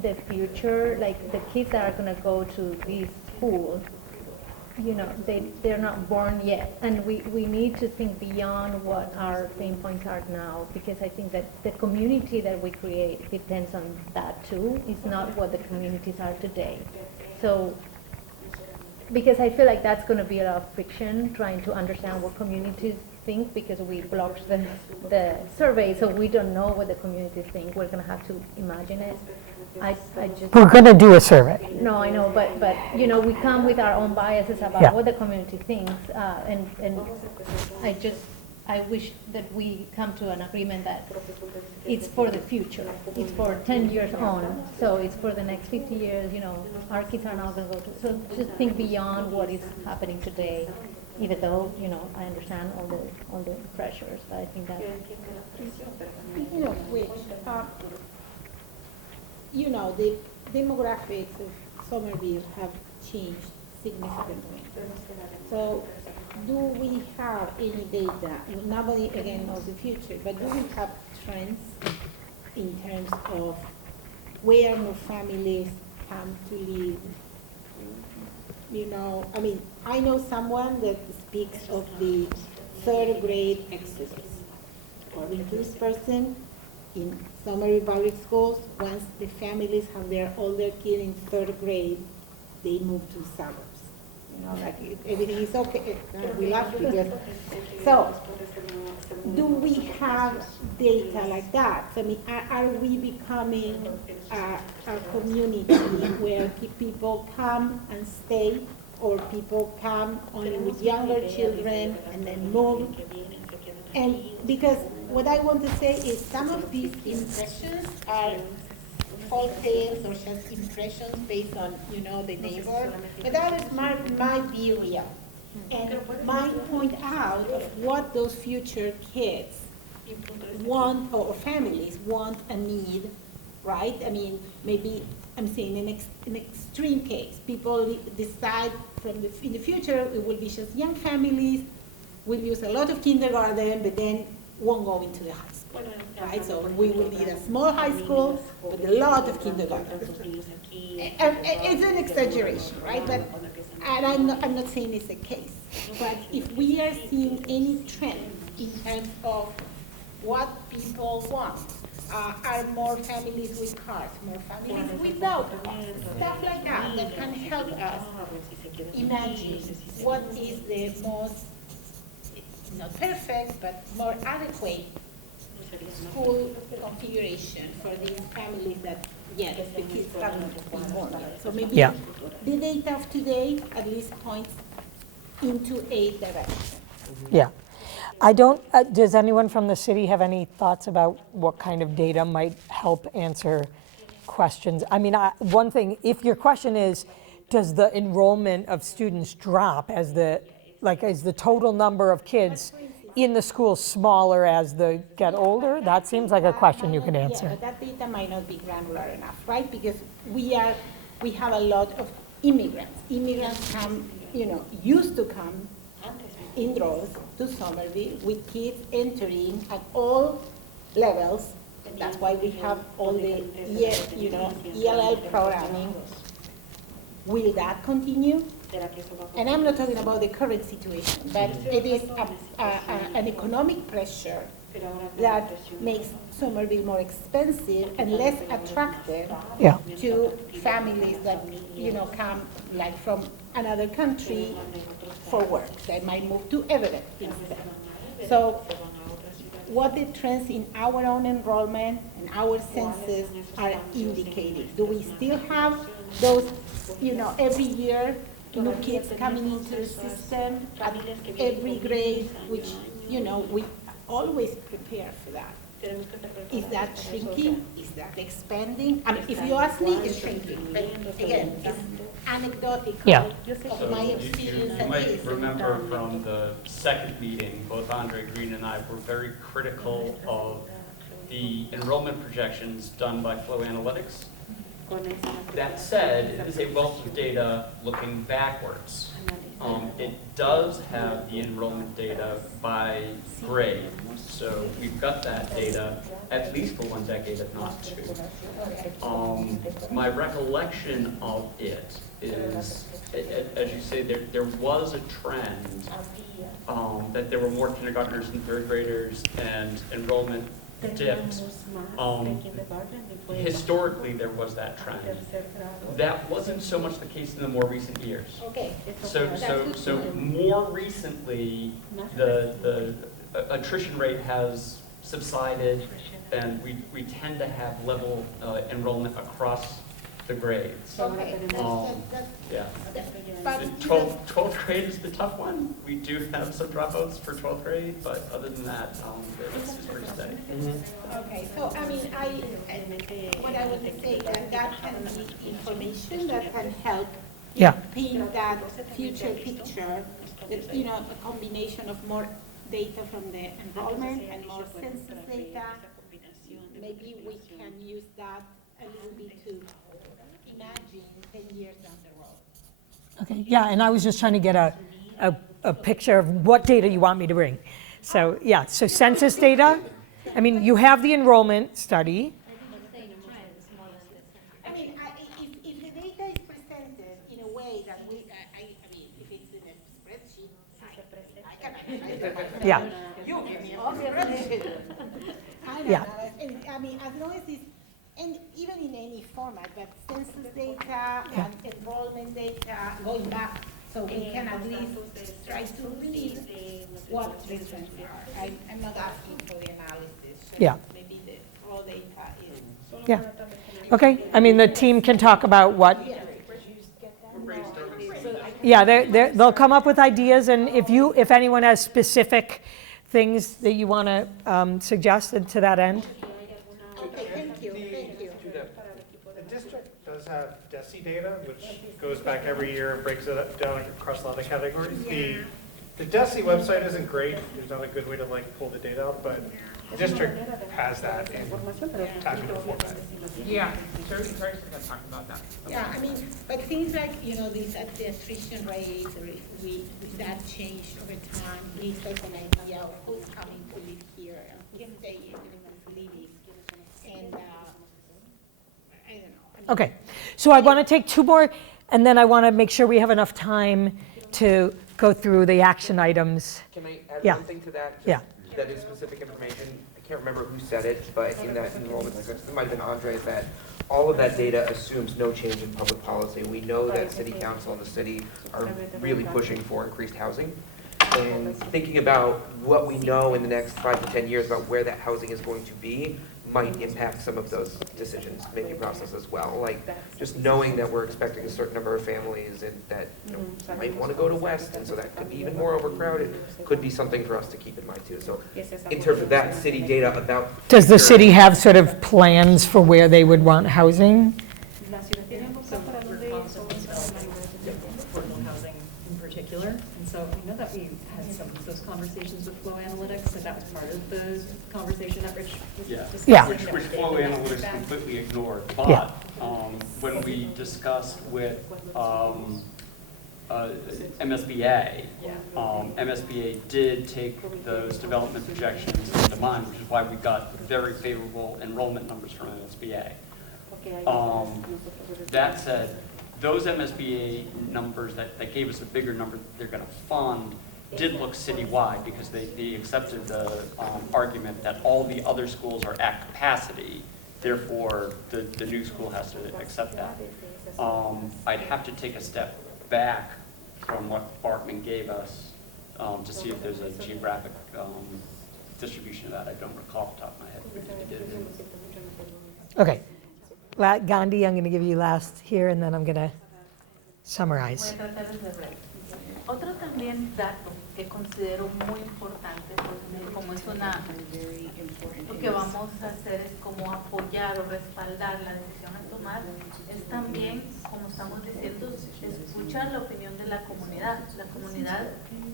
the future, like the kids that are going to go to these schools, you know, they're not born yet. And we need to think beyond what our pain points are now, because I think that the community that we create depends on that too. It's not what the communities are today. So, because I feel like that's going to be a lot of friction trying to understand what communities think, because we blocked the survey, so we don't know what the communities think. We're going to have to imagine it. I just, We're going to do a survey. no, I know, but you know, we come with our own biases about Yeah. what the community thinks, and I wish that we come to an agreement that it's for the future. It's for 10 years on, so it's for the next 50 years. You know, our kids are not going to go to. So just think beyond what is happening today, even though, you know, I understand all the pressures. But I think that. You know, you know, the demographics of Somerville have changed significantly. So do we have any data, nobody again knows the future, but do we have trends in terms of where more families come to live? You know, I mean, I know someone that speaks of the third grade exodus. According to this person, in Somerville Public Schools, once the families have their older kid in third grade, they move to suburbs. You know, like everything is okay. We laugh because. So, do we have data like that? So, I mean, are we becoming a community where people come and stay, or people come only with younger children and then move? And because what I want to say is some of these impressions are false tales or just impressions based on, you know, the neighbor, but others might be real and might point out of what those future kids want or families want and need, right? I mean, maybe I'm saying an extreme case. People decide in the future it will be just young families. We'll use a lot of kindergarten, but then won't go into the high school, right? So we will need a small high school with a lot of kindergarten. And it's an exaggeration, right? But, and I'm not saying it's the case, but if we are seeing any trend in terms of what people want, are more families with cars, more families without cars, stuff like that, that can help us imagine what is the most, not perfect, but more adequate school configuration for these families that, yes, the kids have not been born yet. So maybe the data of today at least points into a direction. Yeah. I don't, does anyone from the city have any thoughts about what kind of data might help answer questions? I mean, one thing, if your question is, does the enrollment of students drop as the total number of kids in the school smaller as they get older? That seems like a question you can answer. Yeah, but that data might not be granular enough, right? Because we have a lot of immigrants. Immigrants come, used to come in droves to Somerville with kids entering at all levels. That's why we have all the ELL programming. Will that continue? And I'm not talking about the current situation, but it is an economic pressure that makes Somerville more expensive and less attractive to families that come like from another country for work. They might move to Everett instead. So what the trends in our own enrollment and our census are indicating? Do we still have those, every year new kids coming into the system at every grade, which, we always prepare for that? Is that shrinking? Is that expanding? I mean, if you ask me, it's shrinking. But again, it's anecdotal of my experience. You might remember from the second meeting, both Andre Green and I were very critical of the enrollment projections done by Flow Analytics. That said, it is a wealth of data looking backwards. It does have the enrollment data by grade. So we've got that data at least for one decade, if not two. My recollection of it is, as you say, there was a trend that there were more kindergartners and third graders, and enrollment dipped. Historically, there was that trend. That wasn't so much the case in the more recent years. Okay. So more recently, the attrition rate has subsided, and we tend to have level enrollment across the grades. Okay. Yeah. 12th grade is the tough one. We do have some dropouts for 12th grade, but other than that, it's pretty steady. Okay, so I mean, what I would say that can be information that can help paint that future picture, that, a combination of more data from the enrollment and more census data. Maybe we can use that a little bit to imagine 10 years down the road. Okay, yeah, and I was just trying to get a picture of what data you want me to bring. So, yeah, so census data, I mean, you have the enrollment study. I mean, if the data is presented in a way that we, I mean, if it's in a spreadsheet, I can analyze it. Yeah. You give me all the spreadsheet. I mean, as long as it's, and even in any format, but census data and enrollment data going back, so we can at least try to read what the trends are. I'm not asking for the analysis. Maybe the raw data is. Yeah. Okay. I mean, the team can talk about what. Yeah, they'll come up with ideas, and if anyone has specific things that you want to suggest to that end. Okay, thank you. The district does have DESI data, which goes back every year and breaks it down across a lot of categories. The DESI website isn't great. There's not a good way to pull the data out, but the district has that in tabular format. Yeah, Terry's going to talk about that. Yeah, I mean, but things like, these the attrition rates, that change over time, gives us an idea of who's coming to live here can stay and everyone's leaving. And, I don't know. Okay, so I want to take two more, and then I want to make sure we have enough time to go through the action items. Can I add Yeah. one thing to that? Yeah. That is specific information. I can't remember who said it, but in that enrollment discussion, it might have been Andre, that all of that data assumes no change in public policy. We know that city council and the city are really pushing for increased housing. And thinking about what we know in the next 5 to 10 years about where that housing is going to be might impact some of those decision-making process as well. Like, just knowing that we're expecting a certain number of families and that might want to go to West, and so that could be even more overcrowded, could be something for us to keep in mind too. So in terms of that city data about. Does the city have sort of plans for where they would want housing? Affordable housing in particular, and so I know that we had some of those conversations with Flow Analytics, so that was part of the conversation that Rich was discussing. Yeah. Which Flow Analytics completely ignored. Yeah. But when we discussed with MSBA, MSBA did take those development projections into mind, which is why we got very favorable enrollment numbers from MSBA. That said, those MSBA numbers that gave us a bigger number they're going to fund did look citywide, because they accepted the argument that all the other schools are at capacity, therefore the new school has to accept that. I'd have to take a step back from what Barkman gave us to see if there's a geographic distribution of that. I don't recall off the top of my head. We did it. Okay. Gandhi, I'm going to give you last here, and then I'm going to summarize. Voy a tratar de ser breve. Otro también dato que considero muy importante, porque como es una, lo que vamos a hacer es como apoyar o respaldar la decisión a tomar, es también, como estamos diciendo, escuchar la opinión de la comunidad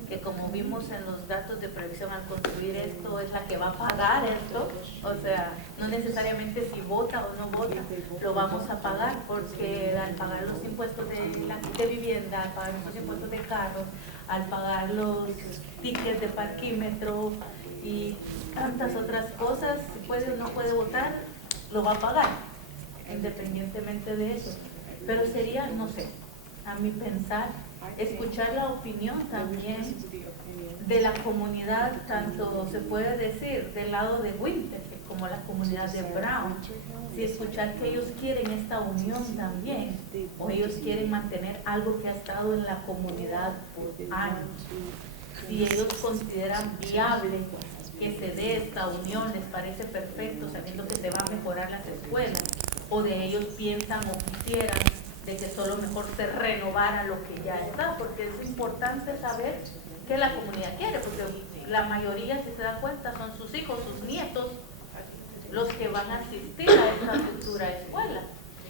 que como vimos en los datos de previsión al construir esto, es la que va a pagar esto, o sea, no necesariamente si vota o no vota, lo vamos a pagar, porque al pagar los impuestos de vivienda, al pagar los impuestos de carros, al pagar los tickets de parquímetro y tantas otras cosas, si puede o no puede votar, lo va a pagar, independientemente de eso. Pero sería, no sé, a mi pensar, escuchar la opinión también de la comunidad, tanto se puede decir del lado de Winter como la comunidad de Brown, si escuchar que ellos quieren esta unión también, o ellos quieren mantener algo que ha estado en la comunidad por años. Si ellos consideran viable que se dé esta unión, les parece perfecto sabiendo que se va a mejorar las escuelas, o de ellos piensan o quisieran de que solo mejor se renovara lo que ya está, porque es importante saber qué la comunidad quiere, porque la mayoría, si se da cuenta, son sus hijos, sus nietos, los que van a asistir a esta futura escuela.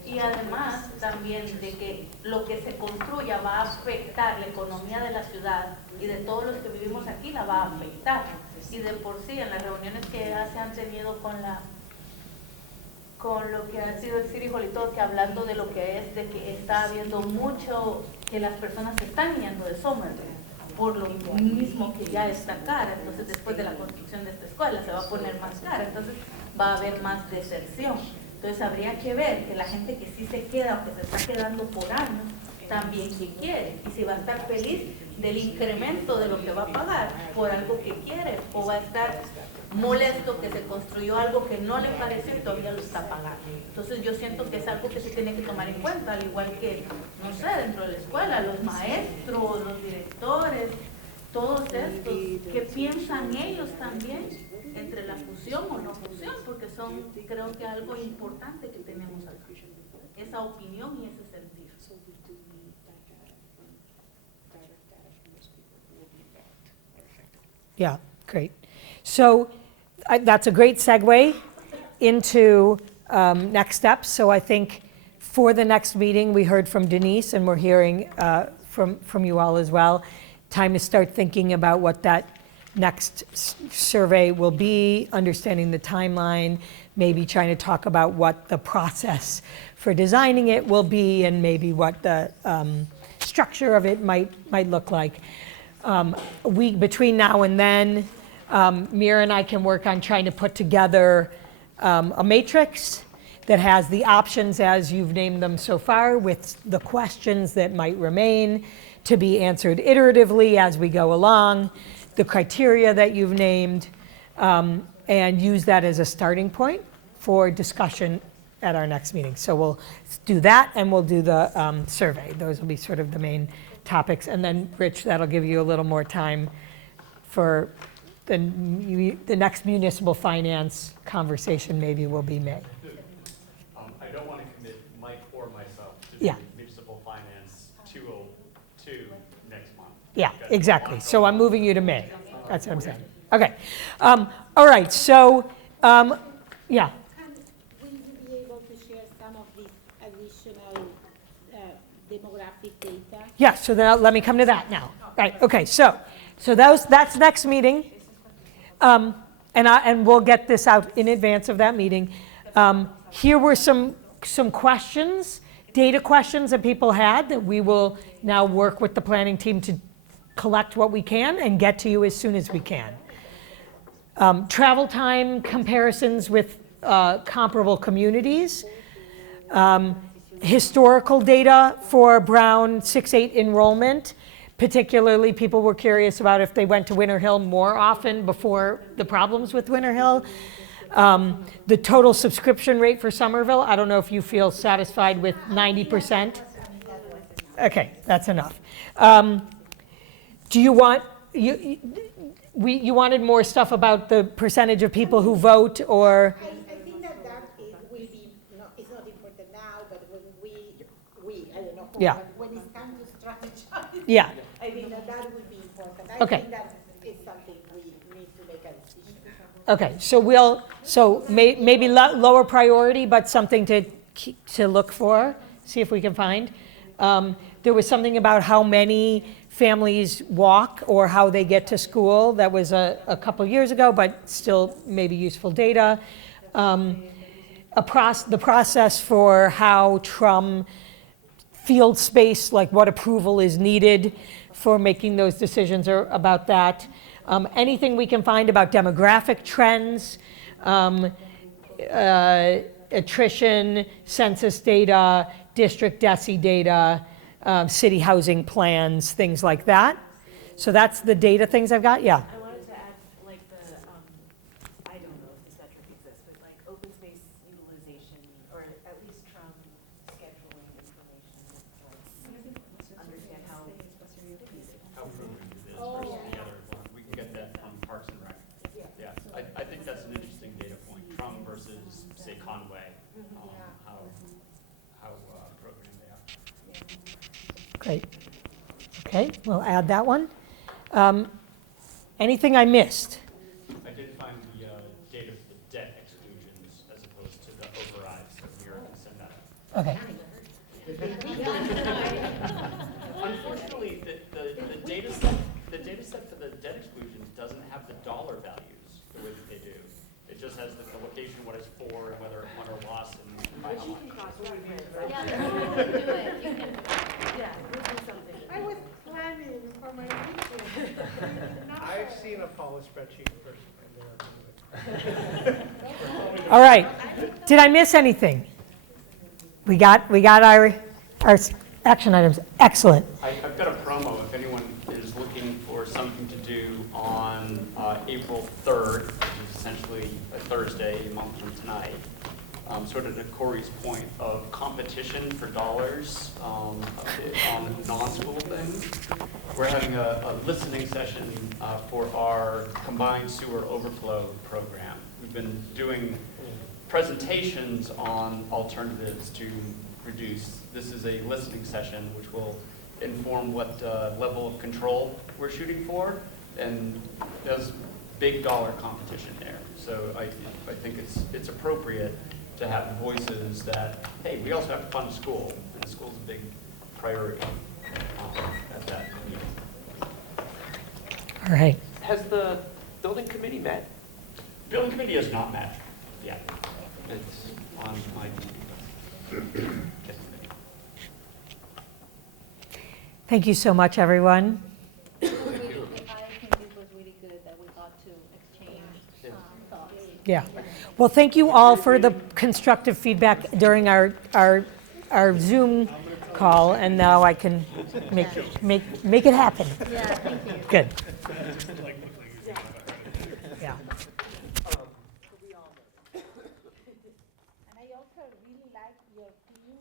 Y además también de que lo que se construya va a afectar la economía de la ciudad y de todos los que vivimos aquí la va a afectar. Y de por sí, en las reuniones que ya se han tenido con lo que ha sido el City Hall y todo, que hablando de lo que es, de que está habiendo mucho, que las personas se están yendo de Somerville, por lo mismo que ya está cara, entonces después de la construcción de esta escuela se va a poner más cara, entonces va a haber más deserción. Entonces habría que ver que la gente que sí se queda o que se está quedando por años, también que quiere, y si va a estar feliz del incremento de lo que va a pagar por algo que quiere, o va a estar molesto que se construyó algo que no le pareció y todavía lo está pagando. Entonces yo siento que es algo que se tiene que tomar en cuenta, al igual que, no sé, dentro de la escuela, los maestros, los directores, todos estos, ¿qué piensan ellos también entre la fusión o no fusión? Porque son, creo que algo importante que tenemos acá, esa opinión y ese sentir. Yeah, great. So that's a great segue into next steps. So I think for the next meeting, we heard from Denise, and we're hearing from you all as well. Time to start thinking about what that next survey will be, understanding the timeline, maybe trying to talk about what the process for designing it will be, and maybe what the structure of it might look like. Between now and then, Mira and I can work on trying to put together a matrix that has the options as you've named them so far, with the questions that might remain to be answered iteratively as we go along, the criteria that you've named, and use that as a starting point for discussion at our next meeting. So we'll do that, and we'll do the survey. Those will be sort of the main topics. And then, Rich, that'll give you a little more time for the next municipal finance conversation. Maybe will be May. I don't want to commit Mike or myself to Yeah. municipal finance 202 next month. Yeah, exactly. So I'm moving you to May. That's what I'm saying. Okay. All right. So, yeah. Will you be able to share some of this additional demographic data? Yeah. So then let me come to that now. Right. Okay. So that's next meeting, and we'll get this out in advance of that meeting. Here were some questions, data questions that people had that we will now work with the planning team to collect what we can and get to you as soon as we can. Travel time comparisons with comparable communities. Historical data for Brown 6-8 enrollment. Particularly, people were curious about if they went to Winter Hill more often before the problems with Winter Hill. The total subscription rate for Somerville, I don't know if you feel satisfied with 90%. Okay, that's enough. Do you want, you wanted more stuff about the percentage of people who vote, or? I think that will be, it's not important now, but when I don't know, Yeah. when it's time to strategize, Yeah. I think that would be important. I Okay. think that is something we need to make a decision. Okay, so maybe lower priority, but something to look for, see if we can find. There was something about how many families walk or how they get to school. That was a couple years ago, but still maybe useful data. The process for how TRUM field space, like what approval is needed for making those decisions or about that. Anything we can find about demographic trends, attrition, census data, district DESI data, city housing plans, things like that. So that's the data things I've got, yeah. I wanted to add, like, I don't know if this metric exists, but like open space utilization, or at least TRUM scheduling information, like understand how proven it is versus the other one. We can get that from Parks and Rec. Yeah, I think that's an interesting data point. TRUM versus, say, Conway, how programmed they are. Great. Okay, we'll add that one. Anything I missed? I did find the data for the debt exclusions as opposed to the overrides, so Mira can send that. Okay. Unfortunately, the data set for the debt exclusions doesn't have the dollar values the way that they do. It just has the location, what it's for, and whether it won or lost, and by how much. I was planning for my meeting. I've seen a Paula spreadsheet first. All right. Did I miss anything? We got our action items. Excellent. I've got a promo if anyone is looking for something to do on April 3rd, which is essentially a Thursday, a month from tonight. Sort of to Corey's point of competition for dollars on non-school things. We're having a listening session for our combined sewer overflow program. We've been doing presentations on alternatives to reduce. This is a listening session which will inform what level of control we're shooting for, and there's big dollar competition there. So I think it's appropriate to have voices that, hey, we also have to fund school, and the school's a big priority at that meeting. All right. Has the building committee met? Building committee has not met yet. It's on my Thank you so much, everyone. I think it was really good that we got to exchange thoughts. Yeah. Well, thank you all for the constructive feedback during our Zoom call, and now I can make it happen. Yeah, thank you. Good. Yeah. And I also really like your team